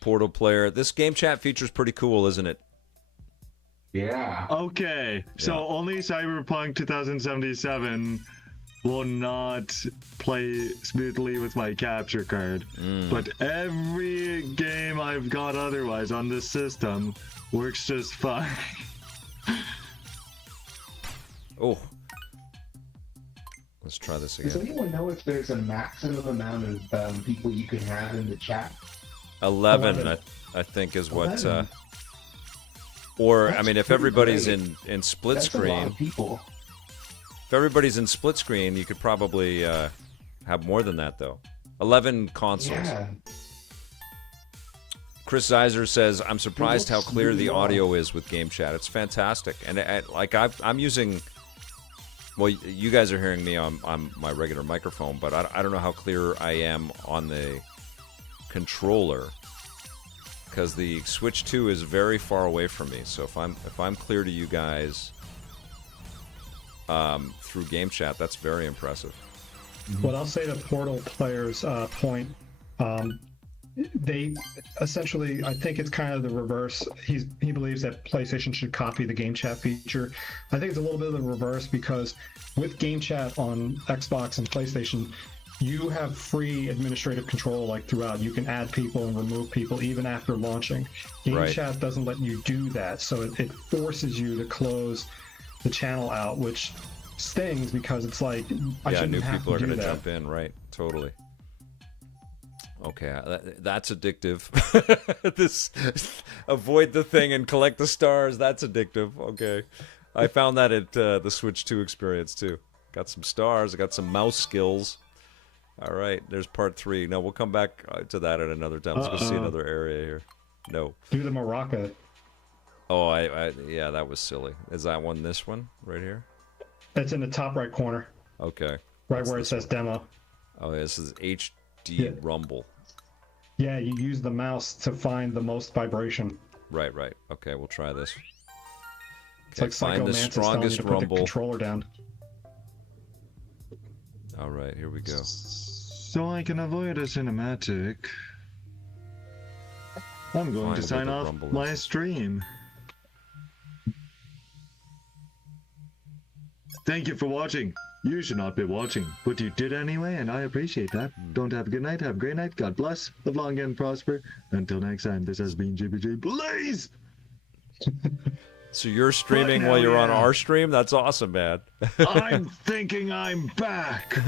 Portal player. This game chat feature's pretty cool, isn't it? Yeah. Okay, so only Cyberpunk 2077 will not play smoothly with my capture card. But every game I've got otherwise on this system works just fine. Oh. Let's try this again. Does anyone know if there's a maximum amount of people you can have in the chat? 11. I think is what... 11? I mean, if everybody's in split That's screen... a lot of people. If everybody's in split screen, you could probably have more than that, though. 11 consoles. Yeah. Chris Zeiser says, I'm surprised how clear the audio is with Game Chat. It's fantastic. And I'm using... Well, you guys are hearing me on my regular microphone, but I don't know how clear I am on the controller, because the Switch 2 is very far away from me. So if I'm clear to you guys through Game Chat, that's very impressive. What I'll say to Portal players' point, they essentially, I think it's kind of the reverse. He believes that PlayStation should copy the Game Chat feature. I think it's a little bit of the reverse, because with Game Chat on Xbox and PlayStation, you have free administrative control like throughout. You can add people and remove people even after launching. Game Chat doesn't let you do that, so it forces you to close the channel out, which stings because it's like, I shouldn't new have people are to do going to that. jump in, right? Totally. Okay, that's addictive. This avoid the thing and collect the stars. That's addictive. Okay, I found that at the Switch 2 experience too. Got some stars. I got some mouse skills. All right, there's part 3. No, we'll come back to that at another time. Let's go see another area here. No. Do the maraca. Oh, yeah, that was silly. Is that one this one right here? It's in the top right corner. Okay. Right where it says demo. Oh, this is HD Rumble. Yeah, you use the mouse to find the most vibration. Right. Okay, we'll try this. It's like find Psycho the Mantis telling you strongest to put the rumble. controller down. All right, here we go. So I can avoid a cinematic, I'm going Find to where sign the off rumble my is. stream. Thank you for watching. You should not be watching, but you did anyway, and I appreciate that. Don't have a good night, have a great night. God bless, live long and prosper. Until next time, this has been JBJ Blaze! So you're streaming But while now, you're on yeah. our stream? That's awesome, man. I'm thinking I'm back!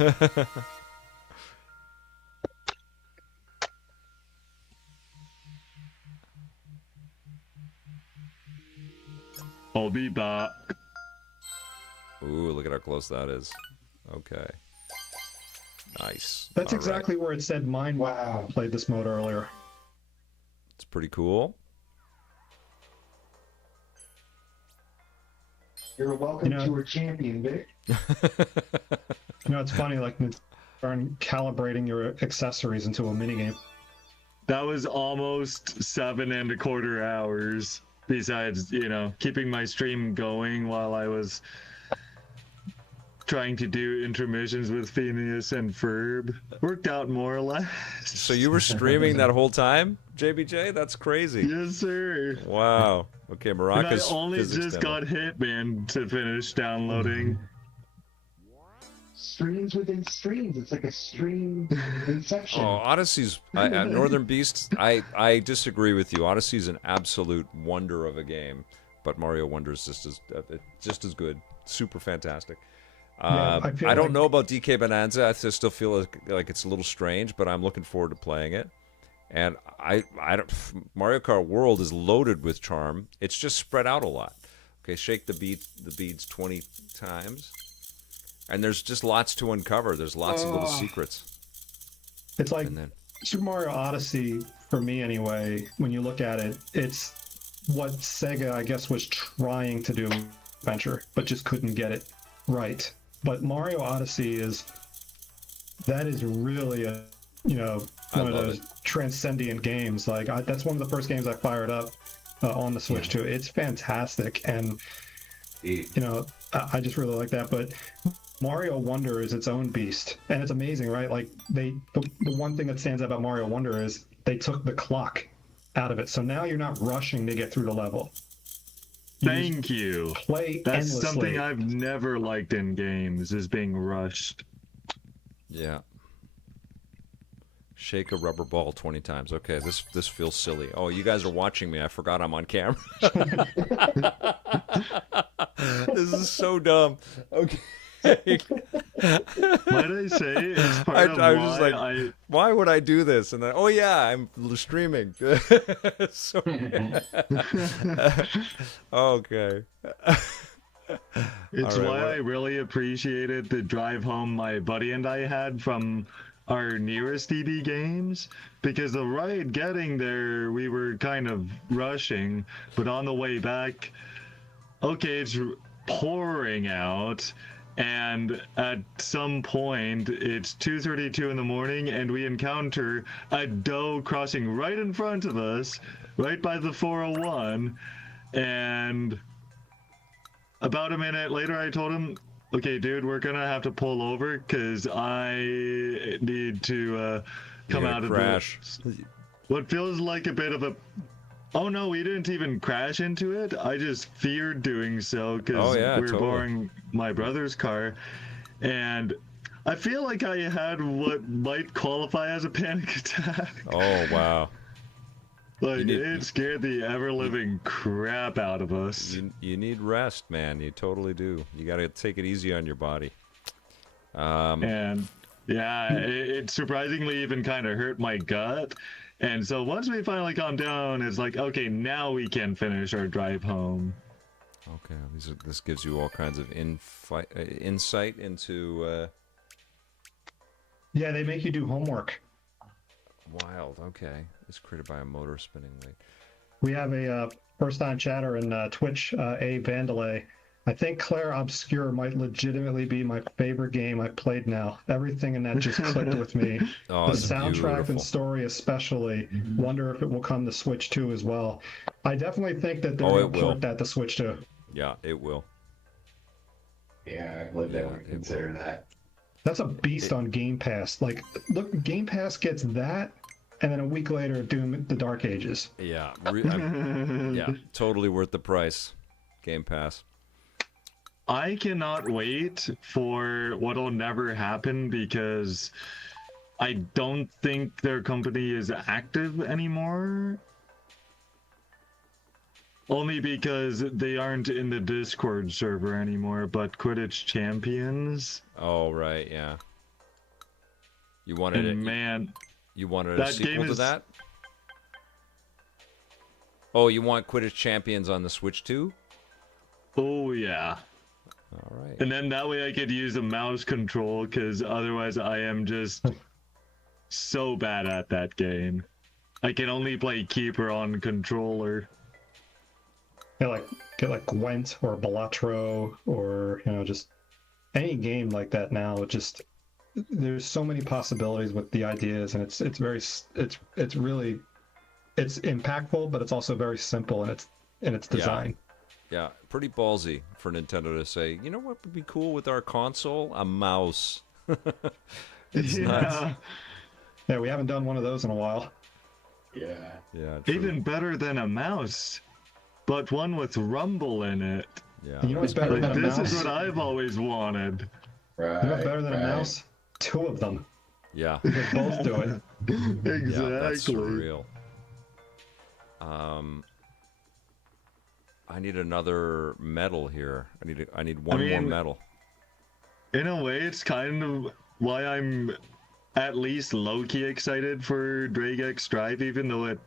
I'll be back. Ooh, look at how close that is. Okay. Nice. That's All right. exactly where it said mine played this mode earlier. It's pretty cool. You're welcome You know- to our champion, Vic. You know, it's funny, like, calibrating your accessories into a minigame. That was almost 7.25 hours. Besides, you know, keeping my stream going while I was trying to do intermissions with Phineas and Ferb. Worked out more or less. So you were streaming that whole time, JBJ? That's crazy. Yes, sir. Wow. Okay, And I Maracas. only physics just demo. got Hitman to finish downloading. Streams within streams. It's like a stream inception. Oh, Odyssey's Northern Beast. I disagree with you. Odyssey's an absolute wonder of a game, but Mario Wonder is just as good. Super fantastic. Yeah, I feel I don't like- know about DK Bonanza. I still feel like it's a little strange, but I'm looking forward to playing it. And I don't. Mario Kart World is loaded with charm. It's just spread out a lot. Okay, shake the beads 20 times. And there's just lots to uncover. There's lots of little secrets. It's like And then, Super Mario Odyssey, for me anyway, when you look at it, it's what Sega, I guess, was trying to do Adventure, but just couldn't get it right. But Mario Odyssey is really a, you know, one of love those transcendent games. Like, that's one of the first games I fired up on the Switch too. It's fantastic, and you know, I just really like that. But Mario Wonder is its own beast, and it's amazing, right? Like, the one thing that stands out about Mario Wonder is they took the clock out of it, so now you're not rushing to get through the level. Thank you. Play That's endlessly. something I've never liked in games, is being rushed. yeah. Shake a rubber ball 20 times. Okay, this feels silly. Oh, you guys are watching me. I forgot I'm on camera. This is so dumb. Okay. Might I say it's part of I was just why like, why would I do this? And then, oh yeah, I'm streaming. So, okay. It's All right, why what- I really appreciated the drive home my buddy and I had from our nearest EB games, because the ride getting there, we were kind of rushing, but on the way back, okay, it's pouring out, and at some point, it's 2:32 in the morning, and we encounter a doe crossing right in front of us, right by the 401, and about a minute later, I told him, okay, dude, we're gonna have to pull over because I need to come You're out gonna of crash. what feels like a bit of a. Oh no, we didn't even crash into it. I just feared doing so because Oh, yeah, we were totally. borrowing my brother's car, and I feel like I had what might qualify as a panic attack. Oh wow. Like, need- it scared the ever-living crap out of us. You need rest, man. You totally do. You got to take it easy on your body. And yeah, it surprisingly even kind of hurt my gut. And so once we finally calmed down, it's like, okay, now we can finish our drive home. Okay, this gives you all kinds of insight into Yeah, they make you do homework. wild. Okay, it's created by a motor spinning wheel. We have a first-time chatter in Twitch, A Vandalay. I think Claire Obscure might legitimately be my favorite game I've played now. Everything in that just clicked with me. Oh, The it's soundtrack beautiful. and story especially. Wonder if it will come to Switch 2 as well. I definitely think that they're Oh, going it to will. port that to Switch 2. Yeah, it will. Yeah, I would definitely consider that. That's a beast on Game Pass. Like, look, Game Pass gets that, and then a week later, Doom: The Dark Ages. Yeah, yeah, totally worth the price. Game Pass. I cannot wait for what'll never happen because I don't think their company is active anymore. Only because they aren't in the Discord server anymore, but Quidditch Champions. Oh, right, yeah. You wanted it. Man, you wanted a sequel to that? Oh, you want Quidditch Champions on the Switch too? Oh, yeah. All right. And then that way I could use a mouse control, because otherwise I am just so bad at that game. I can only play Keeper on controller. Yeah, get like Gwent or Balatro or just any game like that now. It just there's so many possibilities with the ideas, and it's really impactful, but it's also very simple in its design. Yeah, pretty ballsy for Nintendo to say, you know what would be cool with our console? A mouse. It's nuts. Yeah, we haven't done one of those in a while. Yeah. Yeah. True. Even better than a mouse, but one with rumble in it. Yeah. You know what's better than a mouse? This is what I've always wanted. Right. You know what's better than a mouse? Two of them. Yeah. They both do it. Exactly. Yeah, that's surreal. I need another medal here. I need one more medal. In a way, it's kind of why I'm at least low-key excited for Dragex Drive, even though it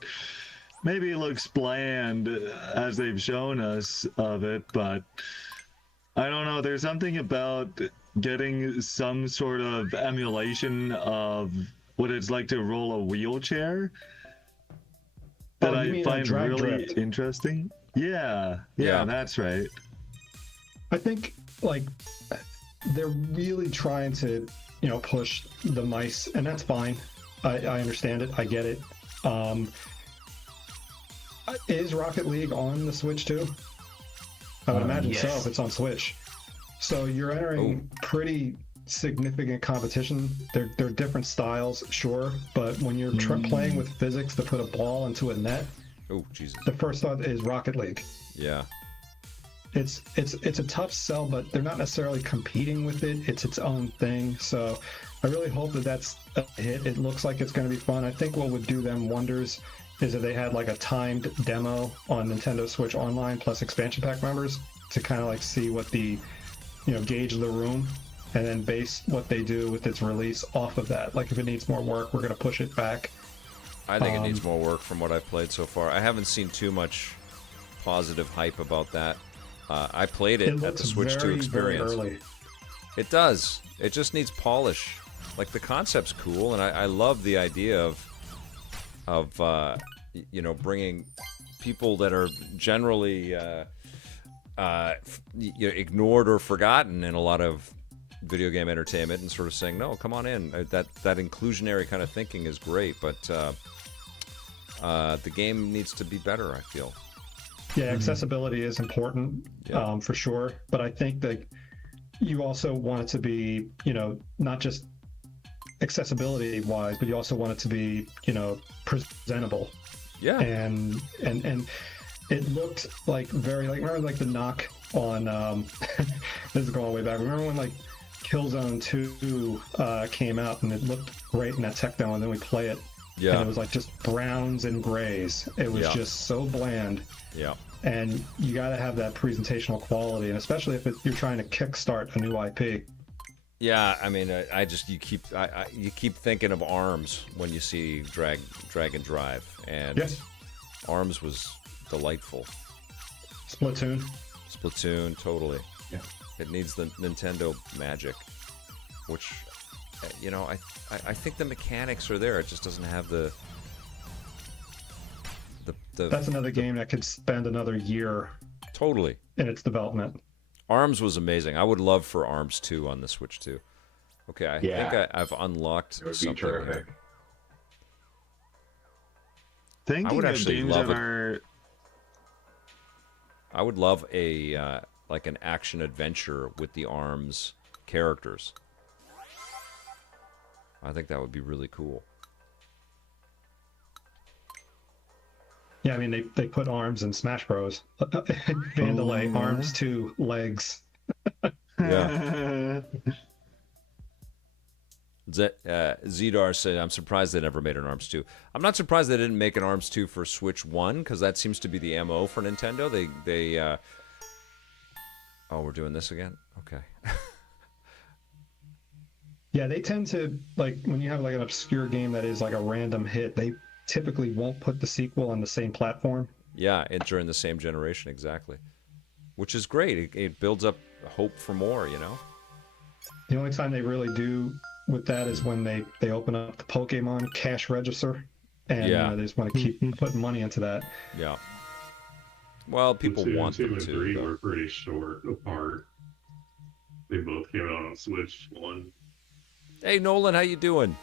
maybe looks bland as they've shown us of it, but I don't know, there's something about getting some sort of emulation of what it's like to roll a wheelchair that I find really interesting. Yeah, that's right. I think they're really trying to push the mice, and that's fine. I understand it. I get it. Is Rocket League on the Switch too? I would imagine so if it's on Switch. So you're entering pretty significant competition. They're different styles, sure, but when you're playing with physics to put a ball into a net, oh Jesus! The first thought is Rocket League. Yeah. It's a tough sell, but they're not necessarily competing with it. It's its own thing. So I really hope that that's a hit. It looks like it's going to be fun. I think what would do them wonders is if they had a timed demo on Nintendo Switch Online plus expansion pack members to kind of see what the gauge the room, and then base what they do with its release off of that. If it needs more work, we're going to push it back. I think it needs more work from what I've played so far. I haven't seen too much positive hype about that. I played it at the Switch 2 experience. Very early. It does. It just needs polish. The concept's cool, and I love the idea of bringing people that are generally ignored or forgotten in a lot of video game entertainment, and sort of saying, no, come on in. That inclusionary kind of thinking is great, but the game needs to be better, I feel. Yeah, accessibility is important, for sure. But I think that you also want it to be, not just accessibility wise, but you also want it to be, presentable. Yeah. And it looked remember the knock on this is going way back. Remember when Killzone 2 came out and it looked great in that tech demo, and then we play it. Yeah. And it was just browns and grays. It was just so bland. Yeah. And you got to have that presentational quality, and especially if you're trying to kickstart a new IP. Yeah, I mean, you keep thinking of ARMS when you see Drag and Drive, and ARMS was delightful. Splatoon, totally. Yeah. It needs the Nintendo magic, which, I think the mechanics are there. It just doesn't have the That's another game that could spend another year. Totally. In its development. ARMS was amazing. I would love for ARMS 2 on the Switch 2. Okay, I think I've unlocked something here. Thinking I would of actually games love that it. are... I would love a like an action adventure with the ARMS characters. I think that would be really cool. Yeah, I mean they put arms in Smash Bros. Vandalay, arms 2, legs. Yeah. Zedar said, I'm surprised they never made an ARMS 2. I'm not surprised they didn't make an ARMS 2 for Switch 1, because that seems to be the MO for Nintendo. Oh, we're doing this again? Okay. Yeah, they tend to, like, when you have like an obscure game that is like a random hit, they typically won't put the sequel on the same platform. Yeah, during the same generation, exactly. Which is great. It builds up hope for more, you know? The only time they really do with that is when they open up the Pokemon cash register, and they just want to keep putting money into that. Yeah. Well, people want two them and to. three Though. were pretty short apart. They both came out on Switch 1. Hey, Nolan, how you doing?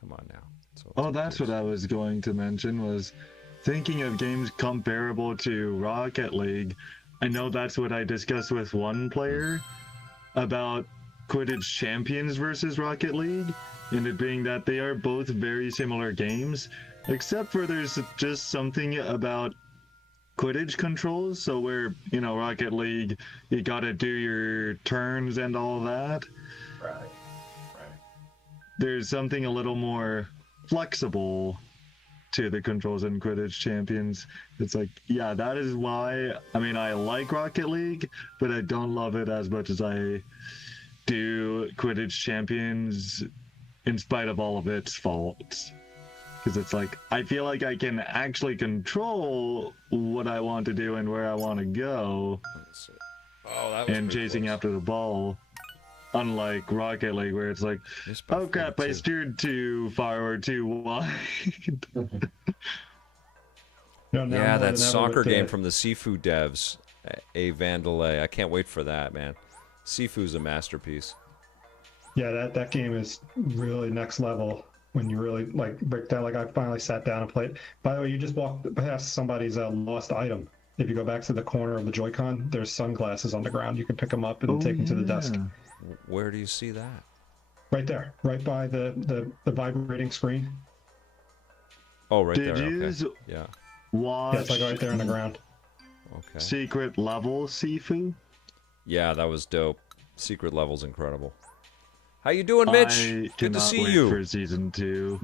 Come on now. That's what I was going to mention, was thinking of games comparable to Rocket League. I know that's what I discussed with one player about Quidditch Champions versus Rocket League, and it being that they are both very similar games, except for there's just something about Quidditch controls, so where, Rocket League, you gotta do your turns and all that. Right. There's something a little more flexible to the controls in Quidditch Champions. It's like, yeah, that is why, I like Rocket League, but I don't love it as much as I do Quidditch Champions, in spite of all of its faults. Because it's like, I feel like I can actually control what I want to do and where I want to go. Let's see. Oh, that was and chasing close. after the ball. Unlike Rocket League, where it's like, oh crap, I steered too far or too wide. Yeah, that soccer game from the Sifu devs, A Vandalay. I can't wait for that, man. Sifu's a masterpiece. Yeah, that game is really next level when you really break down. Like, I finally sat down and played. By the way, you just walked past somebody's lost item. If you go back to the corner of the Joy-Con, there's sunglasses on the ground. You can pick them up and take them to the desk. Where do you see that? Right there, right by the vibrating screen. Oh, right there. Did you Okay. Yeah. watch Yeah, it's like right there on the ground. Okay. Secret Level Sifu? Yeah, that was dope. Secret Level's incredible. How you doing, Mitch? I Good to cannot see wait you. for season 2.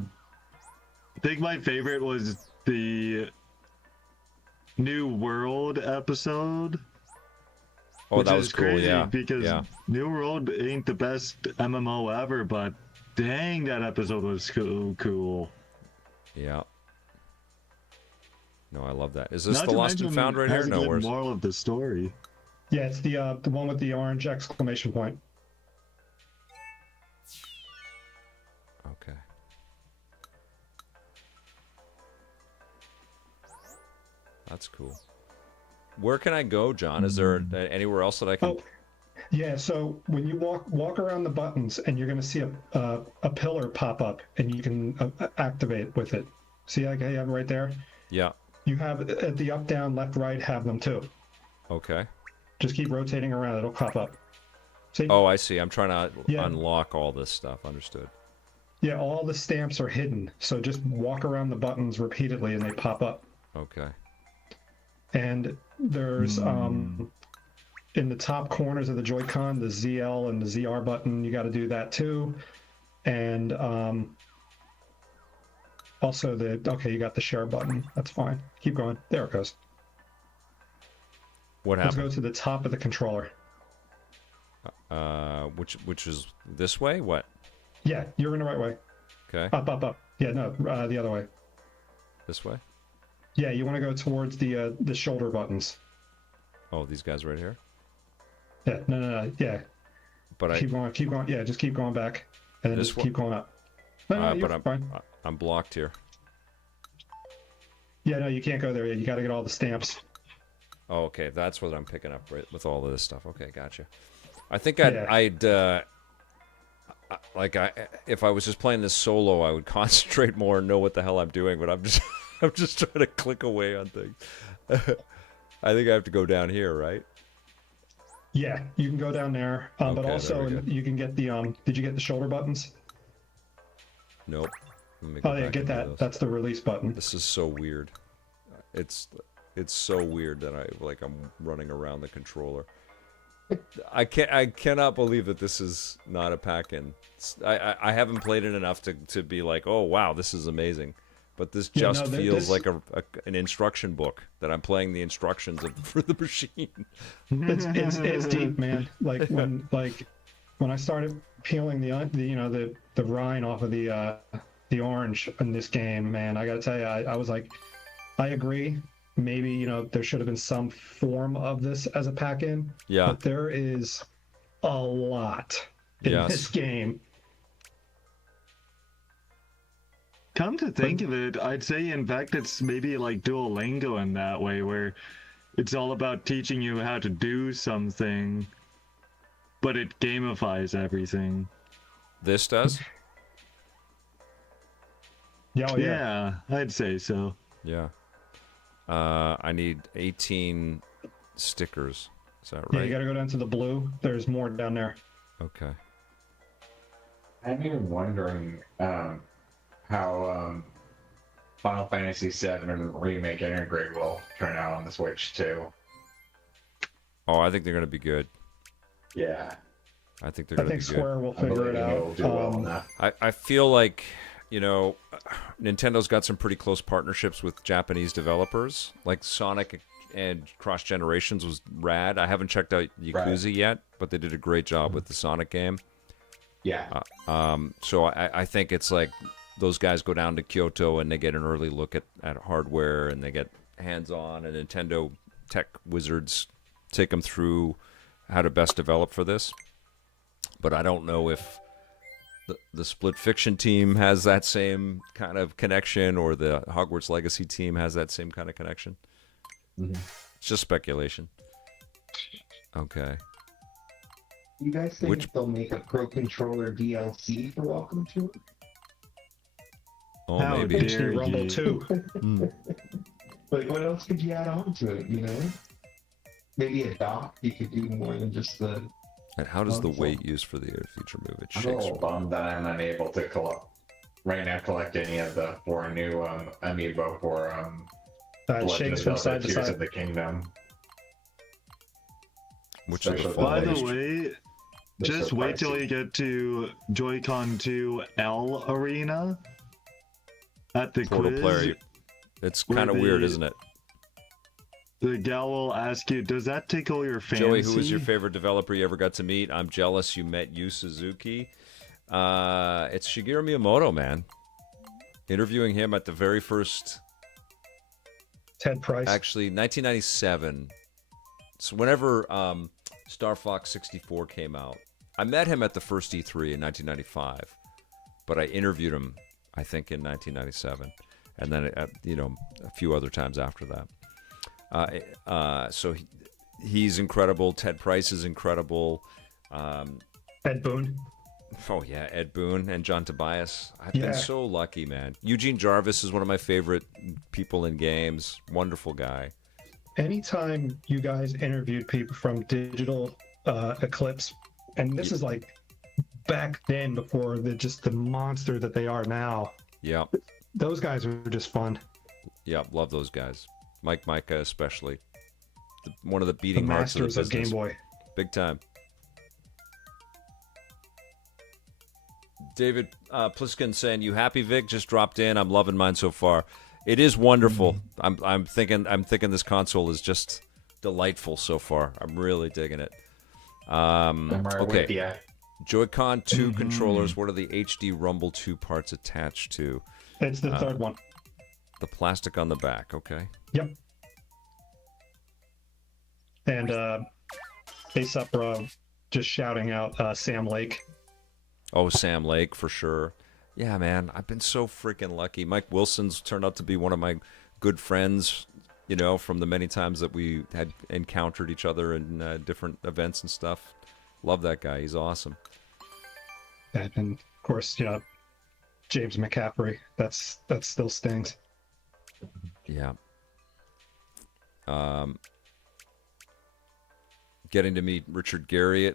I think my favorite was the New World episode. Oh, which that is was cool. crazy Yeah. because Yeah. New World ain't the best MMO ever, but dang, that episode was so cool. Yeah. No, I love that. Is this Not the to Lost and mention, Found right here? has a No, good where's moral of the story. Yeah, it's the one with the orange exclamation point. Okay. That's cool. Where can I go, John? Is there anywhere else that I can? Oh, yeah. So when you walk around the buttons, and you're going to see a pillar pop up, and you can activate with it. See, like I have right there. Yeah. You have at the up, down, left, right. Have them too. Okay. Just keep rotating around; it'll pop up. See? Oh, I see. I'm trying to Yeah. unlock all this stuff. Understood. Yeah, all the stamps are hidden. So just walk around the buttons repeatedly, and they pop up. Okay. And there's in the top corners of the Joy-Con, the ZL and the ZR button, you got to do that too. And also you got the share button. That's fine. Keep going. There it goes. What Let's happened? go to the top of the controller. Which is this way? What? Yeah, you're in the right way. Okay. Up. Yeah, no, the other way. This way? Yeah, you want to go towards the shoulder buttons. Oh, these guys right here? Yeah, no, yeah. But keep going. Yeah, just keep going back, and then This just one? keep going up. No, you're but fine. I'm blocked here. Yeah, no, you can't go there yet. You got to get all the stamps. Oh, okay. That's what I'm picking up right with all of this stuff. Okay, gotcha. I think if I was just playing this solo, I would concentrate more and know what the hell I'm doing. But I'm just trying to click away on things. I think I have to go down here, right? Yeah, you can go down there, but Okay, also there we go. you can get the Did you get the shoulder buttons? Nope. Let me go Oh yeah, back get into that. those. That's the release button. This is so weird. It's so weird that I'm running around the controller. I cannot believe that this is not a pack-in. I haven't played it enough to be like, oh wow, this is amazing. But this just feels like an instruction book that I'm playing the instructions for the machine. It's deep, man. Like when I started peeling the rind off of the orange in this game, man, I gotta tell you, I was like, I agree. Maybe there should have been some form of this as a pack-in. Yeah. But there is a lot in this game. Come to think of it, I'd say in fact it's maybe like Duolingo in that way, where it's all about teaching you how to do something, but it gamifies everything. This does? Yeah, I'd say so. Yeah. I need 18 stickers. Is that Yeah, right? you gotta go down to the blue. There's more down there. Okay. I'm even wondering how Final Fantasy VII Remake Integrate will turn out on the Switch too. Oh, I think they're gonna be good. Yeah. I think they're gonna be good. Square will figure it out. I feel like, Nintendo's got some pretty close partnerships with Japanese developers. Like Sonic and Cross Generations was rad. I haven't checked out Yakuza yet, but they did a great job with the Sonic game. Yeah. So I think it's like those guys go down to Kyoto and they get an early look at hardware and they get hands-on, and Nintendo tech wizards take them through how to best develop for this. But I don't know if the Split Fiction team has that same kind of connection, or the Hogwarts Legacy team has that same kind of connection. Mm-hmm. It's just speculation. Okay. You guys think they'll make a Pro Controller DLC for Welcome to It? Oh, How maybe. dare Rumble you. 2. Like, what else could you add on to it, Maybe a dock, you could do more than just the... And how does the weight use for the future move? It I'm a shakes. little bummed that I'm unable to collect any of the 4 new amiibo for It Legend shakes of from Zelda side to Tears side. of the Kingdom. Which is the Special full By the HD. way, They're just so wait till pricey. you get to Joy-Con 2 L Arena at the Total quiz. player. It's where kind of weird, the- isn't it? The gal will ask you, does that tickle your fancy? Joey, who was your favorite developer you ever got to meet? I'm jealous you met Yu Suzuki. It's Shigeru Miyamoto, man. Interviewing him at the very first, Ted Price. actually, 1997. So whenever Star Fox 64 came out, I met him at the first E3 in 1995, but I interviewed him, I think, in 1997, and then a few other times after that. So he's incredible. Ted Price is incredible. Ed Boon. Oh yeah, Ed Boon and John Tobias. I've Yeah. been so lucky, man. Eugene Jarvis is one of my favorite people in games. Wonderful guy. Anytime you guys interviewed people from Digital Eclipse, and this is like back then before the monster that they are now, Yeah, those guys are just fun. yeah, love those guys. Mike Micah especially. One of the The beating hearts of masters the of Game business. Boy. Big time. David Pliskin saying, "You happy, Vic? Just dropped in. I'm loving mine so far. It is wonderful. I'm thinking this console is just delightful so far. I'm really digging it." I'm right with Okay. ya. Joy-Con 2 controllers. What are the HD Rumble 2 parts attached to? It's the third one. The plastic on the back. Okay. Yep. And Asapra just shouting out Sam Lake. Oh, Sam Lake for sure. Yeah, man, I've been so freaking lucky. Mike Wilson's turned out to be one of my good friends, from the many times that we had encountered each other in different events and stuff. Love that guy. He's awesome. And of course, James McCaffrey. That still stings. Yeah. Getting to meet Richard Garriott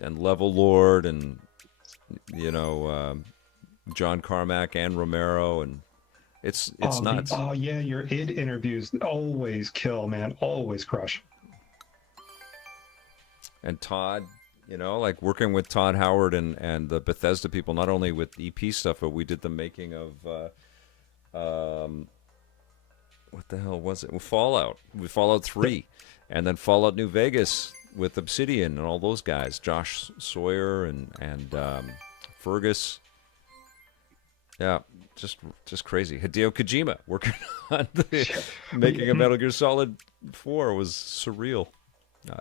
and Level Lord and John Carmack and Romero, and it's nuts. Your id interviews always kill, man. Always crush. And Todd, like working with Todd Howard and the Bethesda people, not only with EP stuff, but we did the making of what the hell was it? Fallout. With Fallout 3, and then Fallout New Vegas with Obsidian and all those guys, Josh Sawyer and Fergus. Yeah, just crazy. Hideo Kojima working on making a Metal Gear Solid 4 was surreal.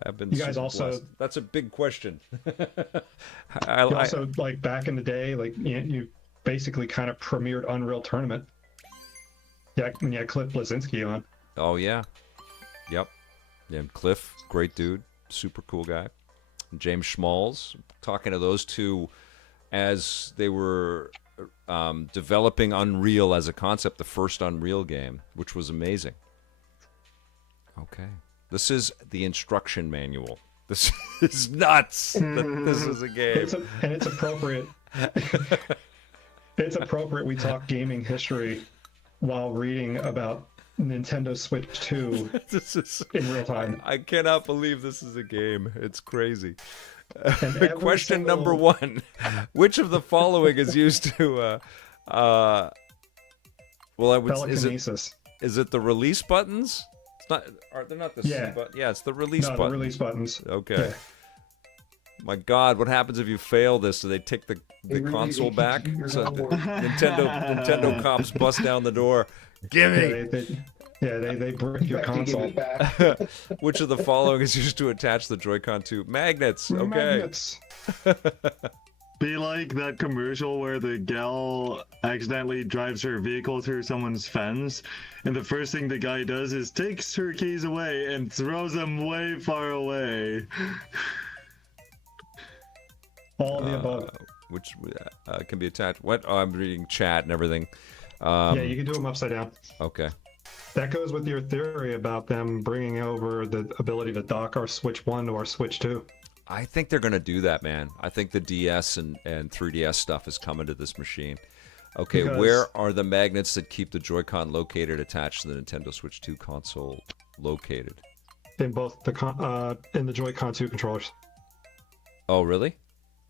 I've been. You guys also. Blessed. That's a big question. Also, like back in the day, like you basically kind of premiered Unreal Tournament. Yeah, when you had Cliff Blazinski on. Oh yeah, yep. Yeah, Cliff, great dude, super cool guy. James Schmalz, talking to those two as they were developing Unreal as a concept, the first Unreal game, which was amazing. Okay. This is the instruction manual. This is nuts that this is a game. It's appropriate. It's appropriate we talk gaming history while reading about Nintendo Switch 2 in real time. I cannot believe this is a game. It's crazy. Question number 1. Which of the following is used to is it the release buttons? They're not the C button. Yeah, it's the release buttons. The release buttons. Okay. Yeah. My God, what happens if you fail this? Do they take the console back? So Nintendo cops bust down the door. Gimme! They break your console. Which of the following is used to attach the Joy-Con to magnets? Okay. Magnets. Be like that commercial where the gal accidentally drives her vehicle through someone's fence, and the first thing the guy does is takes her keys away and throws them way far away. All the above. Which can be attached. What? Oh, I'm reading chat and everything. Yeah, you can do them upside down. Okay. That goes with your theory about them bringing over the ability to dock our Switch 1 to our Switch 2. I think they're going to do that, man. I think the DS and 3DS stuff is coming to this machine. Okay, where are the magnets that keep the Joy-Con located attached to the Nintendo Switch 2 console located? In both in the Joy-Con 2 controllers. Oh, really?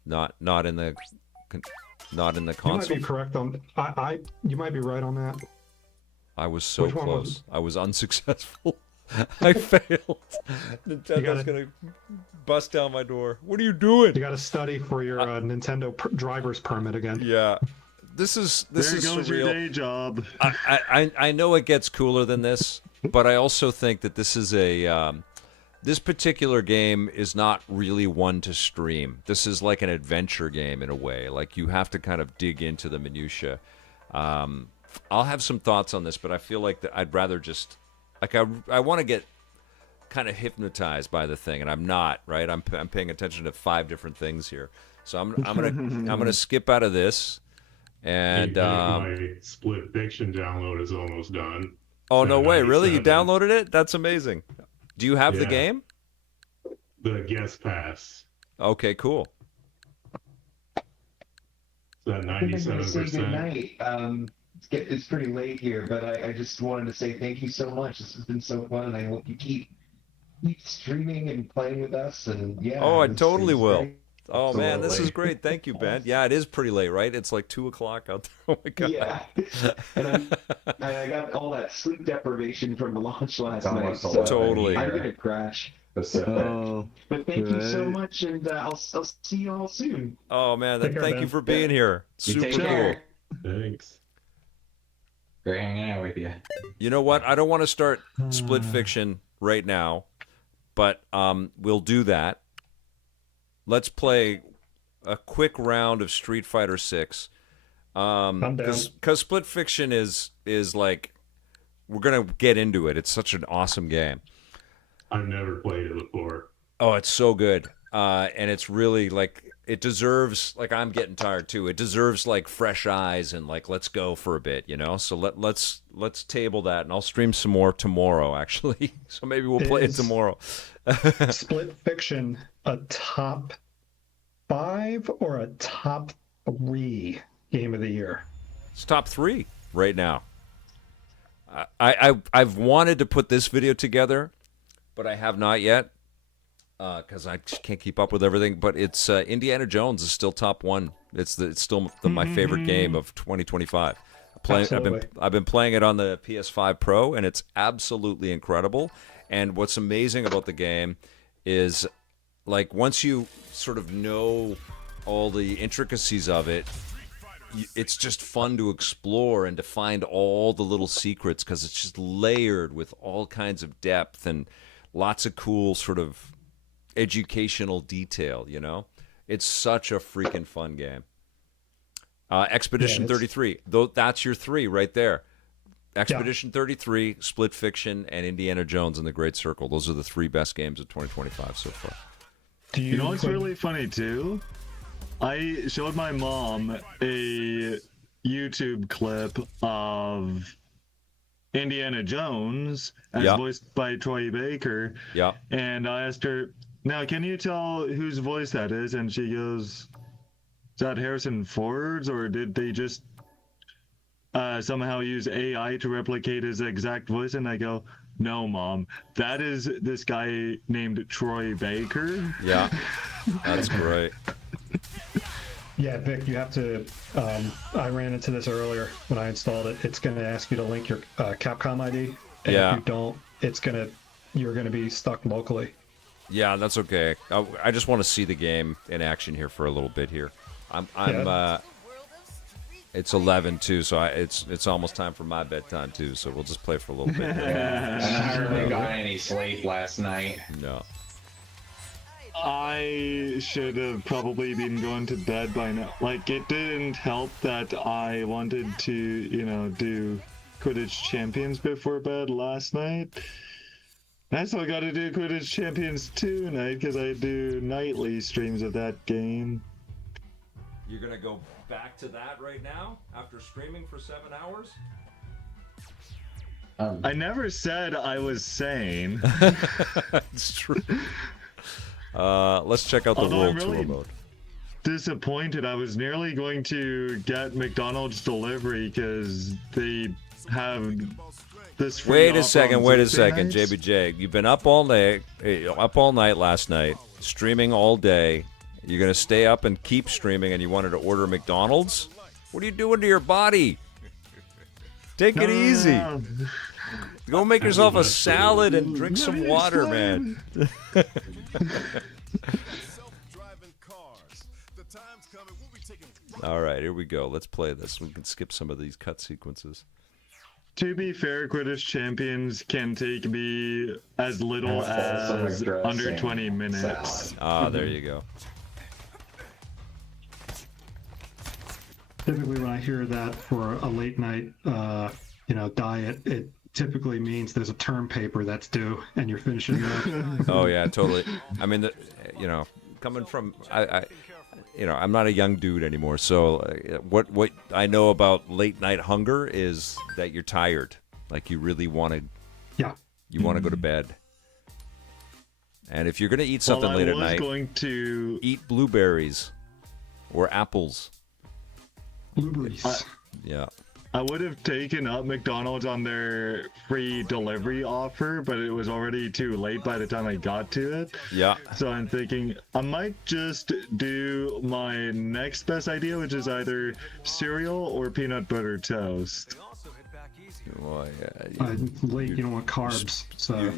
Not in the console. You might be correct on. You might be right on that. I was so close. I was unsuccessful. I failed. Nintendo's gonna bust down my door. What are you doing? You got to study for your Nintendo driver's permit again. Yeah, this is surreal. Your day job. I know it gets cooler than this, but I also think that this is this particular game is not really one to stream. This is like an adventure game in a way. Like you have to kind of dig into the minutia. I'll have some thoughts on this, but I feel like that I'd rather just. Like I want to get kind of hypnotized by the thing, and I'm not, right? I'm paying attention to 5 different things here, so I'm gonna skip out of this, and my Split Fiction download is almost done. Oh no way! Really? You downloaded it? That's amazing. Do you have the game? The guest pass. Okay, cool. That 97%. It's pretty late here, but I just wanted to say thank you so much. This has been so fun, and I hope you keep streaming and playing with us. And yeah. Oh, I totally will. Great. Oh man, this is great. Thank you, Ben. Yeah, it is pretty late, right? It's like 2:00 out there. Oh my God. Yeah. And I got all that sleep deprivation from the launch last night. So totally. I'm gonna crash. But thank you so much, and I'll see you all soon. Oh man, thank you for being here. Super cool. Thanks. Great hanging out with you. You know what? I don't want to start Split Fiction right now, but we'll do that. Let's play a quick round of Street Fighter 6. Because Split Fiction is like, we're going to get into it. It's such an awesome game. I've never played it before. Oh, it's so good. And it's really like, it deserves, like, I'm getting tired too. It deserves like fresh eyes and like let's go for a bit, you know. So let's table that, and I'll stream some more tomorrow actually. So maybe we'll play it tomorrow. Split Fiction a top 5 or a top 3 game of the year? It's top 3 right now. I've wanted to put this video together, but I have not yet because I just can't keep up with everything. But it's Indiana Jones is still top 1. It's still my favorite game of 2025. I've been playing it on the PS5 Pro, and it's absolutely incredible. And what's amazing about the game is, like, once you sort of know all the intricacies of it, it's just fun to explore and to find all the little secrets, because it's just layered with all kinds of depth and lots of cool sort of educational detail, you know? It's such a freaking fun game. Expedition 33, though, that's your 3 right there. Expedition 33, Split Fiction, and Indiana Jones and the Great Circle. Those are the 3 best games of 2025 so far. You know what's really funny too? I showed my mom a YouTube clip of Indiana Jones as voiced by Troy Baker. Yeah. And I asked her, now can you tell whose voice that is? And she goes, is that Harrison Ford's, or did they just somehow use AI to replicate his exact voice? And I go, no, Mom, that is this guy named Troy Baker. Yeah, that's great. Yeah, Vic, you have to. I ran into this earlier when I installed it. It's going to ask you to link your Capcom ID. And if you don't, you're going to be stuck locally. Yeah, that's okay. I just want to see the game in action here for a little bit here. It's 11 too, so it's almost time for my bedtime too. So we'll just play for a little bit. And I hardly got any sleep last night. No. I should have probably been going to bed by now. Like, it didn't help that I wanted to, you know, do Quidditch Champions before bed last night. I still got to do Quidditch Champions tonight because I do nightly streams of that game. You're gonna go back to that right now after streaming for 7 hours? I never said I was sane. It's true. Let's check out the World Tour mode. Disappointed. I was nearly going to get McDonald's delivery because they have this free Wait a second, JBJ. You've been up all night last night, streaming all day. You're gonna stay up and keep streaming, and you wanted to order McDonald's? What are you doing to your body? Take it easy. Go make yourself a salad and drink some water, man. All right, here we go. Let's play this. We can skip some of these cut sequences. To be fair, Quidditch Champions can take me as little as under 20 minutes. There you go. Typically, when I hear that for a late night, diet, it typically means there's a term paper that's due and you're finishing it. Oh yeah, totally. I mean, coming from I'm not a young dude anymore. So what I know about late night hunger is that you're tired, like you really want to. Yeah. You want to go to bed. And if you're gonna eat something late at night, eat blueberries or apples. Blueberries. Yeah. I would have taken up McDonald's on their free delivery offer, but it was already too late by the time I got to it. Yeah. So I'm thinking I might just do my next best idea, which is either cereal or peanut butter toast. Well, yeah, late, you don't want carbs, so.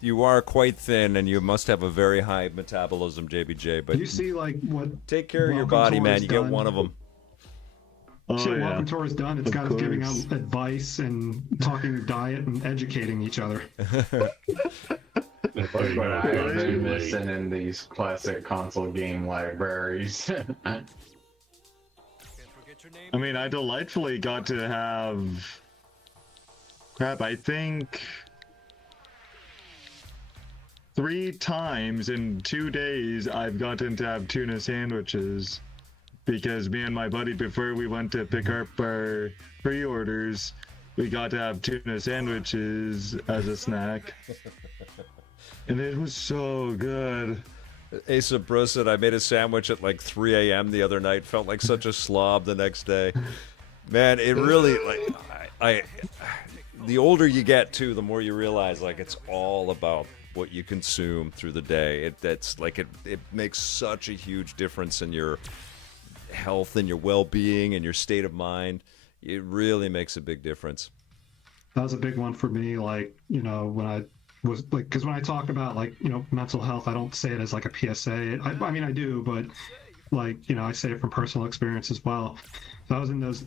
You are quite thin, and you must have a very high metabolism, JBJ. But you see, like, what? Take care of your body, man. You get one of them. Welcome Tour is done. It's got us giving out advice and talking diet and educating each other. I've been missing in these classic console game libraries. I mean, I delightfully got to have. Crap, I think. 3 times in 2 days I've gotten to have tuna sandwiches because me and my buddy, before we went to pick up our pre-orders, we got to have tuna sandwiches as a snack. And it was so good. Asa Bro said, I made a sandwich at like 3 a.m. the other night. Felt like such a slob the next day. Man, it really, like, the older you get, too, the more you realize, like, it's all about what you consume through the day. It makes such a huge difference in your health and your well-being and your state of mind. It really makes a big difference. That was a big one for me. Like, you know, when I was like, because when I talk about like, you know, mental health, I don't say it as like a PSA. I mean, I do, but like, you know, I say it from personal experience as well. So I was in those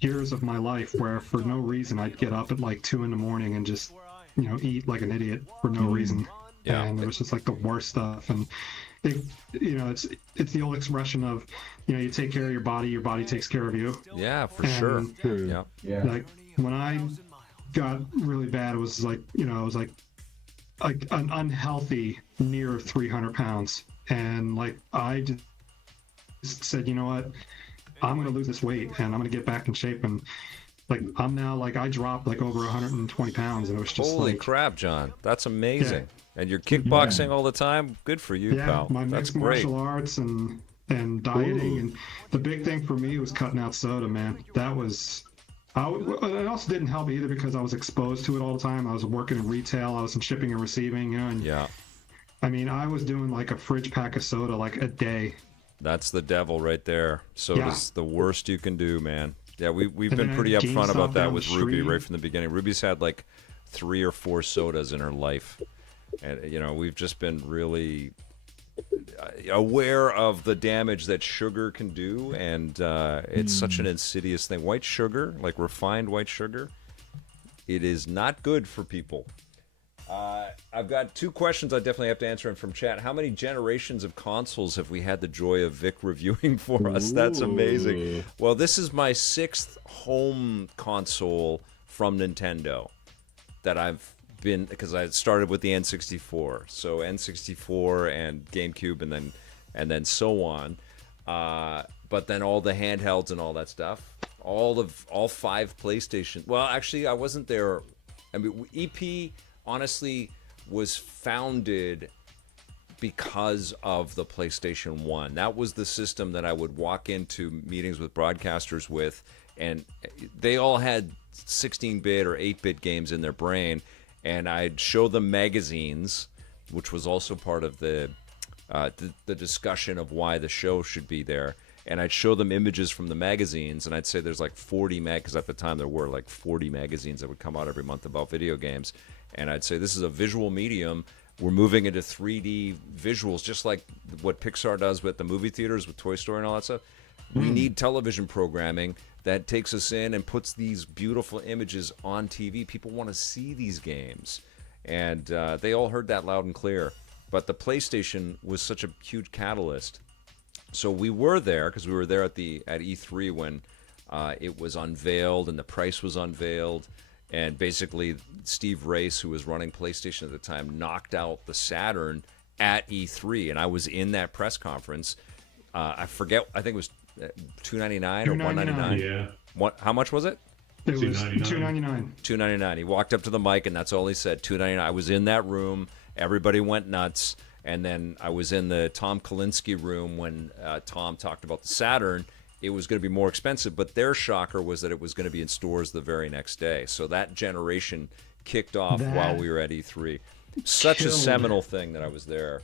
years of my life where for no reason I'd get up at like 2 a.m. and just, you know, eat like an idiot for no reason. Yeah. And it was just like the worst stuff. And it, you know, it's the old expression of, you know, you take care of your body takes care of you. Yeah, for sure. Yeah. Like when I got really bad, it was like, you know, it was like an unhealthy near 300 pounds. And like, I just said, you know what, I'm going to lose this weight and I'm going to get back in shape. And like, I'm now like, I dropped like over 120 pounds and it was just Holy like, crap, John. That's amazing. Yeah. And you're kickboxing all the time? Good for you, pal. My That's mixed great. martial arts and dieting. And the big thing for me was cutting out soda, man. That was, it also didn't help either because I was exposed to it all the time. I was working in retail, I was in shipping and receiving, you know, and yeah. I mean, I was doing like a fridge pack of soda like a day. That's the devil right there. Soda's the worst you can do, man. Yeah, we've been pretty upfront about that with Ruby right from the beginning. Ruby's had like 3 or 4 sodas in her life. And, you know, we've just been really aware of the damage that sugar can do, and it's such an insidious thing. White sugar, like refined white sugar, it is not good for people. I've got 2 questions I definitely have to answer in from chat. How many generations of consoles have we had the joy of Vic reviewing for us? That's amazing. Well, this is my 6th home console from Nintendo that I've been, because I started with the N64, so N64 and GameCube, and then so on. But then all the handhelds and all that stuff, all 5 PlayStation. Well, actually, I wasn't there. I mean, EP honestly was founded because of the PlayStation 1. That was the system that I would walk into meetings with broadcasters with, and they all had 16-bit or 8-bit games in their brain, and I'd show them magazines, which was also part of the discussion of why the show should be there. And I'd show them images from the magazines, and I'd say there's like 40 because at the time there were like 40 magazines that would come out every month about video games. And I'd say, this is a visual medium. We're moving into 3D visuals, just like what Pixar does with the movie theaters, with Toy Story and all that stuff. We need television programming that takes us in and puts these beautiful images on TV. People want to see these games. And they all heard that loud and clear. But the PlayStation was such a huge catalyst. So we were there, because we were there at E3 when it was unveiled and the price was unveiled. And basically, Steve Race, who was running PlayStation at the time, knocked out the Saturn at E3. And I was in that press conference. I forget, I think it was $299 or $199. Yeah. What? How much was it? It was $299. $299. He walked up to the mic, and that's all he said, $299. I was in that room. Everybody went nuts. And then I was in the Tom Kalinske room when Tom talked about the Saturn. It was going to be more expensive, but their shocker was that it was going to be in stores the very next day. So that generation kicked off while we were at E3. Such a seminal thing that I was there.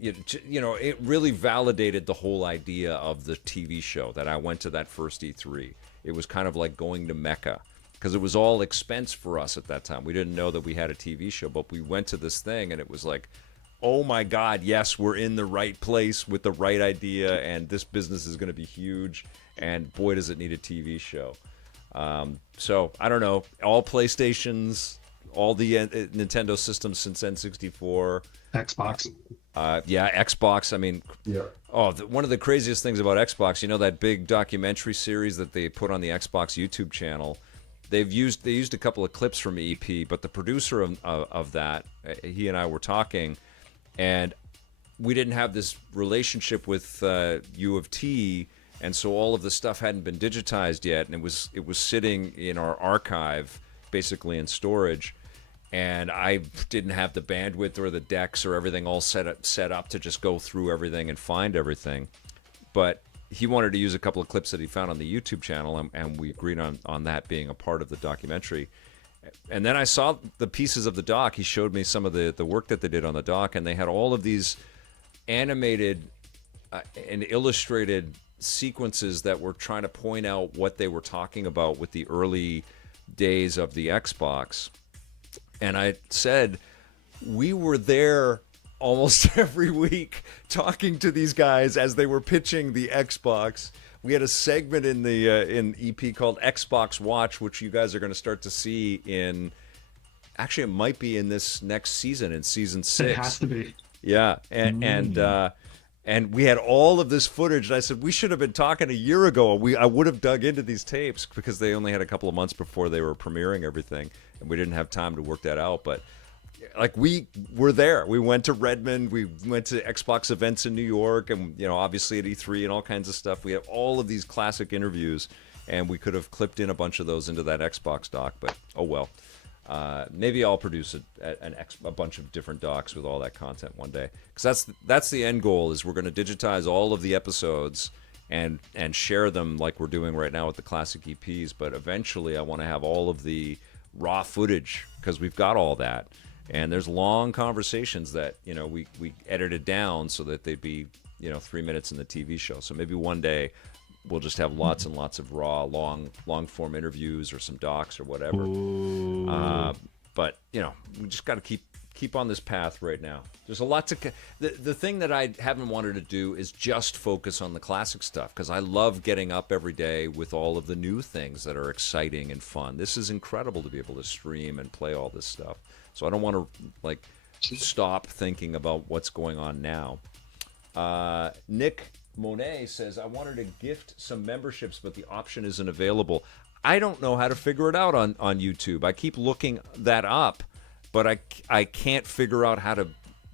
You know, it really validated the whole idea of the TV show that I went to that first E3. It was kind of like going to Mecca, because it was all expense for us at that time. We didn't know that we had a TV show, but we went to this thing, and it was like, oh my God, yes, we're in the right place with the right idea, and this business is going to be huge, and boy, does it need a TV show. So, I don't know, all PlayStations, all the Nintendo systems since N64. Xbox. Yeah, Xbox, I mean, one of the craziest things about Xbox, you know that big documentary series that they put on the Xbox YouTube channel, they used a couple of clips from EP, but the producer of that, he and I were talking, and we didn't have this relationship with U of T, and so all of the stuff hadn't been digitized yet, and it was sitting in our archive, basically in storage, and I didn't have the bandwidth or the decks or everything all set up to just go through everything and find everything. But he wanted to use a couple of clips that he found on the YouTube channel, and we agreed on that being a part of the documentary. And then I saw the pieces of the doc. He showed me some of the work that they did on the doc, and they had all of these animated and illustrated sequences that were trying to point out what they were talking about with the early days of the Xbox. And I said, we were there almost every week talking to these guys as they were pitching the Xbox. We had a segment in the in EP called Xbox Watch, which you guys are going to start to see in, actually it might be in this next season, in season 6. It has to be. Yeah, and we had all of this footage, and I said we should have been talking a year ago. I would have dug into these tapes because they only had a couple of months before they were premiering everything, and we didn't have time to work that out. But like, we were there. We went to Redmond. We went to Xbox events in New York, and obviously at E3 and all kinds of stuff. We have all of these classic interviews, and we could have clipped in a bunch of those into that Xbox doc. But oh well. Maybe I'll produce a bunch of different docs with all that content one day, because that's the end goal. Is we're going to digitize all of the episodes and share them like we're doing right now with the classic EPs. But eventually, I want to have all of the raw footage, because we've got all that. And there's long conversations that we edited down so that they'd be 3 minutes in the TV show. So maybe one day we'll just have lots and lots of raw, long form interviews or some docs or whatever. But we just got to keep on this path right now. There's a lot to. The thing that I haven't wanted to do is just focus on the classic stuff, because I love getting up every day with all of the new things that are exciting and fun. This is incredible to be able to stream and play all this stuff. So I don't want to stop thinking about what's going on now. Nick Monet says, I wanted to gift some memberships, but the option isn't available. I don't know how to figure it out on YouTube. I keep looking that up, but I can't figure out how to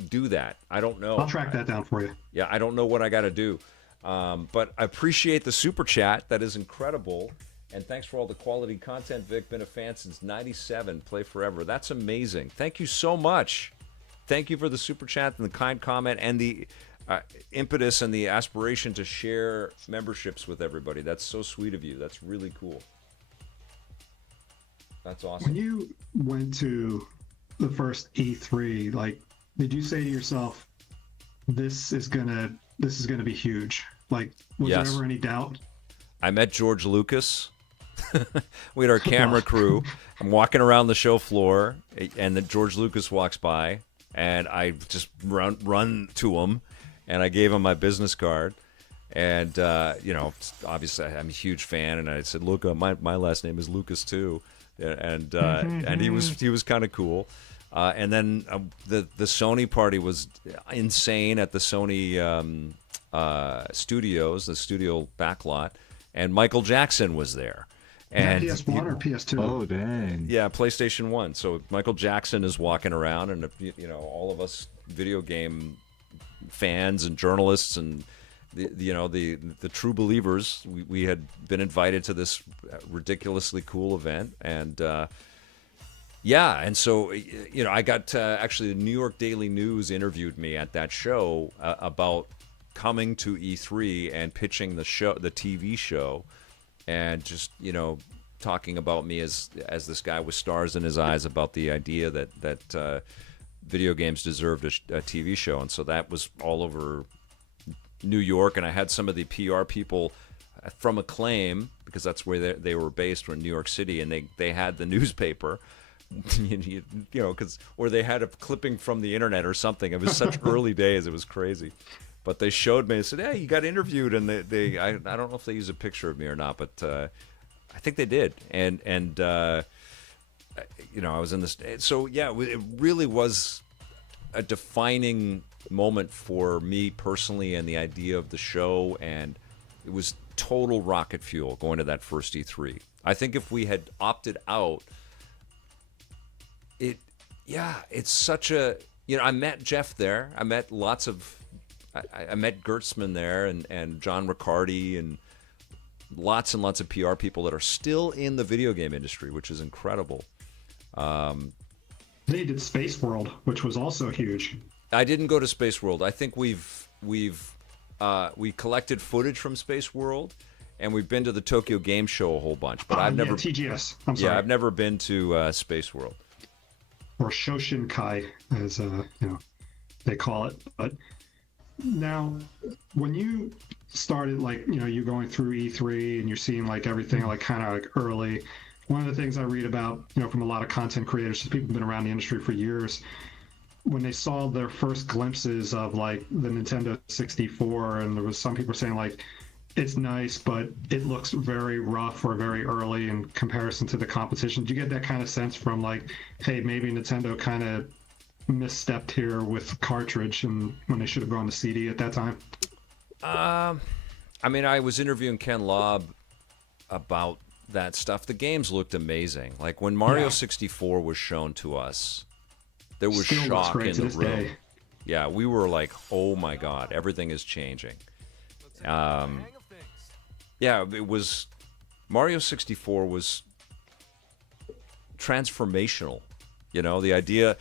do that. I don't know. I'll track that down for you. Yeah, I don't know what I got to do. But I appreciate the super chat. That is incredible. And thanks for all the quality content, Vic. Been a fan since '97. Play forever. That's amazing. Thank you so much. Thank you for the super chat and the kind comment and the impetus and the aspiration to share memberships with everybody. That's so sweet of you. That's really cool. That's awesome. When you went to the first E3, did you say to yourself, this is gonna be huge? Was Yes. there ever any doubt? I met George Lucas. We had our camera crew. I'm walking around the show floor, and then George Lucas walks by, and I just run to him, and I gave him my business card. And obviously I'm a huge fan, and I said, "Look, my last name is Lucas too," and he was kind of cool. And then the Sony party was insane at the Sony studios, the studio backlot, and Michael Jackson was there. And PS1 or PS2? Oh, dang. Yeah, PlayStation 1. So Michael Jackson is walking around, and all of us video game fans and journalists and the true believers, we had been invited to this ridiculously cool event. And and so I got actually the New York Daily News interviewed me at that show about coming to E3 and pitching the TV show, and just talking about me as this guy with stars in his eyes about the idea that video games deserved a TV show. And so that was all over New York, and I had some of the PR people from Acclaim, because that's where they were based, were in New York City, and they had the newspaper, or they had a clipping from the internet or something. It was such early days, it was crazy. But they showed me and said, "Hey, you got interviewed," and I don't know if they used a picture of me or not, but I think they did. And I was in this. So yeah, it really was a defining moment for me personally, and the idea of the show, and it was total rocket fuel going to that first E3. I think if we had opted out, it's such a, I met Jeff there. I met lots of, I met Gertzman there and John Riccardi and lots of PR people that are still in the video game industry, which is incredible. They did Space World, which was also huge. I didn't go to Space World. I think we collected footage from Space World, and we've been to the Tokyo Game Show a whole bunch. But I've never TGS. I'm sorry. Yeah, I've never been to Space World. Or Shoshinkai, as they call it. But now, when you started, like, you're going through E3 and you're seeing like everything like kind of like early. One of the things I read about, from a lot of content creators, people who've been around the industry for years, when they saw their first glimpses of like the Nintendo 64, and there was some people saying like, it's nice, but it looks very rough or very early in comparison to the competition. Do you get that kind of sense from like, hey, maybe Nintendo kind of misstepped here with cartridge and when they should have gone to CD at that time? I mean, I was interviewing Ken Lobb about that stuff. The games looked amazing. Like when Mario 64 was shown to us, there was Still shock in the room. Day. Yeah, we were like, oh my God, everything is changing. Yeah, it was, Mario 64 was transformational. The idea,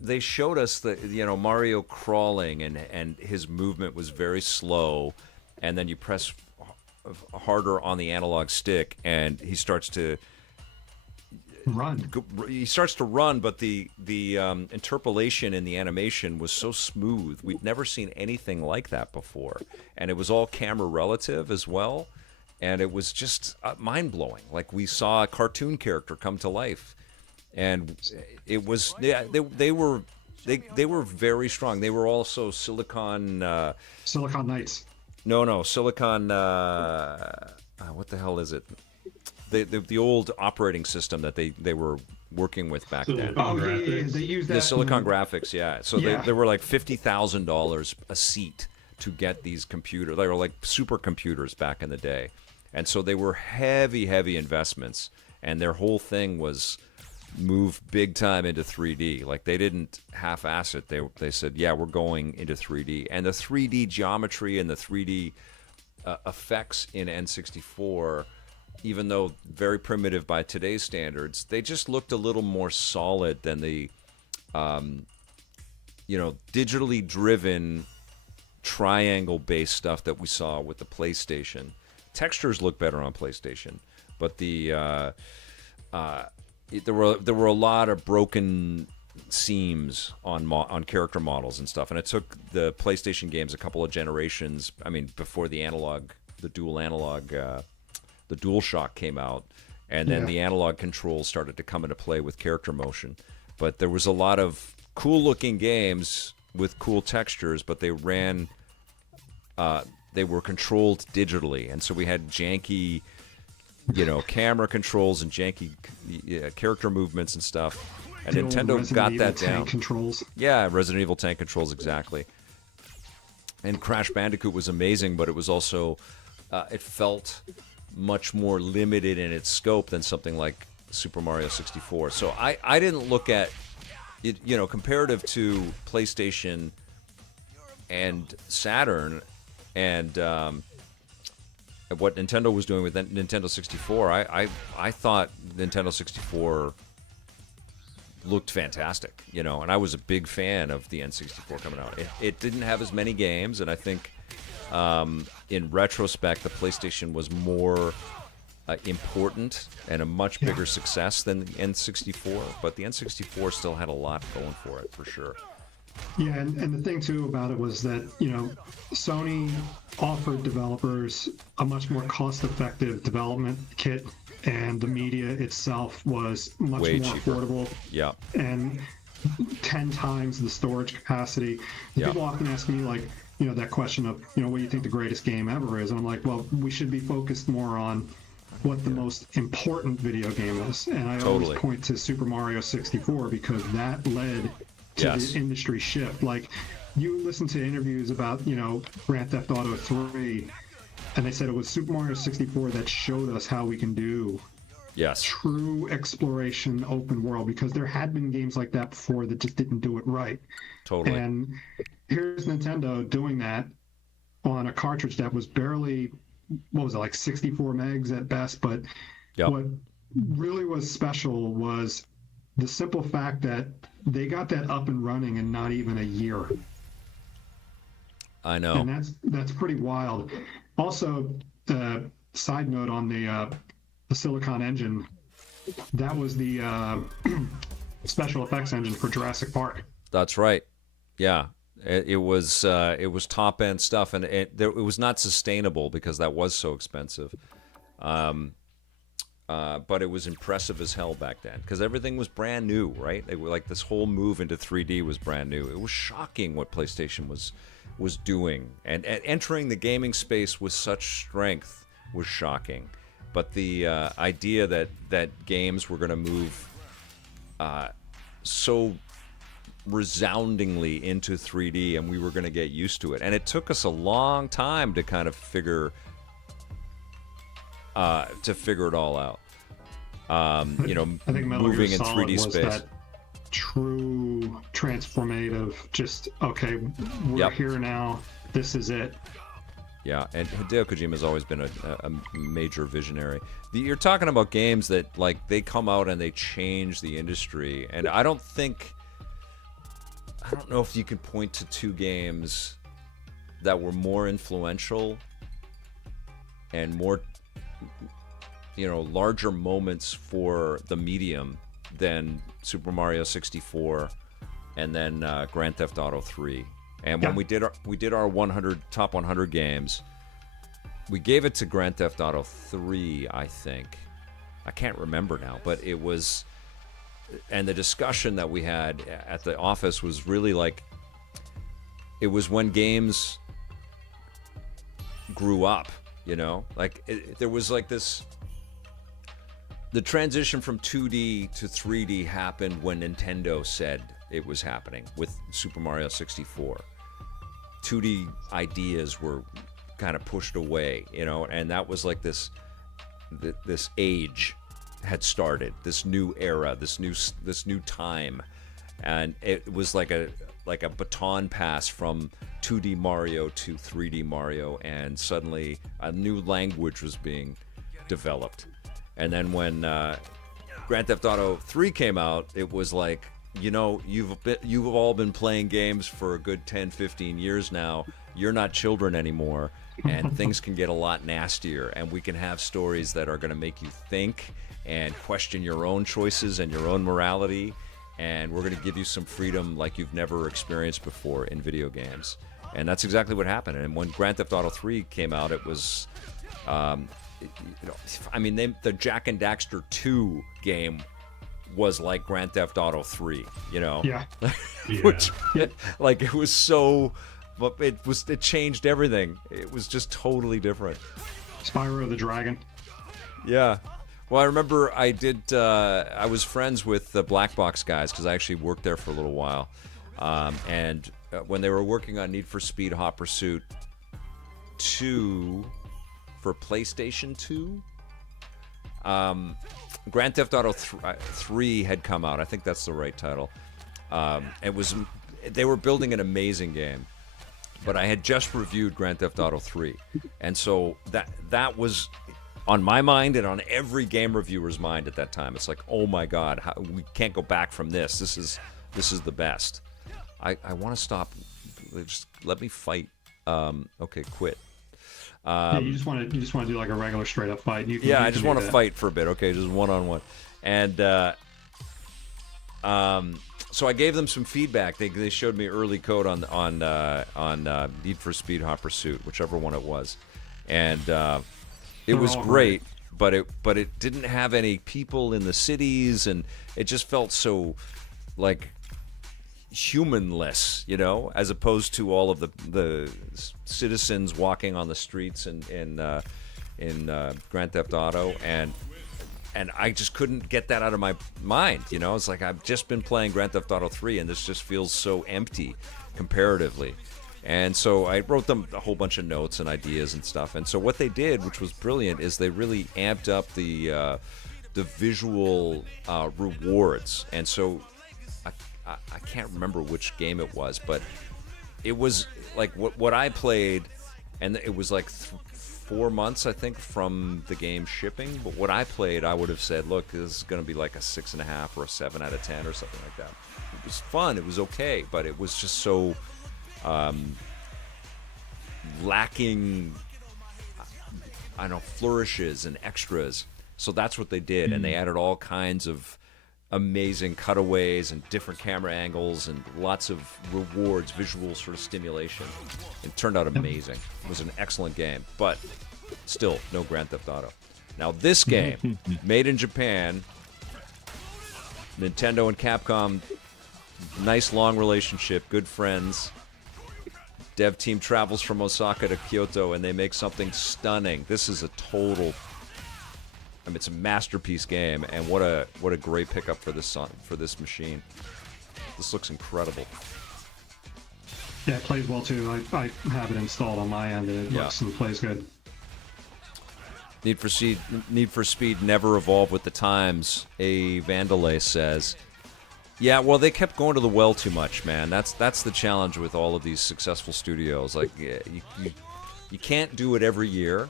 they showed us that, Mario crawling and his movement was very slow, and then you press harder on the analog stick and he starts to run. He starts to run, but the interpolation in the animation was so smooth. We'd never seen anything like that before, and it was all camera relative as well, and it was just mind-blowing. Like we saw a cartoon character come to life, and it was they were very strong. They were also Silicon Knights. No, Silicon. What the hell is it? The old operating system that they were working with back then. Oh, they used that. The Silicon Graphics, yeah. So they were like $50,000 a seat to get these computers. They were like supercomputers back in the day, and so they were heavy investments. And their whole thing was move big time into 3D. Like they didn't half-ass it. They said, yeah, we're going into 3D, and the 3D geometry and the 3D effects in N64. Even though very primitive by today's standards, they just looked a little more solid than the, digitally driven triangle-based stuff that we saw with the PlayStation. Textures look better on PlayStation, but there were a lot of broken seams on character models and stuff, and it took the PlayStation games a couple of generations. I mean, before the dual analog. The DualShock came out, and then the analog controls started to come into play with character motion. But there was a lot of cool-looking games with cool textures, but they were controlled digitally, and so we had janky, camera controls and janky character movements and stuff. And Nintendo got that down. Controls. Yeah, Resident Evil tank controls, exactly. And Crash Bandicoot was amazing, but it was also, it felt much more limited in its scope than something like Super Mario 64. So I didn't look at it, comparative to PlayStation and Saturn and what Nintendo was doing with Nintendo 64. I thought Nintendo 64 looked fantastic, and I was a big fan of the N64 coming out. It didn't have as many games, and I think in retrospect, the PlayStation was more important and a much bigger success than the N64, but the N64 still had a lot going for it, for sure. Yeah, and the thing too about it was that, Sony offered developers a much more cost-effective development kit, and the media itself was much Way more cheaper. affordable. Yeah. And 10 times the storage capacity. People often ask me, like, that question of, what do you think the greatest game ever is? And I'm like, well, we should be focused more on what the most important video game is. And I always point to Super Mario 64 because that led to the industry shift. Like, you listen to interviews about, Grand Theft Auto 3, and they said it was Super Mario 64 that showed us how we can do Yes. true exploration open world, because there had been games like that before that just didn't do it right. Totally. And here's Nintendo doing that on a cartridge that was barely, what was it, like 64 megs at best. But what really was special was the simple fact that they got that up and running in not even a year. I know. And that's pretty wild. Also, side note on the Silicon engine, that was the special effects engine for Jurassic Park. That's right. Yeah. It was top end stuff, and it was not sustainable because that was so expensive. But it was impressive as hell back then because everything was brand new, right? It was like this whole move into 3D was brand new. It was shocking what PlayStation was doing, and entering the gaming space with such strength was shocking. But the idea that games were going to move so resoundingly into 3D and we were going to get used to it, and it took us a long time to kind of figure it all out. I think Metal moving Gear in Solid 3D was space. that true transformative. Just okay, we're here now. This is it. Yeah, and Hideo Kojima's always been a major visionary. You're talking about games that, like, they come out and they change the industry, and I don't know if you can point to two games that were more influential and more, larger moments for the medium than Super Mario 64 and then Grand Theft Auto 3. And when we did our 100 top 100 games, we gave it to Grand Theft Auto 3, I think. I can't remember now, but it was, and the discussion that we had at the office was really like, it was when games grew up, like there was like this, the transition from 2D to 3D happened when Nintendo said it was happening with Super Mario 64. 2D ideas were kind of pushed away, and that was like this age had started, this new era, this new time, and it was like a baton pass from 2D Mario to 3D Mario, and suddenly a new language was being developed. And then when Grand Theft Auto 3 came out, it was like, you've all been playing games for a good 10, 15 years now. You're not children anymore, and things can get a lot nastier, and we can have stories that are going to make you think and question your own choices and your own morality, and we're going to give you some freedom like you've never experienced before in video games. And that's exactly what happened. And when Grand Theft Auto 3 came out, it was the Jak and Daxter 2 game was like Grand Theft Auto 3, Yeah. Which, it was so, but it changed everything. It was just totally different. Spyro the Dragon. Yeah. Well, I remember I was friends with the Black Box guys because I actually worked there for a little while. And when they were working on Need for Speed Hot Pursuit 2 for PlayStation 2, Grand Theft Auto 3 had come out. I think that's the right title. They were building an amazing game, but I had just reviewed Grand Theft Auto 3, and so that was on my mind and on every game reviewer's mind at that time. It's like, oh my God, we can't go back from this. This is the best. I want to stop. Just let me fight. Okay, quit. You just want to do like a regular straight up fight. I just want to fight for a bit. Okay, just one-on-one. And so I gave them some feedback. They showed me early code on Need for Speed Hot Pursuit, whichever one it was, and it was great. But it didn't have any people in the cities, and it just felt so like humanless, as opposed to all of the citizens walking on the streets in Grand Theft Auto, and I just couldn't get that out of my mind. It's like I've just been playing Grand Theft Auto 3, and this just feels so empty comparatively. And so I wrote them a whole bunch of notes and ideas and stuff. And so what they did, which was brilliant, is they really amped up the the visual rewards. And so I can't remember which game it was, but it was like what I played, and it was like 4 months, I think, from the game shipping. But what I played, I would have said, look, this is going to be like a 6.5 or a 7 out of 10 or something like that. It was fun. It was okay, but it was just so lacking, I don't know, flourishes and extras. So that's what they did, and they added all kinds of amazing cutaways and different camera angles and lots of rewards, visual sort of stimulation. It turned out amazing. It was an excellent game, but still no Grand Theft Auto. Now this game, made in Japan, Nintendo and Capcom, nice long relationship, good friends. Dev team travels from Osaka to Kyoto and they make something stunning. This is a total, I mean, it's a masterpiece game, and what a great pickup for this machine. This looks incredible. Yeah, it plays well too. I have it installed on my end, and it looks and plays good. Need for Speed never evolved with the times, a Vandalay says. Yeah, well, they kept going to the well too much, man. That's the challenge with all of these successful studios. Like, you can't do it every year,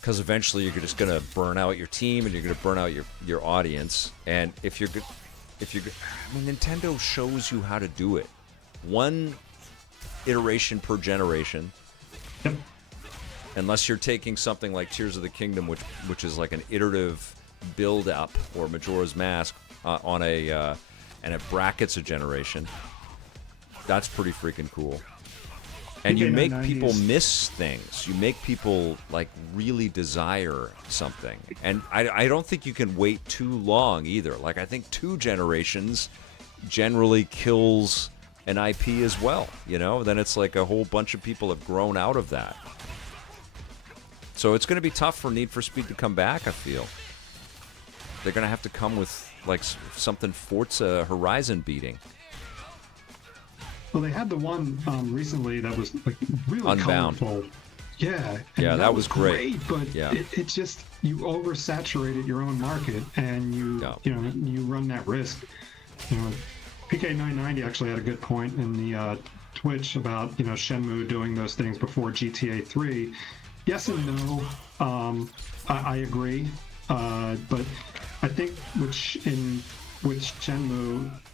because eventually you're just going to burn out your team and you're going to burn out your audience. And if you're good, I mean, Nintendo shows you how to do it. One iteration per generation. Yep. Unless you're taking something like Tears of the Kingdom, which is like an iterative build-up, or Majora's Mask on and it brackets a generation. That's pretty freaking cool. And you make people miss things. You make people like really desire something. And I don't think you can wait too long either. Like, I think 2 generations generally kills an IP as well. You know, then it's like a whole bunch of people have grown out of that. So it's going to be tough for Need for Speed to come back, I feel. They're going to have to come with like something Forza Horizon beating. Well, they had the one recently that was like really Unbound. colorful. Yeah. Yeah, that was great. But yeah. it just, you oversaturated your own market, and you run that risk. You know, PK990 actually had a good point in the Twitch about Shenmue doing those things before GTA 3. Yes and no. I agree, but I think with Shenmue,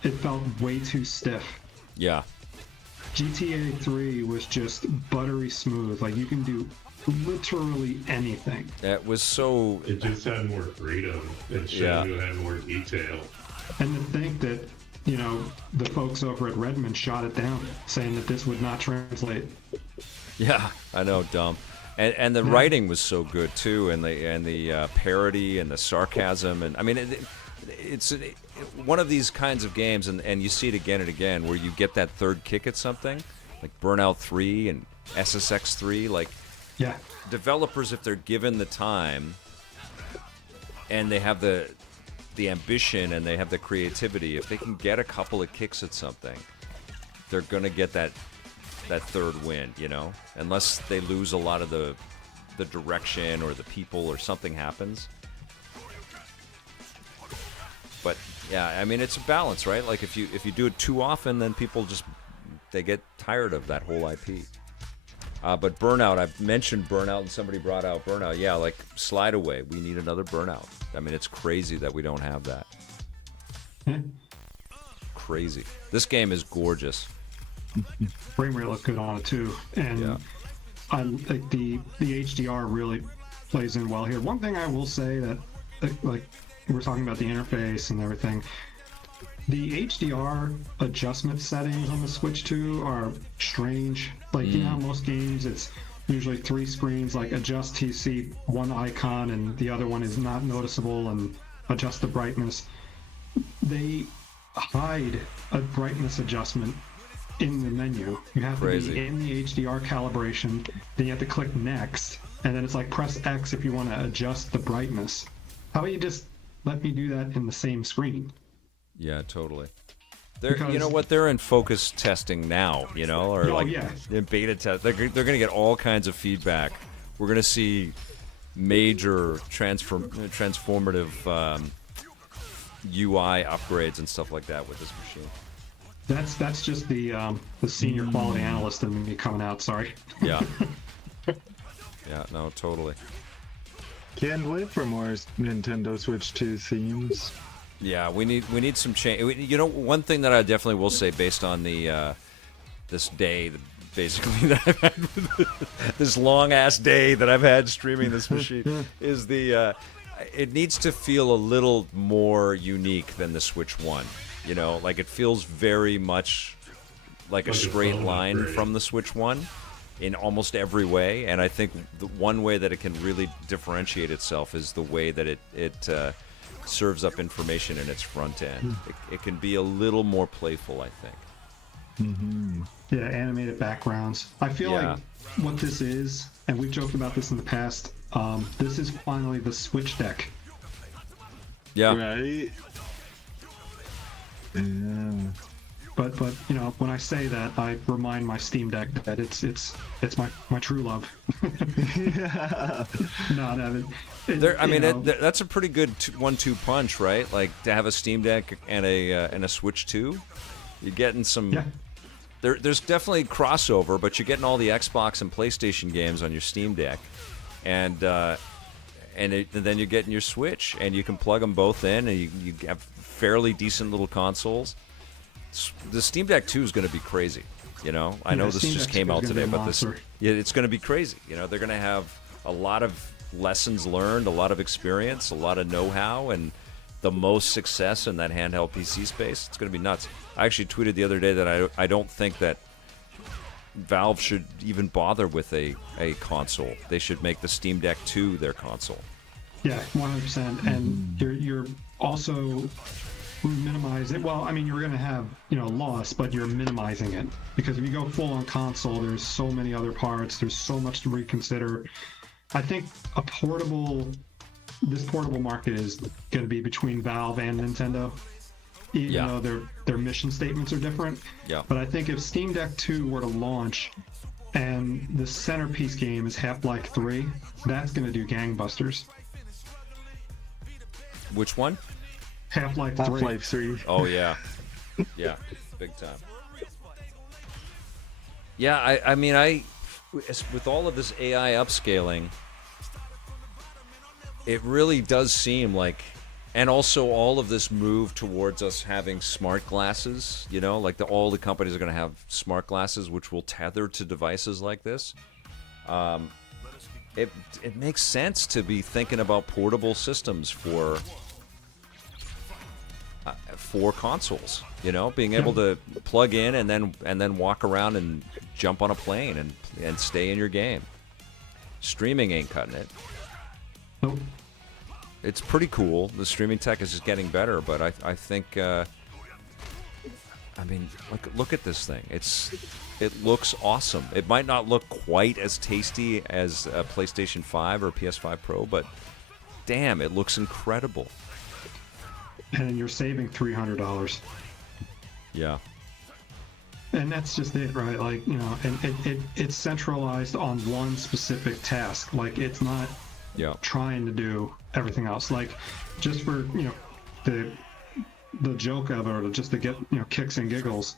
it felt way too stiff. Yeah. GTA 3 was just buttery smooth. Like, you can do literally anything. It was so... It just had more freedom, and Shenmue had more detail. And to think that, the folks over at Redmond shot it down, saying that this would not translate. Yeah, I know, dumb. And the writing was so good too, and the parody and the sarcasm, and I mean, it's one of these kinds of games, and you see it again and again, where you get that third kick at something, like Burnout 3 and SSX 3. Like, yeah, developers, if they're given the time, and they have the ambition and they have the creativity, if they can get a couple of kicks at something, they're gonna get that third win, unless they lose a lot of the direction or the people or something happens. But yeah, I mean, it's a balance, right? Like, if you do it too often, then people they get tired of that whole IP. But Burnout, I've mentioned Burnout, and somebody brought out Burnout. Yeah, like Slide Away, we need another Burnout. I mean, it's crazy that we don't have that. Crazy. This game is gorgeous. Frame rate looked good on it too, and I think the HDR really plays in well here. One thing I will say that, like, we're talking about the interface and everything, the HDR adjustment settings on the Switch 2 are strange. Like, most games it's usually 3 screens, like adjust to see one icon and the other one is not noticeable, and adjust the brightness. They hide a brightness adjustment in the menu. You have to be in the HDR calibration, then you have to click next, and then it's like press X if you want to adjust the brightness. How about you just let me do that in the same screen? Yeah, totally. You know what? They're in focus testing now, or in beta test. They're going to get all kinds of feedback. We're going to see major transformative UI upgrades and stuff like that with this machine. That's just the senior quality analyst in me coming out. Sorry. Yeah. Yeah. No. Totally. Can't wait for more Nintendo Switch 2 themes. Yeah, we need some change. You know, one thing that I definitely will say, based on the this day, basically that I've had, this long ass day that I've had streaming this machine, is the it needs to feel a little more unique than the Switch 1. You know, like it feels very much like a straight line from the Switch 1 in almost every way, and I think the one way that it can really differentiate itself is the way that it serves up information in its front end. It can be a little more playful, I think. Yeah, animated backgrounds. I feel like what this is, and we've joked about this in the past, this is finally the Switch deck. Yeah. Right? Yeah. But you know, when I say that, I remind my Steam Deck that it's my true love. Yeah. No, I mean, that's a pretty good 1-2 punch, right? Like to have a Steam Deck and a Switch 2, you're getting some. Yeah. There's definitely crossover, but you're getting all the Xbox and PlayStation games on your Steam Deck, and then you're getting your Switch, and you can plug them both in, and you have fairly decent little consoles. The Steam Deck 2 is going to be crazy. You know, I know this just came out today, but it's going to be crazy. You know, they're going to have a lot of lessons learned, a lot of experience, a lot of know-how, and the most success in that handheld PC space. It's going to be nuts. I actually tweeted the other day that I don't think that Valve should even bother with a console. They should make the Steam Deck 2 their console. Yeah, 100%. And you're also minimizing. Well, I mean, you're going to have loss, but you're minimizing it, because if you go full on console, there's so many other parts. There's so much to reconsider. I think this portable market is going to be between Valve and Nintendo, even though their mission statements are different. Yeah. But I think if Steam Deck 2 were to launch and the centerpiece game is Half-Life 3, that's going to do gangbusters. Which one? Half-Life 3. Half-Life 3. Oh, yeah. Yeah, big time. Yeah, I mean, with all of this AI upscaling, it really does seem like, and also all of this move towards us having smart glasses, you know, like all the companies are going to have smart glasses which will tether to devices like this. It makes sense to be thinking about portable systems for consoles, you know, being able to plug in and then walk around and jump on a plane and stay in your game. Streaming ain't cutting it. Nope. It's pretty cool. The streaming tech is just getting better, but I think I mean, look at this thing. It looks awesome. It might not look quite as tasty as a PlayStation 5 or PS5 Pro, but damn, it looks incredible. And you're saving $300. Yeah. And that's just it, right? Like, you know, and it's centralized on one specific task. Like, it's not trying to do everything else. Like, just for, you know, the joke of it, or just to get, you know, kicks and giggles,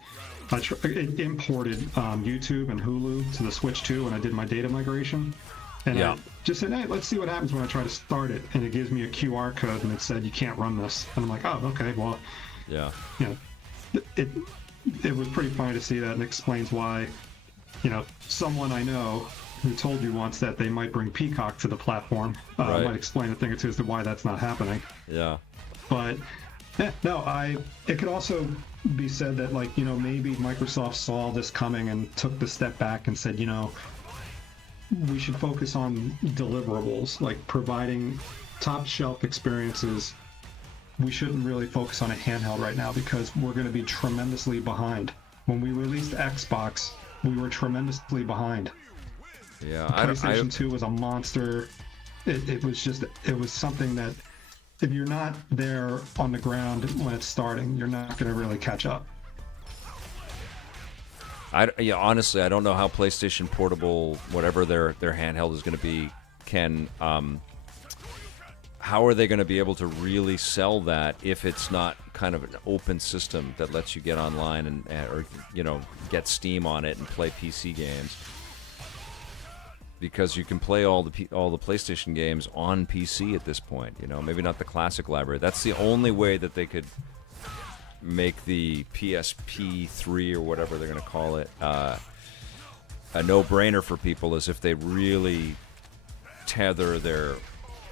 it imported YouTube and Hulu to the Switch 2 when I did my data migration. And I just said, hey, let's see what happens when I try to start it. And it gives me a QR code, and it said, you can't run this. And I'm like, oh, okay, well, you know, it was pretty funny to see that, and explains why, you know, someone I know who told you once that they might bring Peacock to the platform might explain a thing or two as to why that's not happening. Yeah. But it could also be said that, like, you know, maybe Microsoft saw this coming and took the step back and said, you know, we should focus on deliverables, like providing top shelf experiences. We shouldn't really focus on a handheld right now, because we're going to be tremendously behind. When we released Xbox, we were tremendously behind. Yeah, PlayStation 2 was a monster. It was something that, if you're not there on the ground when it's starting, you're not going to really catch up. Honestly, I don't know how PlayStation Portable, whatever their handheld is going to be, can. How are they going to be able to really sell that if it's not kind of an open system that lets you get online and or get Steam on it and play PC games? Because you can play all the PlayStation games on PC at this point. Maybe not the classic library. That's the only way that they could make the PSP3 or whatever they're going to call it a no-brainer for people, is if they really tether their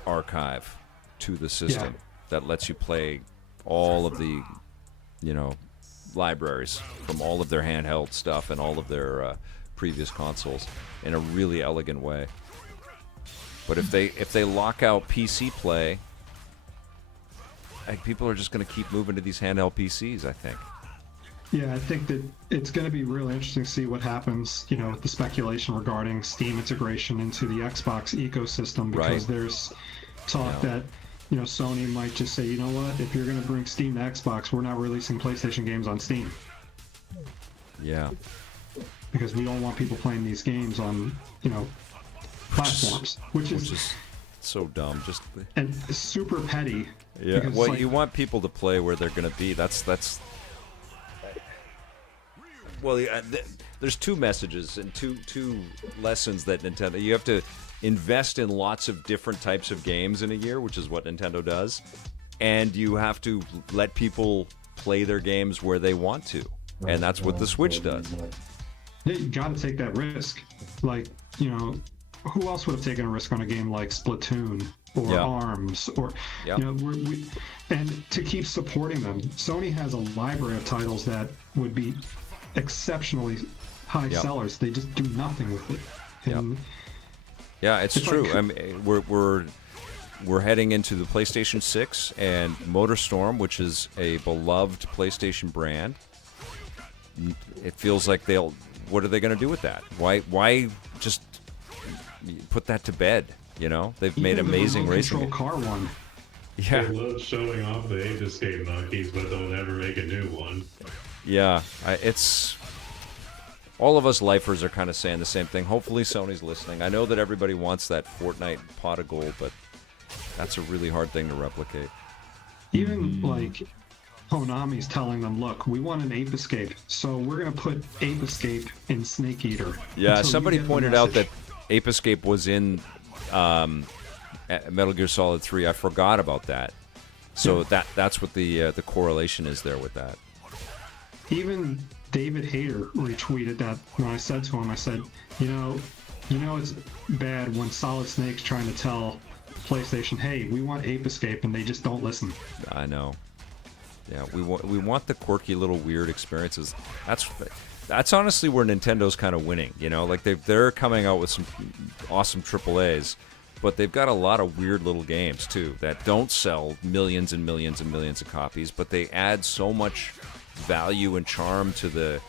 archive to the system that lets you play all of the libraries from all of their handheld stuff and all of their previous consoles in a really elegant way. But if they lock out PC play, people are just going to keep moving to these handheld PCs, I think. Yeah, I think that it's going to be really interesting to see what happens, with the speculation regarding Steam integration into the Xbox ecosystem, because there's talk that, Sony might just say, you know what, if you're going to bring Steam to Xbox, we're not releasing PlayStation games on Steam. Yeah. Because we don't want people playing these games on, platforms, which is so dumb. And super petty. Yeah. Well, you want people to play where they're going to be. That's. Well, there's two messages and two lessons that Nintendo. You have to invest in lots of different types of games in a year, which is what Nintendo does, and you have to let people play their games where they want to, and that's what the Switch does. Yeah, you got to take that risk. Who else would have taken a risk on a game like Splatoon or ARMS or and to keep supporting them? Sony has a library of titles that would be exceptionally high sellers. They just do nothing with it. And yeah, it's true. I mean, we're heading into the PlayStation 6 and MotorStorm, which is a beloved PlayStation brand. It feels like what are they going to do with that? Why just put that to bed? They've made amazing racing. Car one. Yeah. They love showing off the Ape Escape monkeys, but they'll never make a new one. Yeah, it's all of us lifers are kind of saying the same thing. Hopefully Sony's listening. I know that everybody wants that Fortnite pot of gold, but that's a really hard thing to replicate. Even like Konami's telling them, look, we want an Ape Escape, so we're going to put Ape Escape in Snake Eater. Yeah, somebody pointed out that Ape Escape was in Metal Gear Solid 3. I forgot about that. So that's what the correlation is there with that. Even David Hayter retweeted that when I said to him, I said, it's bad when Solid Snake's trying to tell PlayStation, hey, we want Ape Escape, and they just don't listen. I know. Yeah, we want the quirky little weird experiences. That's honestly where Nintendo's kind of winning. Like they're coming out with some awesome AAAs, but they've got a lot of weird little games too that don't sell millions and millions and millions of copies, but they add so much value and charm to the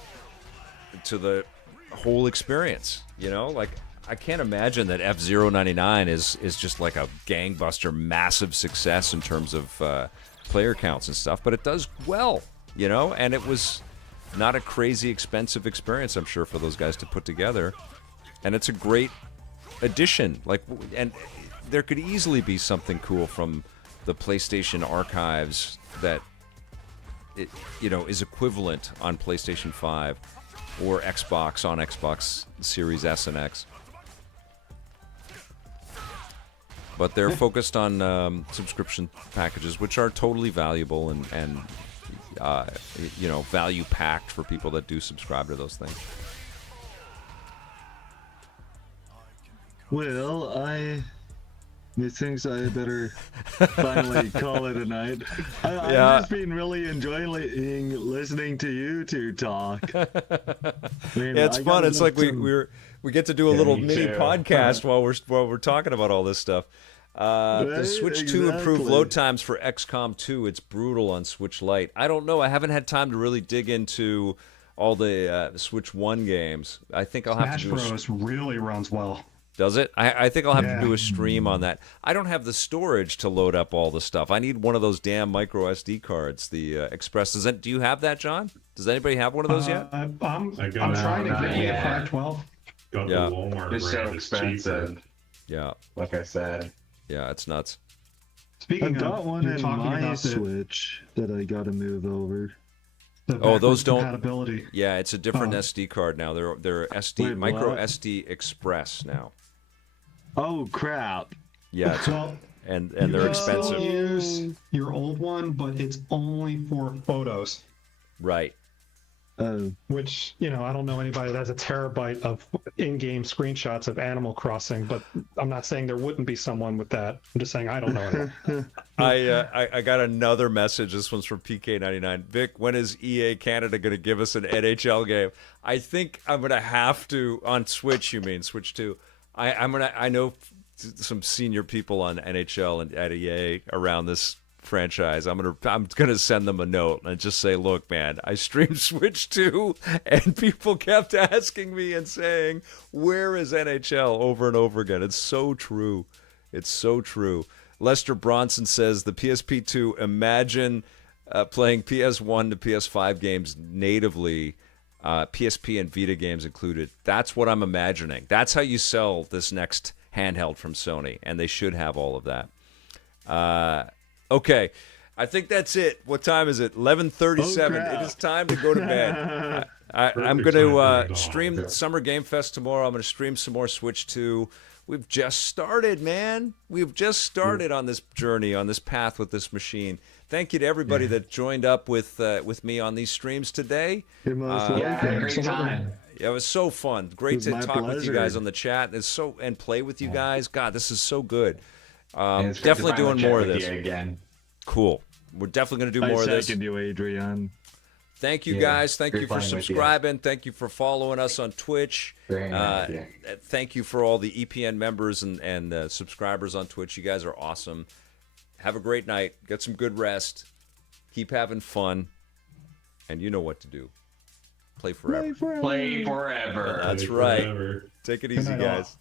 whole experience. Like I can't imagine that F-099 is just like a gangbuster massive success in terms of player counts and stuff, but it does well, and it was not a crazy expensive experience, I'm sure, for those guys to put together, and it's a great addition. And there could easily be something cool from the PlayStation archives that is equivalent on PlayStation 5 or Xbox on Xbox Series S and X. But they're focused on subscription packages, which are totally valuable and value packed for people that do subscribe to those things. Well, methinks I better finally call it a night. I've just been really enjoying listening to you two talk. It's fun. It's like we get to do a little mini podcast while we're talking about all this stuff. The Switch 2 improved load times for XCOM 2. It's brutal on Switch Lite. I don't know. I haven't had time to really dig into all the Switch 1 games. I think I'll have to do Smash Bros. Really runs well. Does it? I think I'll have to do a stream on that. I don't have the storage to load up all the stuff. I need one of those damn micro SD cards, the Express. Do you have that, John? Does anybody have one of those yet? I'm trying to get a 512. Got the Walmart It's so brand. It's cheaper. expensive. Yeah. Like I said. Yeah, it's nuts. Speaking I've got of, one you're in talking my about Switch that I got to move over. the Oh, those backwards don't. compatibility. Yeah, it's a different Oh. SD card now. They're SD Wait, micro what? SD Express now. Oh crap! Yeah, Well, and you they're can still expensive. use your old one, but it's only for photos. Right. Which, I don't know anybody that has a terabyte of in-game screenshots of Animal Crossing, but I'm not saying there wouldn't be someone with that. I'm just saying I don't know anyone. I got another message. This one's from PK99. Vic, when is EA Canada going to give us an NHL game? I think I'm going to have to on Switch. You mean Switch 2? I know some senior people on NHL and at EA around this franchise. I'm gonna send them a note and just say, look, man, I streamed Switch 2 and people kept asking me and saying, where is NHL, over and over again. It's so true. It's so true. Lester Bronson says the PSP 2, imagine playing PS1 to PS5 games natively, PSP and Vita games included. That's what I'm imagining. That's how you sell this next handheld from Sony, and they should have all of that. Okay, I think that's it. What time is it? 11:37. Oh, it is time to go to bed. I'm going to stream Summer Game Fest tomorrow. I'm going to stream some more Switch 2. We've just started, man. We've just started on this journey, on this path with this machine. Thank you to everybody that joined up with me on these streams today. You're most Yeah, I had a welcome. great time. Yeah, it was so fun. Great was to my talk with you guys pleasure. on the chat. And play with you guys. God, this is so good. And it's good to Definitely finally doing chat more of with this. you again. Cool. We're definitely going to do more of I this. second you, Adrian. Thank you, Yeah, guys. Thank great you for playing with you. subscribing. Thank you for following us on Twitch. Very nice, yeah. Thank you for all the EPN members and subscribers on Twitch. You guys are awesome. Have a great night. Get some good rest. Keep having fun. And you know what to do. Play forever. Play forever. That's Play right. forever. Take it Good easy, night, all. guys.